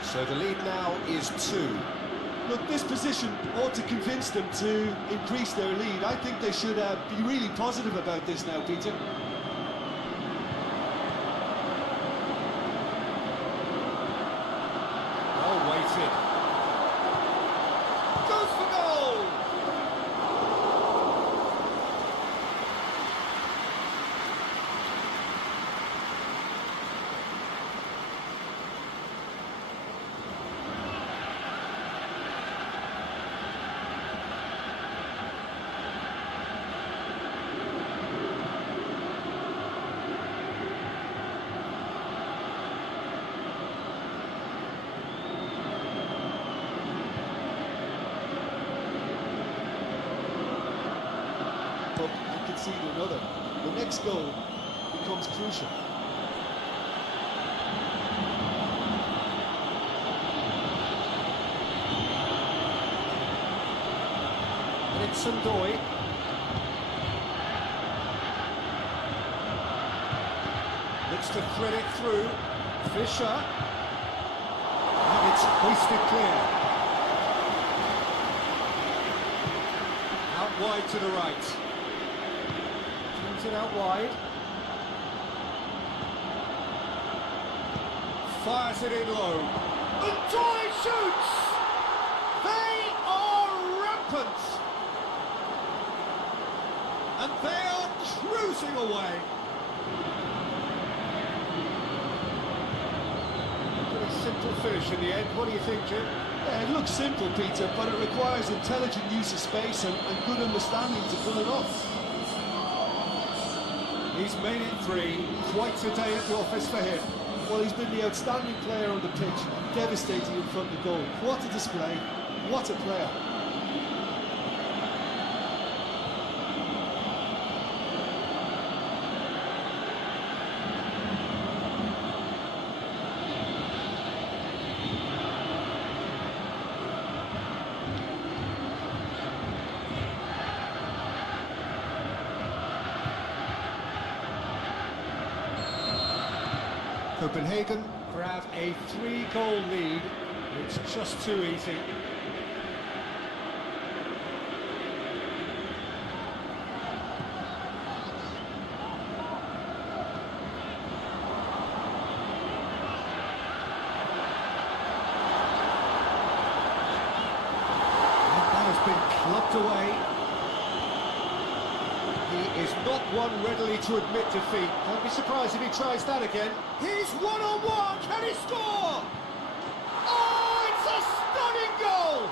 So the lead now is 2. Look, this position ought to convince them to increase their lead. I think they should be really positive about this now, Peter. Well weighted. Goes for goal! And concede another. The next goal becomes crucial. And it's Sandoy. Looks to thread it through. Fisher. And it's hoisted clear. Out wide to the right. Turns it out wide. Fires it in low. And Toy shoots! They are rampant! And they are cruising away. A simple finish in the end. What do you think, Jim? Yeah, it looks simple, Peter, but it requires intelligent use of space and good understanding to pull it off. He's made it 3. Quite a day at the office for him. Well, he's been the outstanding player on the pitch, devastating in front of goal. What a display, what a player. Copenhagen grab a 3-goal lead. It's just too easy. Clubbed away. He is not one readily to admit defeat. Don't be surprised if he tries that again. He's one-on-one. Can he score? Oh, it's a stunning goal!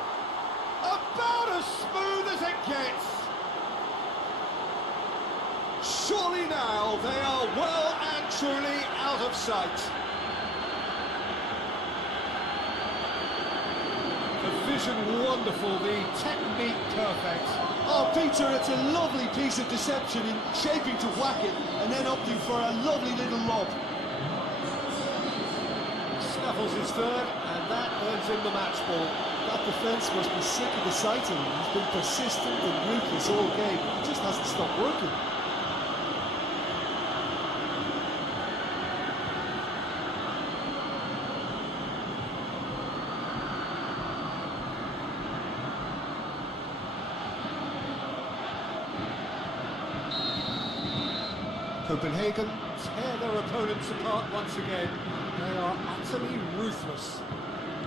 About as smooth as it gets. Surely now they are well and truly out of sight. Vision wonderful, the technique perfect. Oh, Peter, it's a lovely piece of deception in shaping to whack it and then opting for a lovely little lob. Snaffles his third, and that earns him the match ball. That defence must be sick of the sight of him. He's been persistent and ruthless all game. He just hasn't stopped working. Copenhagen tear their opponents apart once again. They are utterly ruthless.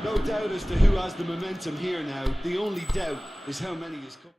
No doubt as to who has the momentum here now. The only doubt is how many is coming.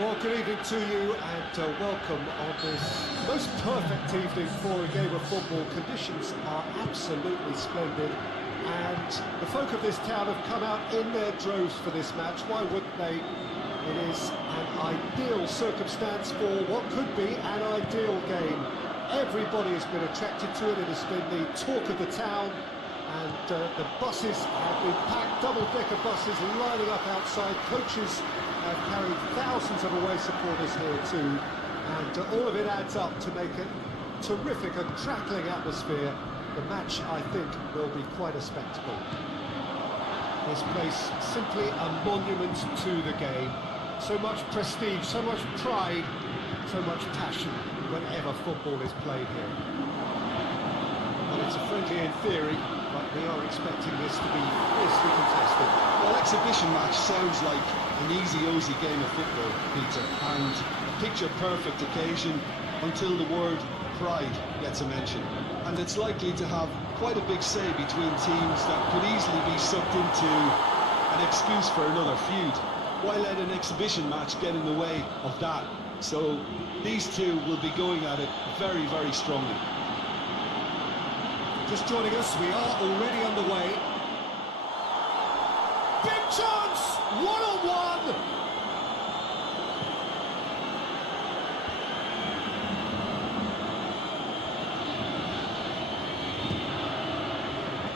Well, good evening to you and welcome on this most perfect evening for a game of football. Conditions are absolutely splendid and the folk of this town have come out in their droves for this match. Why wouldn't they? It is an ideal circumstance for what could be an ideal game. Everybody has been attracted to it. It has been the talk of the town and the buses have been packed, double-decker buses lining up outside. Coaches have carried thousands of away supporters here too, and all of it adds up to make it terrific and crackling atmosphere. The match, I think, will be quite a spectacle. This place simply a monument to the game. So much prestige, so much pride, so much passion whenever football is played here. Well, it's a friendly in theory, but we are expecting this to be fiercely contested. Well, exhibition match sounds like an easy-ozy game of football, Peter, and a picture-perfect occasion until the word pride gets a mention. And it's likely to have quite a big say between teams that could easily be sucked into an excuse for another feud. Why let an exhibition match get in the way of that? So these two will be going at it very, very strongly. Just joining us, we are already underway. Big chance! One-on-one!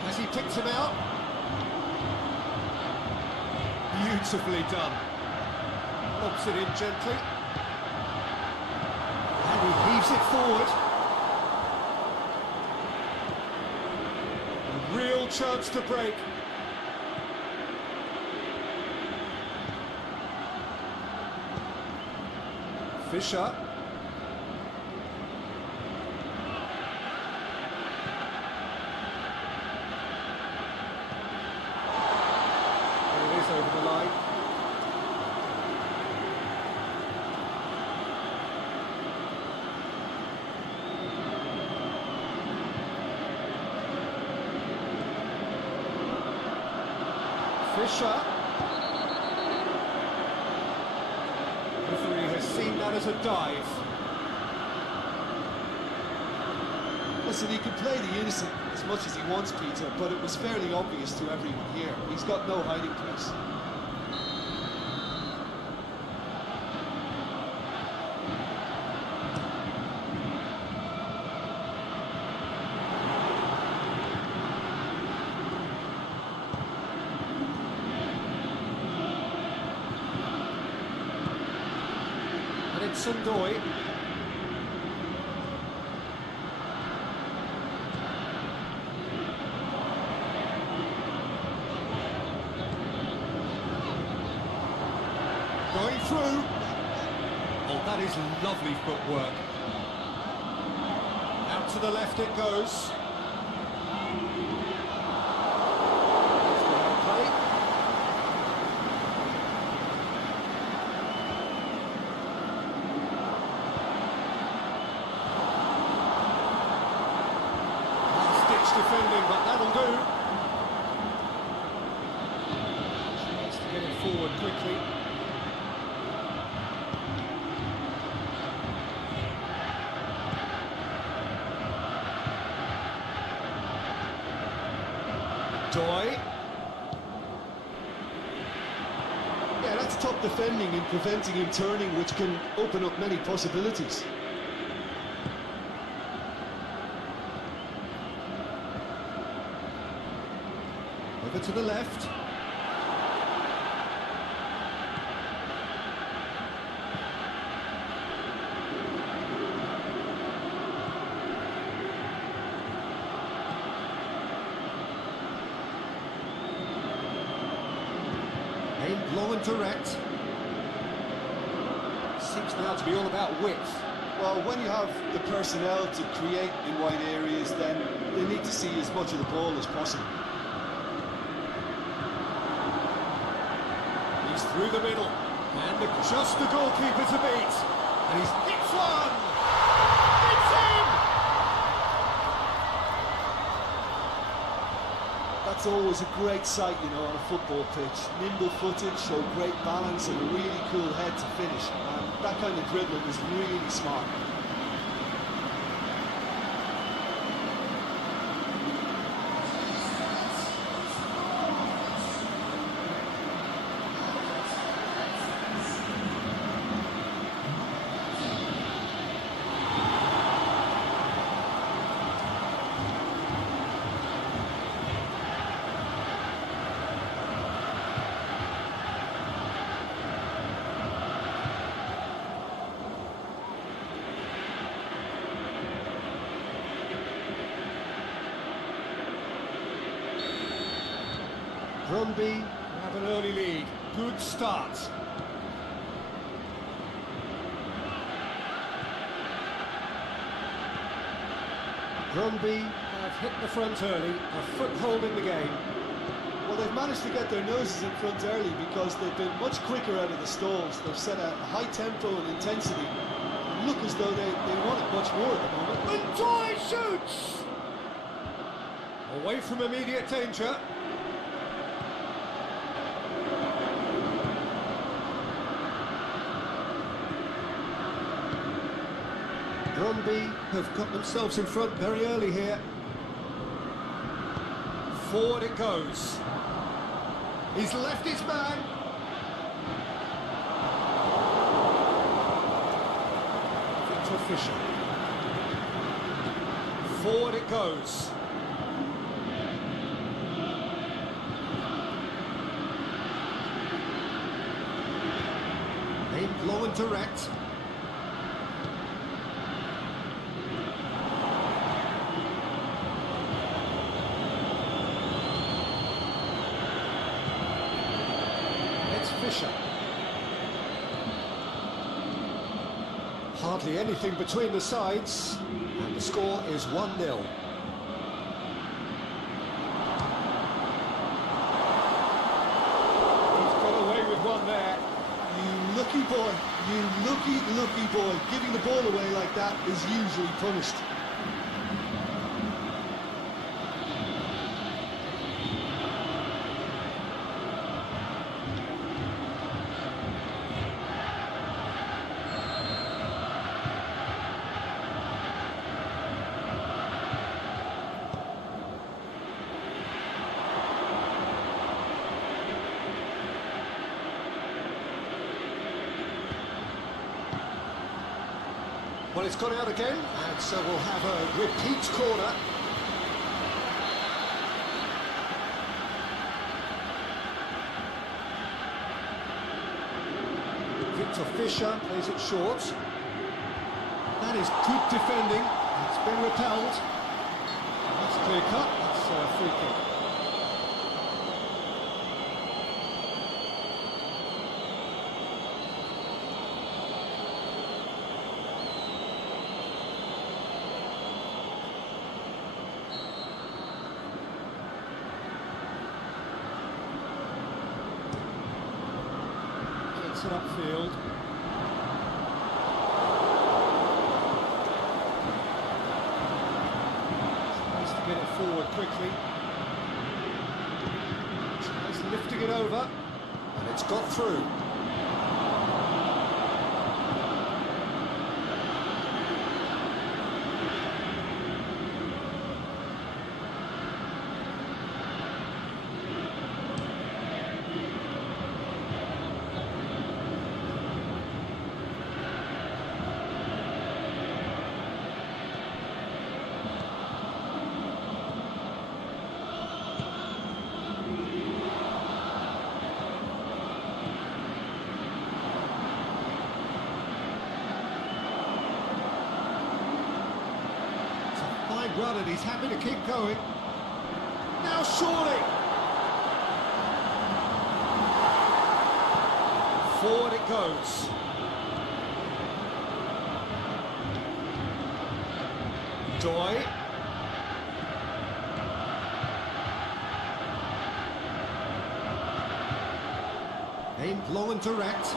Has he picked him out? Beautifully done. Lobs it in gently. And he heaves it forward. A real chance to break. Fisher. There it is over the line. Fisher. Referee has seen that as a dive. Listen, he can play the innocent as much as he wants, Peter, but it was fairly obvious to everyone here. He's got no hiding place. Hudson-Doy. Going through. Oh, that is lovely footwork. Out to the left it goes. Defending, but that'll do. Chance to get it forward quickly. Doy. Yeah, that's top defending and preventing him turning, which can open up many possibilities. Over to the left. Aimed low and direct. Seems now to be all about width. Well, when you have the personnel to create in wide areas, then they need to see as much of the ball as possible. Through the middle, and just the goalkeeper to beat, and he's hits one! It's in! That's always a great sight, you know, on a football pitch. Nimble-footed, show great balance, and a really cool head to finish. And that kind of dribbling is really smart. Brøndby have an early lead. Good start. Brøndby have hit the front early, a foothold in the game. Well, they've managed to get their noses in front early because they've been much quicker out of the stalls. They've set a high tempo and intensity. Look as though they want it much more at the moment. And Doy shoots! Away from immediate danger. Brøndby have got themselves in front very early here. Forward it goes. He's left his man. Victor Fischer. Forward it goes. Aimed low and direct. Fischer. Hardly anything between the sides, and the score is 1-0. He's got away with one there. You lucky boy, you lucky boy. Giving the ball away like that is usually punished. Well, it's gone out again, and so we'll have a repeat corner. Victor Fischer plays it short. That is good defending. It's been repelled. That's clear cut. That's a free kick. Gets it upfield. Get it forward quickly. It's lifting it over. And it's got through. Run, and he's happy to keep going. Now surely. Forward it goes. Joy. Aimed long and direct.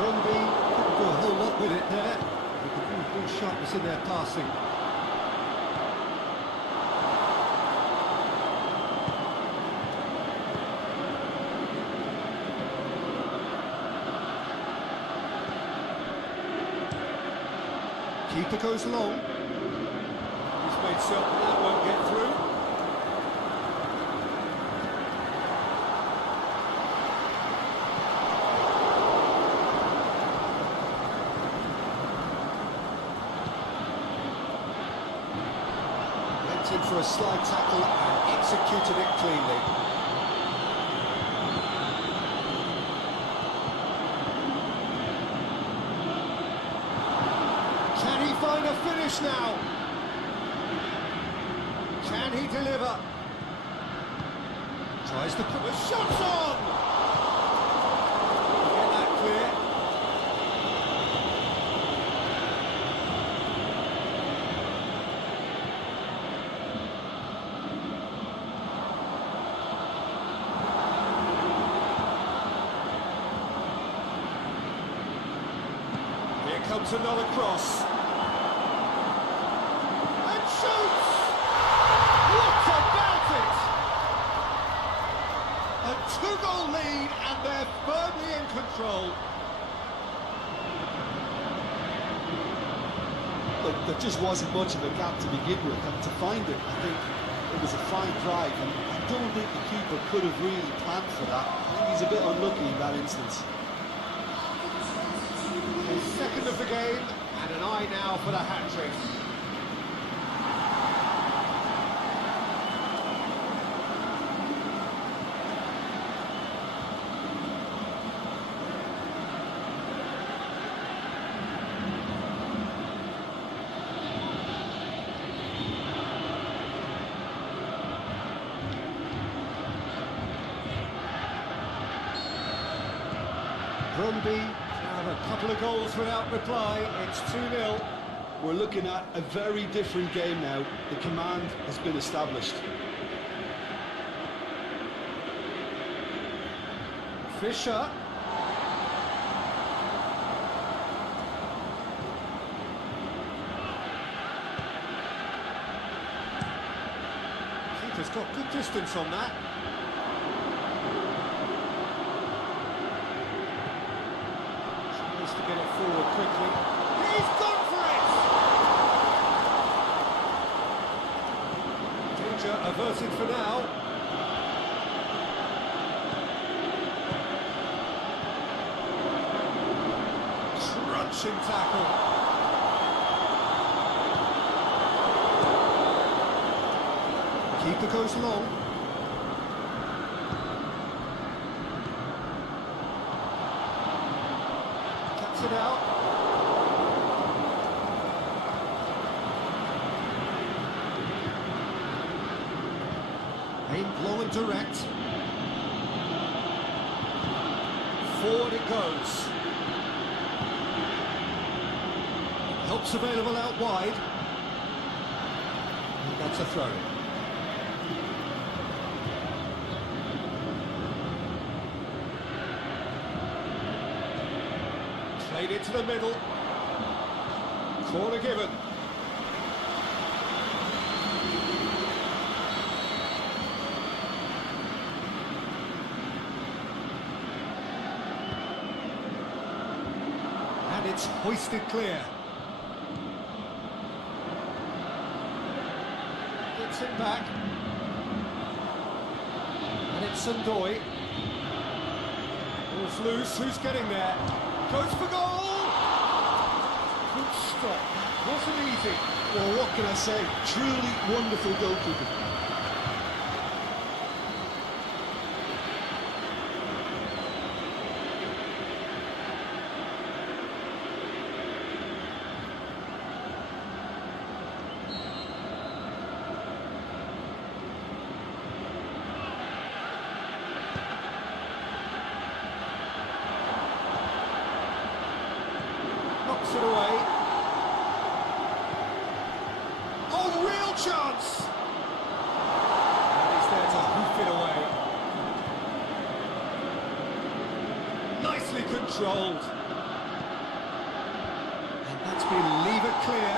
Brøndby couldn't do a whole lot with it there. They could use more sharpness in their passing. Keeper goes long. He's made certain that won't get through. In for a slide tackle and executed it cleanly. Can he find a finish now? Can he deliver? Tries to put the shots on! Get that clear. Comes another cross. And shoots! What about it? A two-goal lead and they're firmly in control. Look, there just wasn't much of a gap to begin with, and to find it, I think it was a fine drive, and I don't think the keeper could have really planned for that. I think he's a bit unlucky in that instance. Second of the game, and an eye now for the hat-trick. Brøndby have a couple of goals without reply. It's 2-0. We're looking at a very different game now. The command has been established. Fisher. Keeper's got good distance on that. Tries to get it forward quickly. He's gone for it! Danger averted for now. Smashing tackle. Keeper goes long. Cuts it out. Aimed low and direct. Forward it goes. Help's available out wide. And that's a throw. Played it to the middle. Corner given. And it's hoisted clear. Gets it back. And it's Sandoy. Ball's loose. Who's getting there? Goes for goal! Good stop. Wasn't easy. Well, what can I say? Truly wonderful goalkeeping. Knocks it away. Oh, real chance! And he's there to hoof it away. Nicely controlled. And that's been leave it clear.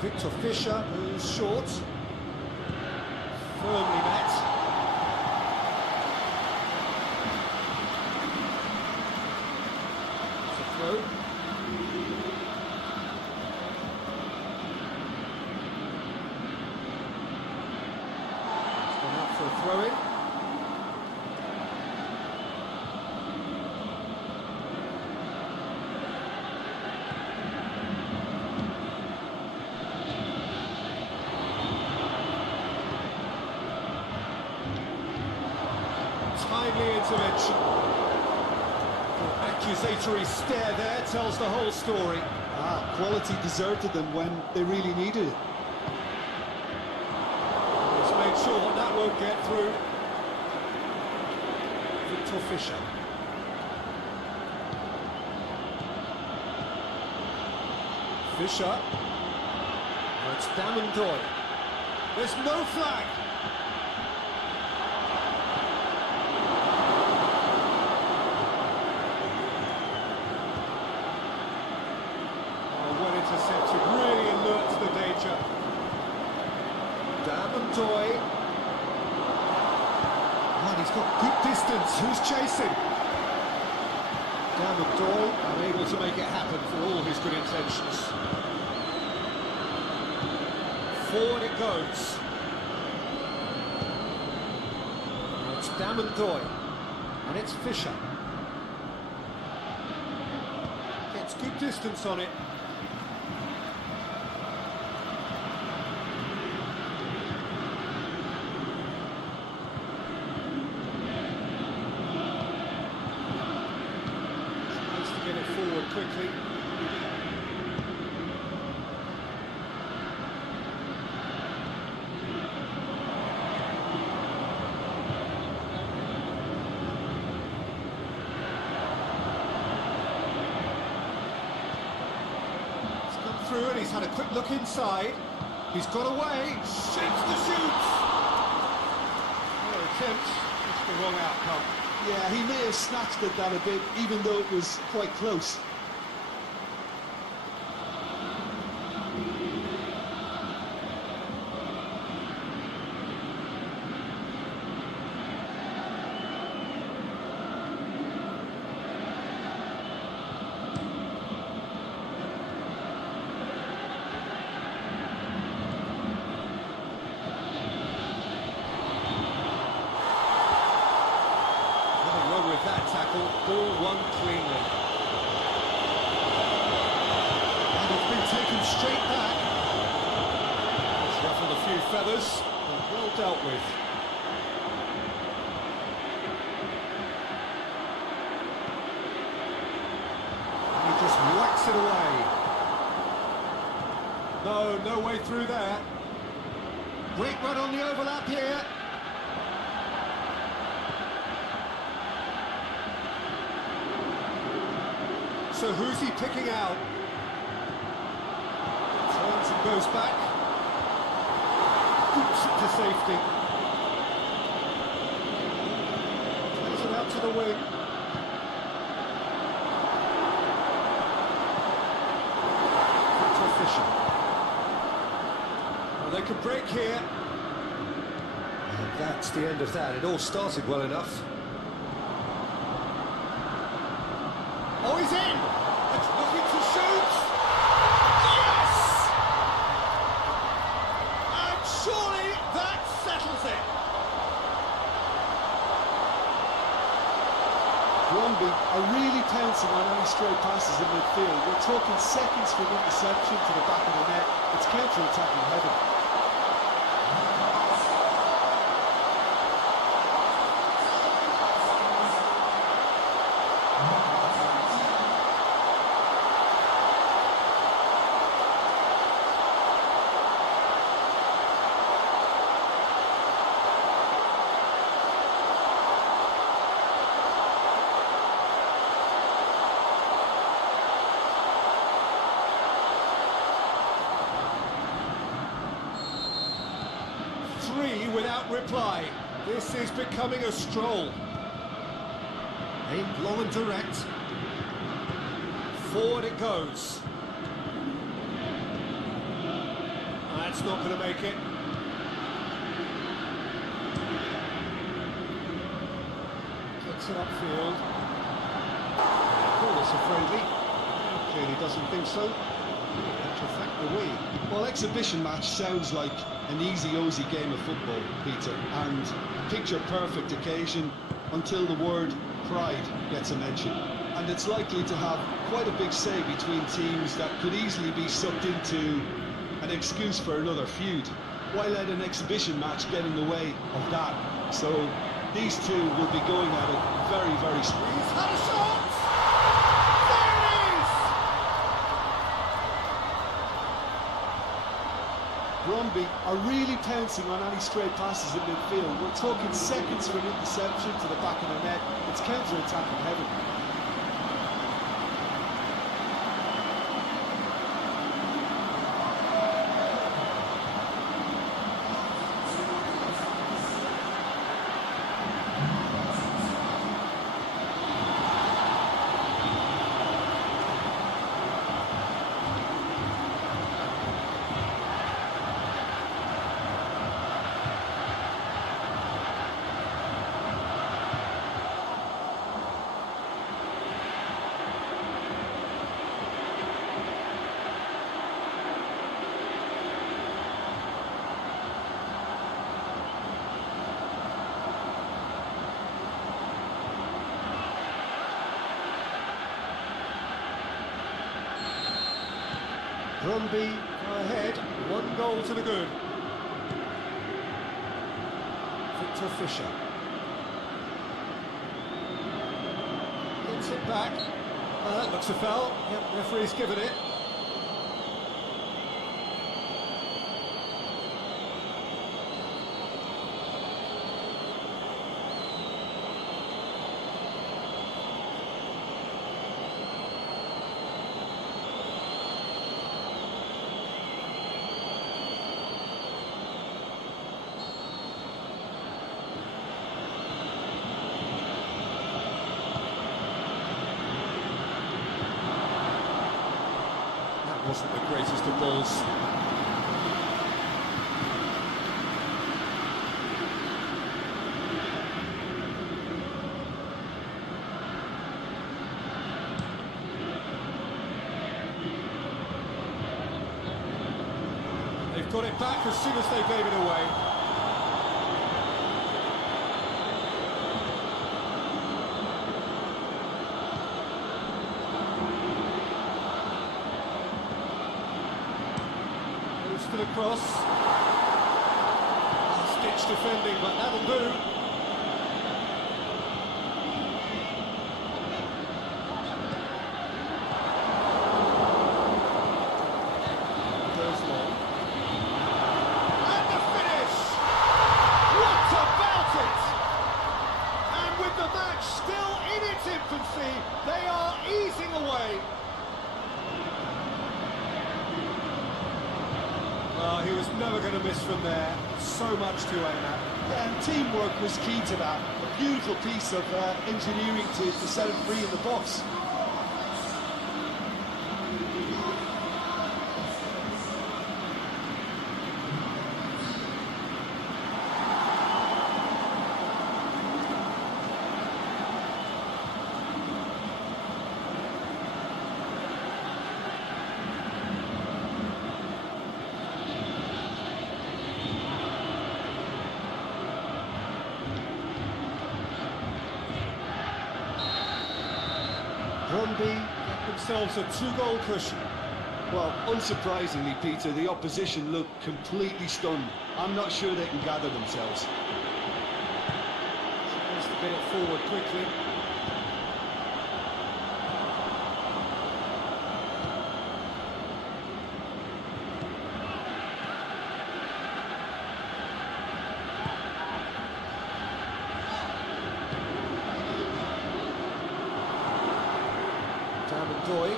Victor Fischer, who's short, firmly met. It's a throw. It's gone out for a throw-in. Timely intervention. The accusatory stare there tells the whole story. Quality deserted them when they really needed it. He's made sure that that won't get through. Victor Fischer. Fischer. Oh, it's Dammendoy. There's no flag. Intercepted, really alert to the danger. Dammendoy. And he's got good distance. Who's chasing? Dammendoy unable to make it happen for all his good intentions. Forward it goes. It's Dammendoy. And it's Fischer. Gets good distance on it. Get it forward quickly. He's come through and he's had a quick look inside. He's got away, shapes the shoots. No attempt, just the wrong outcome. Yeah, he may have snatched at that a bit, even though it was quite close. That tackle, ball won cleanly. And it's been taken straight back. It's ruffled a few feathers, but well dealt with. And he just whacks it away. No way through there. Great run on the overlap here. So who's he picking out? Turns and goes back. Boots it to safety. Plays it out to the wing. Victor Fisher. Well, they could break here. And that's the end of that. It all started well enough. Oh, he's in! It's looking to shoot! Yes! And surely that settles it! Brøndby are really pouncing on any stray passes in midfield. We're talking seconds from interception to the back of the net. It's counter-attacking heaven. Without reply. This is becoming a stroll. Aimed long and direct. Forward it goes. That's not going to make it. Kicks it upfield. Call this a friendly. Clearly doesn't think so. In fact, the we. Well, exhibition match sounds like an easy-ozy game of football, Peter, and picture-perfect occasion until the word pride gets a mention. And it's likely to have quite a big say between teams that could easily be sucked into an excuse for another feud. Why let an exhibition match get in the way of that? So these two will be going at it very, very strong. He's had a shot! There it is! Brøndby are really pouncing on any stray passes in midfield. We're talking seconds from interception to the back of the net. It's counter-attacking heaven. Brøndby ahead, 1 goal to the good. Victor Fisher. Gets it back. That looks a foul. Yep, referee's given it. wasn't the greatest of balls. They've got it back as soon as they gave it away. Goes to the cross. Stitch defending, but that'll do. They are easing away. Well, he was never going to miss from there. So much to aim at. Yeah, and teamwork was key to that. A beautiful piece of engineering to set it free in the box. Brøndby get themselves a 2-goal cushion. Well, unsurprisingly, Peter, the opposition look completely stunned. I'm not sure they can gather themselves. Tries to get it forward quickly. Doy.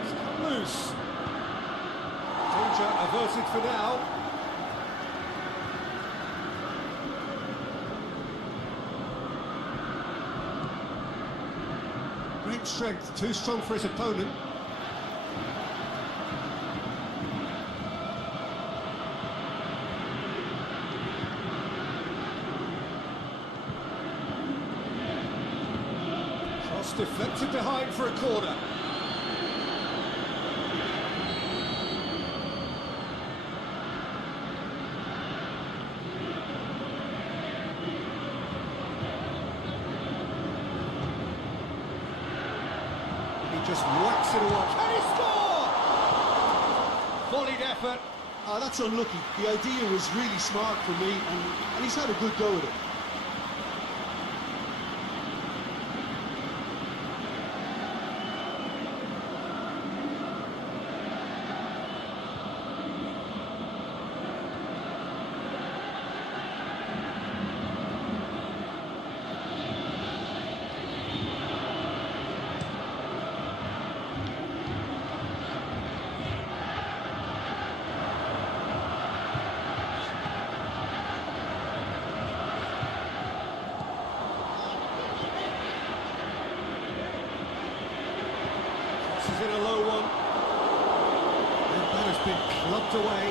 It's come loose. Danger averted for now. Great strength, too strong for his opponent. Cross deflected behind for a corner. Just whacks it away. Can he score? Volleyed effort. Oh, that's unlucky. The idea was really smart for me, and he's had a good go at it. In a low one, and that has been clubbed away.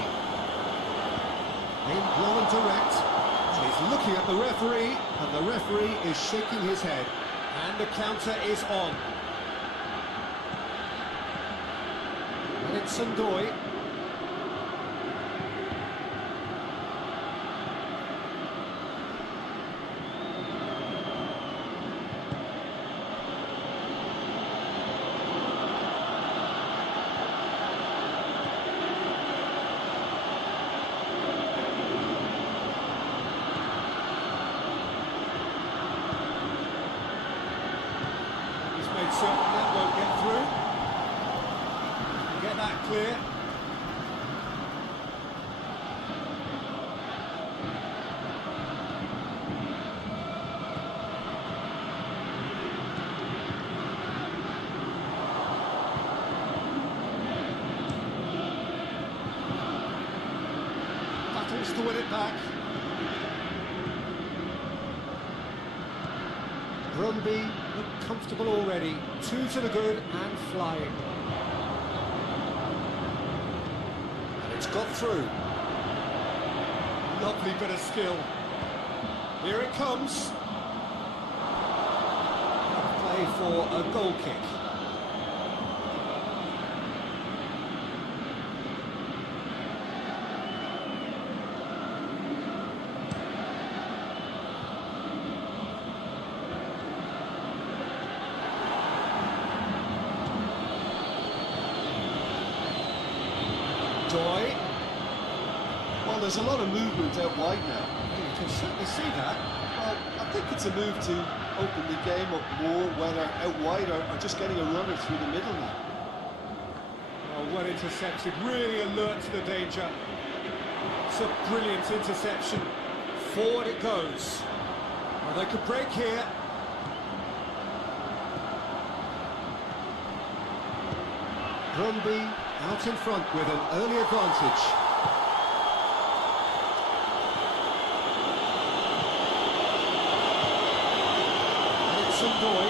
Aimed well and direct. He's looking at the referee, and the referee is shaking his head. And the counter is on. And it's Doy. Certain that won't get through. Get that clear. attack. Brøndby look comfortable already. 2 to the good and flying. And it's got through. Lovely bit of skill. Here it comes. Play for a goal kick. Joy. Well, there's a lot of movement out wide now. You can certainly see that. Well, I think it's a move to open the game up more, whether out wide or just getting a runner through the middle now. Oh, well intercepted, really alert to the danger. It's a brilliant interception. Forward it goes. Well, they could break here. Brøndby out in front with an early advantage. Boy.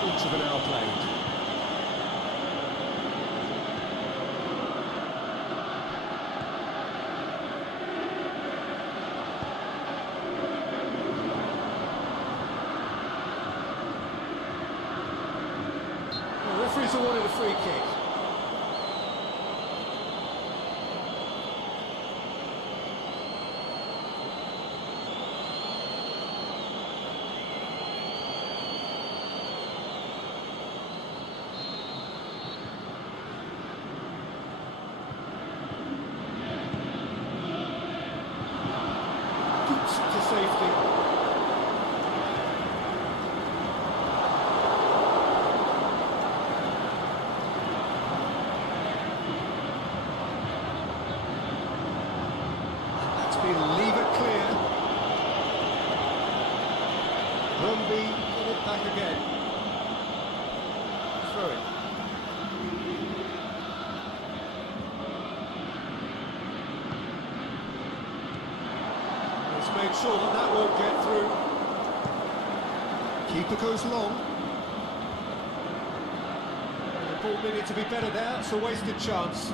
Quarter of an hour played. The referees awarded a free kick. To safety. That's been lever clear. Brøndby get it back again. Throw it. Made sure that that won't get through. Keeper goes long. The ball needed to be better there. It's a wasted chance.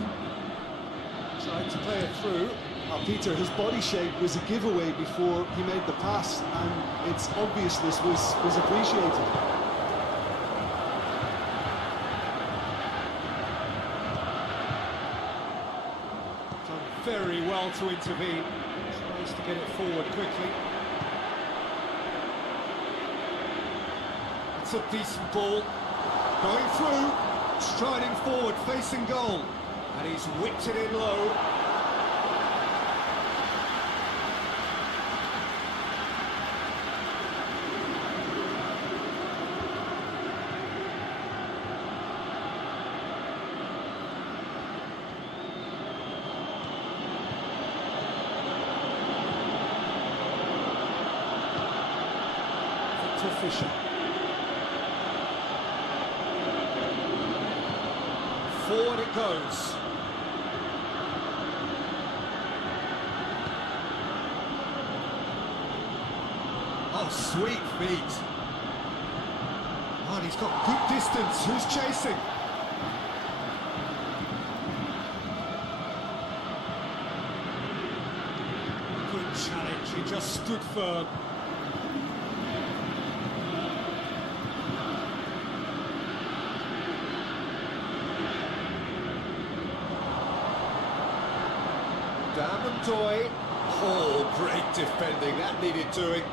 Trying to play it through. Peter, his body shape was a giveaway before he made the pass, and its obviousness was appreciated. Done very well to intervene. Tries to get it forward quickly. It's a decent ball. Going through, striding forward, facing goal. And he's whipped it in low. Fisher. Forward it goes. Oh, sweet feet. Oh, and he's got good distance. Who's chasing? Good challenge. He just stood firm. Joy. Oh, great defending, that needed doing.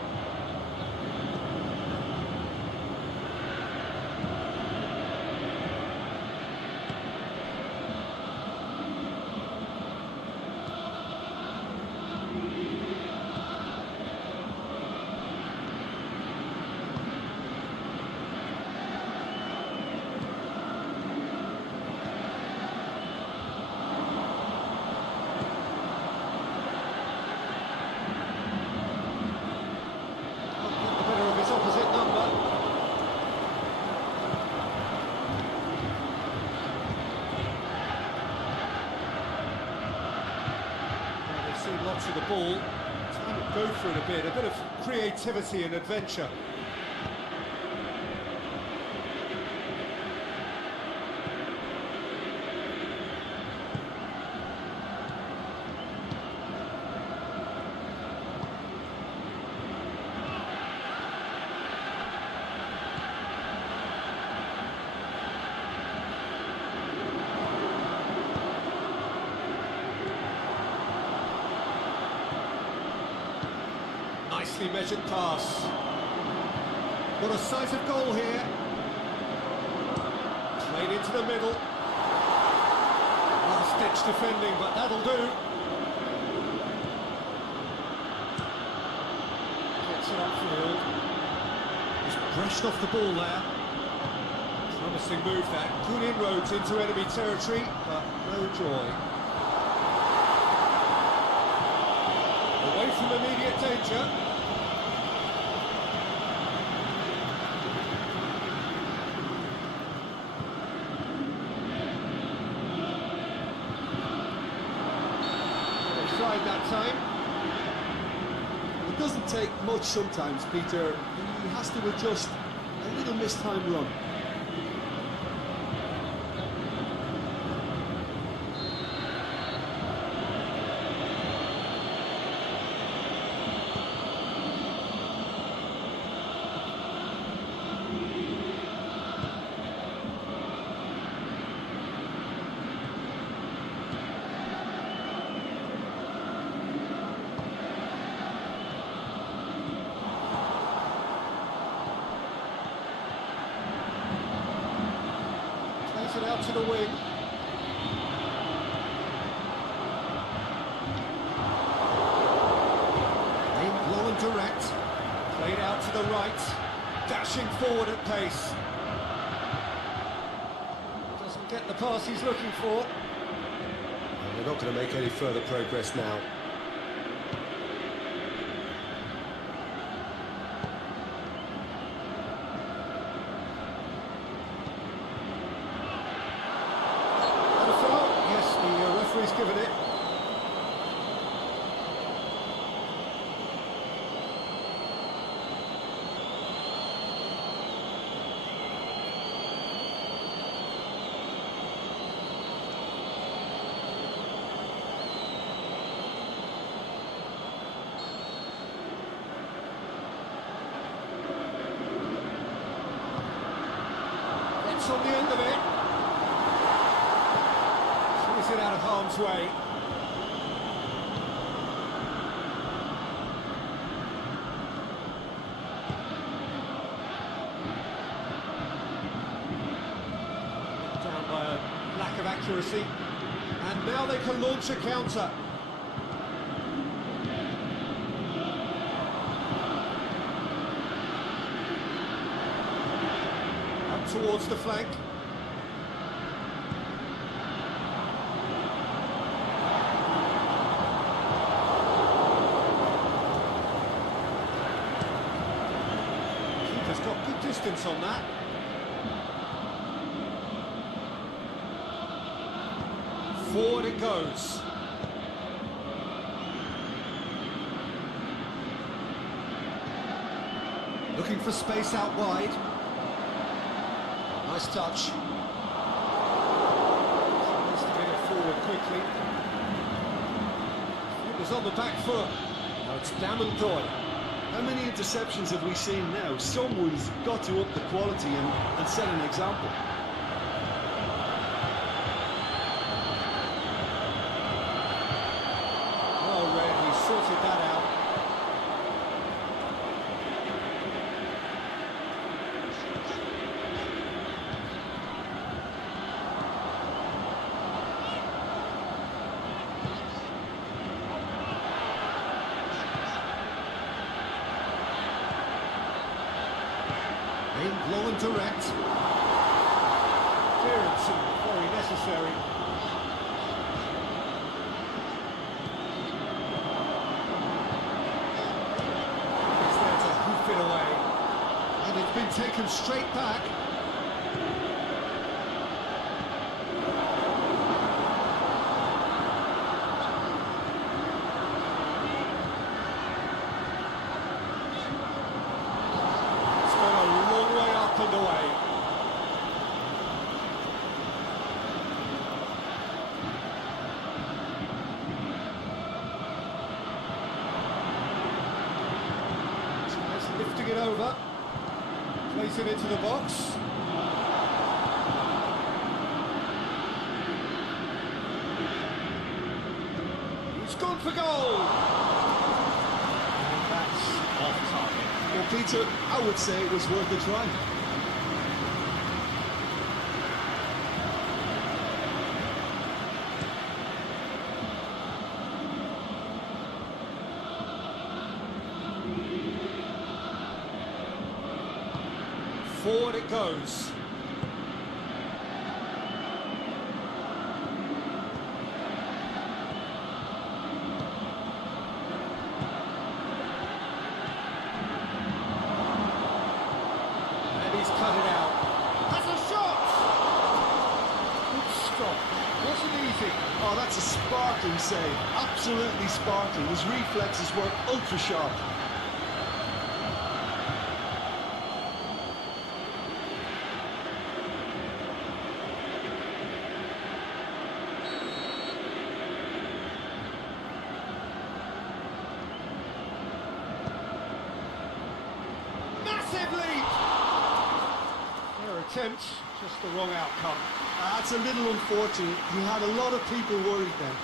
lots of the ball. Time to go for it a bit of creativity and adventure. Nicely measured pass. Got a sight of goal here. Played into the middle. Last-ditch defending, but that'll do. Gets it upfield. He's brushed off the ball there. Promising move that. Good inroads into enemy territory, but no joy. Away from immediate danger. Tried that time. It doesn't take much sometimes, Peter. He has to adjust a little mistimed run. It out to the wing. Aimed low and direct. Played out to the right. Dashing forward at pace. Doesn't get the pass he's looking for. And they're not going to make any further progress now. He's given it. Gets on the end of it. It out of harm's way. Down by a lack of accuracy. And now they can launch a counter. Up towards the flank. Has got good distance on that. Forward it goes. Looking for space out wide. Nice touch. Needs to get it forward quickly. It was on the back foot. Now it's Damon. How many interceptions have we seen now? Someone's got to up the quality and set an example. Well read, he sorted that out. Aimed low and direct. Clearance very necessary. He's there to hoof it away. And it's been taken straight back. over. Place it into the box. He's gone for goal. And that's off target. Well, Peter, I would say it was worth a try. Forward it goes. And he's cut it out. That's a shot! Good stop. Wasn't easy. Oh, that's a sparkling save. Absolutely sparkling. His reflexes were ultra sharp. Massive leap! Their attempt, just the wrong outcome. That's a little unfortunate. He had a lot of people worried then.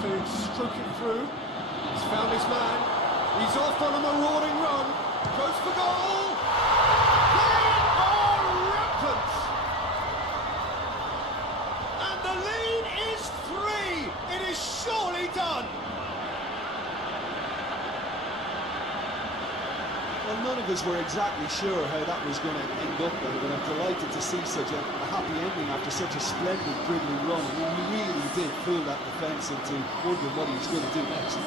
Tries to stroke it through. He's found his man. He's off on a marauding run. Goes for goal. They are rampant. And the lead is 3. It is surely done. Well, none of us were exactly sure how that was going to end up, but I'm delighted to see such a happy ending after such a splendid dribbling run. I mean, he really did fool that defence into wondering what he was going to do next.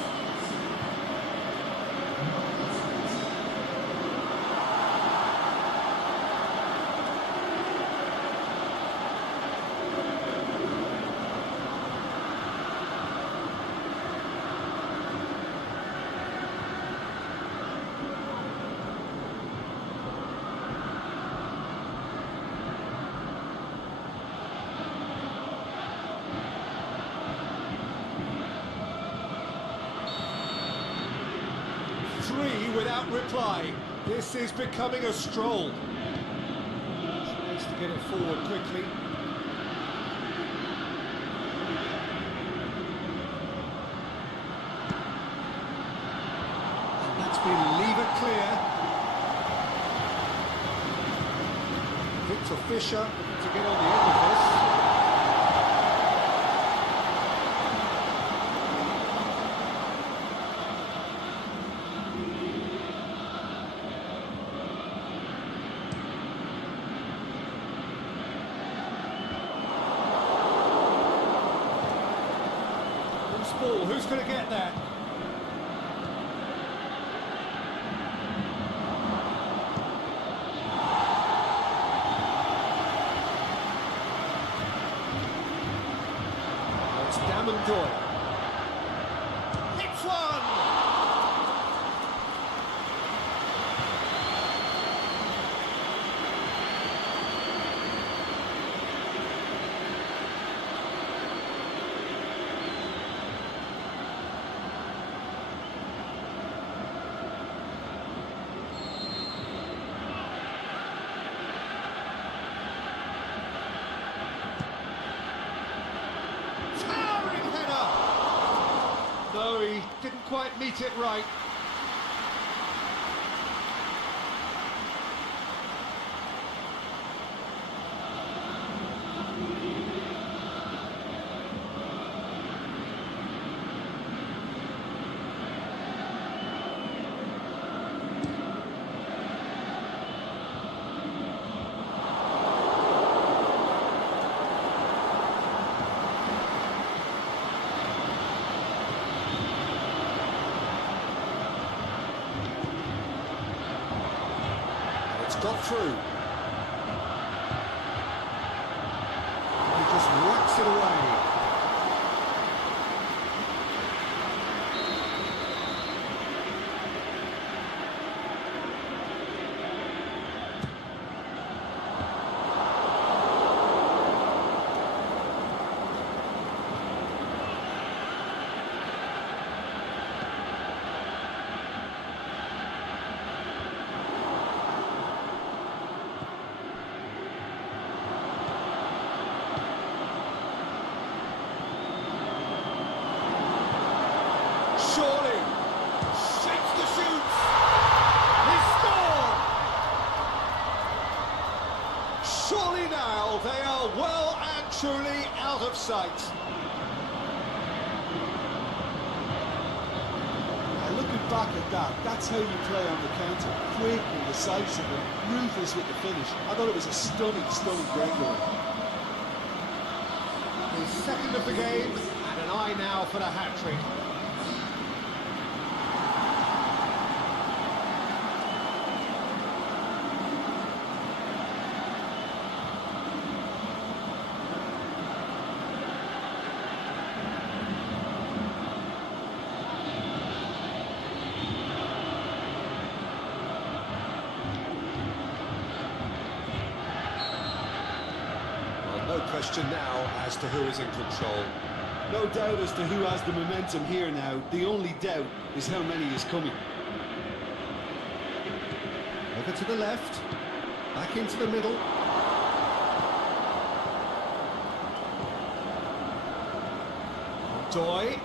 Without reply. This is becoming a stroll. Tries to get it forward quickly. And that's been levered clear. Victor Fisher to get on the end of this. Ball. Who's going to get that? It's Damon. Hits one! No, he didn't quite meet it right. Got through. He just whacks it away. truly out of sight. Looking back at that, that's how you play on the counter. Quick and decisive and ruthless with the finish. I thought it was a stunning, stunning breakaway. His second of the game, and an eye now for the hat-trick. No question now as to who is in control. No doubt as to who has the momentum here now. The only doubt is how many is coming. Over to the left, back into the middle. Doy.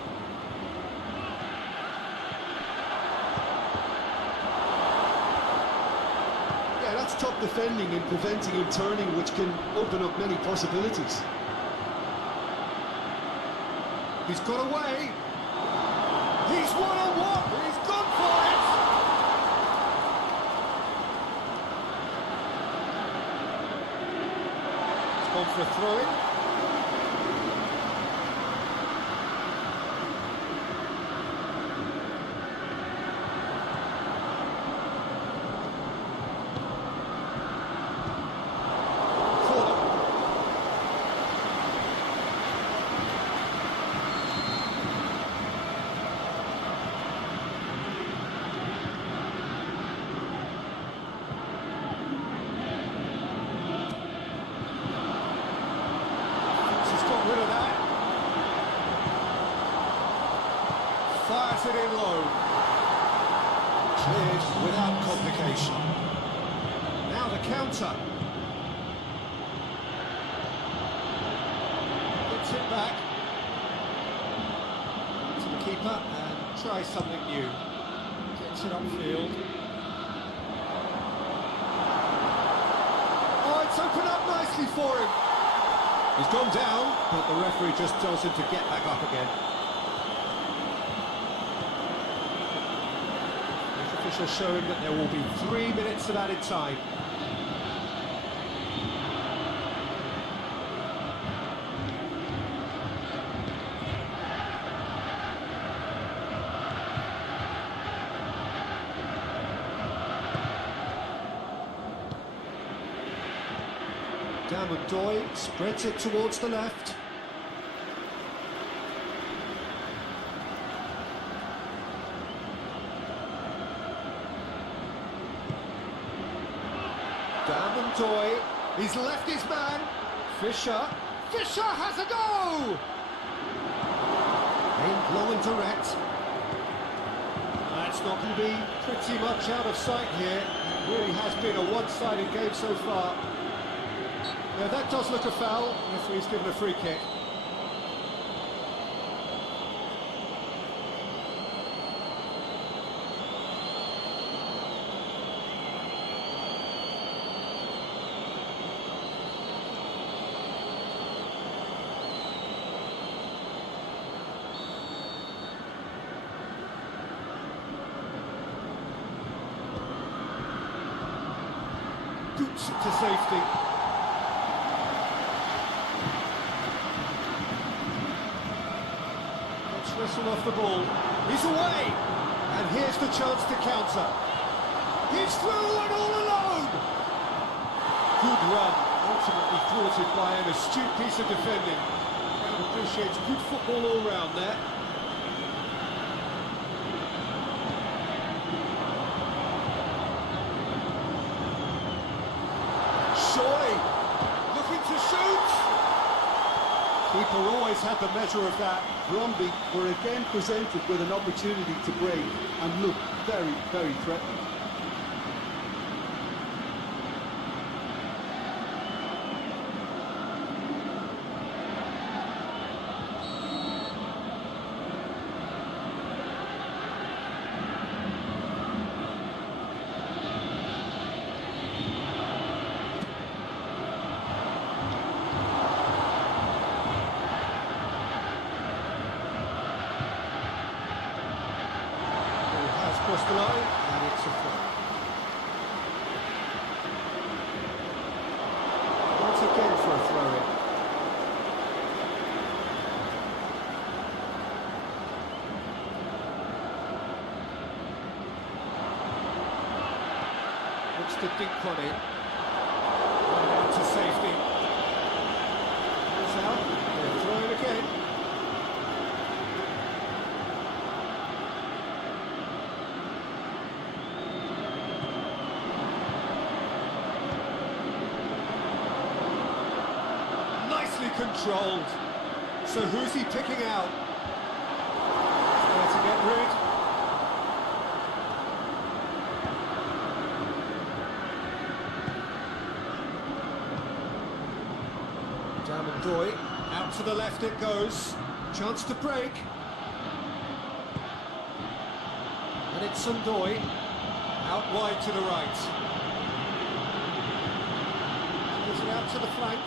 That's top defending and preventing him turning, which can open up many possibilities. He's got away. He's one-on-one. He's gone for it. He's gone for a throw-in. Fires it in low. Cleared without complication. Now the counter. Gets it back. To the keeper and tries something new. Gets it upfield. Oh, it's opened up nicely for him. He's gone down, but the referee just tells him to get back up again. Showing that there will be 3 minutes of added time. Doy spreads it towards the left. Doy, he's left his man. Fisher has a go! Aimed long and direct. That's not going to be pretty much out of sight here. It really has been a one-sided game so far. Yeah, that does look a foul. The referee's given a free kick. Boots it to safety. Let's wrestle off the ball. He's away! And here's the chance to counter. He's through and all alone! Good run, ultimately thwarted by an astute piece of defending. Crowd appreciates good football all round there. Surely, looking to shoot! Keeper always had the measure of that. Brøndby were again presented with an opportunity to break and look very, very threatening. the line, and it's a throw. Once again for a throw-in. Looks to dink one in. Right out to safety. It's out. They'll throw it again. Nicely controlled. So who's he picking out? There to get rid. Doy, out to the left it goes. Chance to break. And it's Sundoy. Out wide to the right. Plays it out to the flank.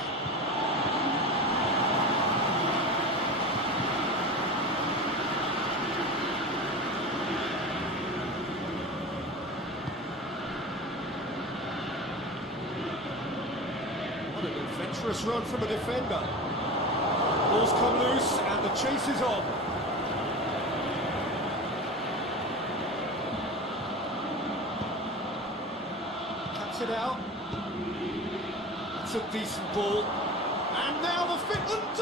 What an adventurous run from a defender. Ball's come loose and the chase is on. Cuts it out. That's a decent ball. And now the fit and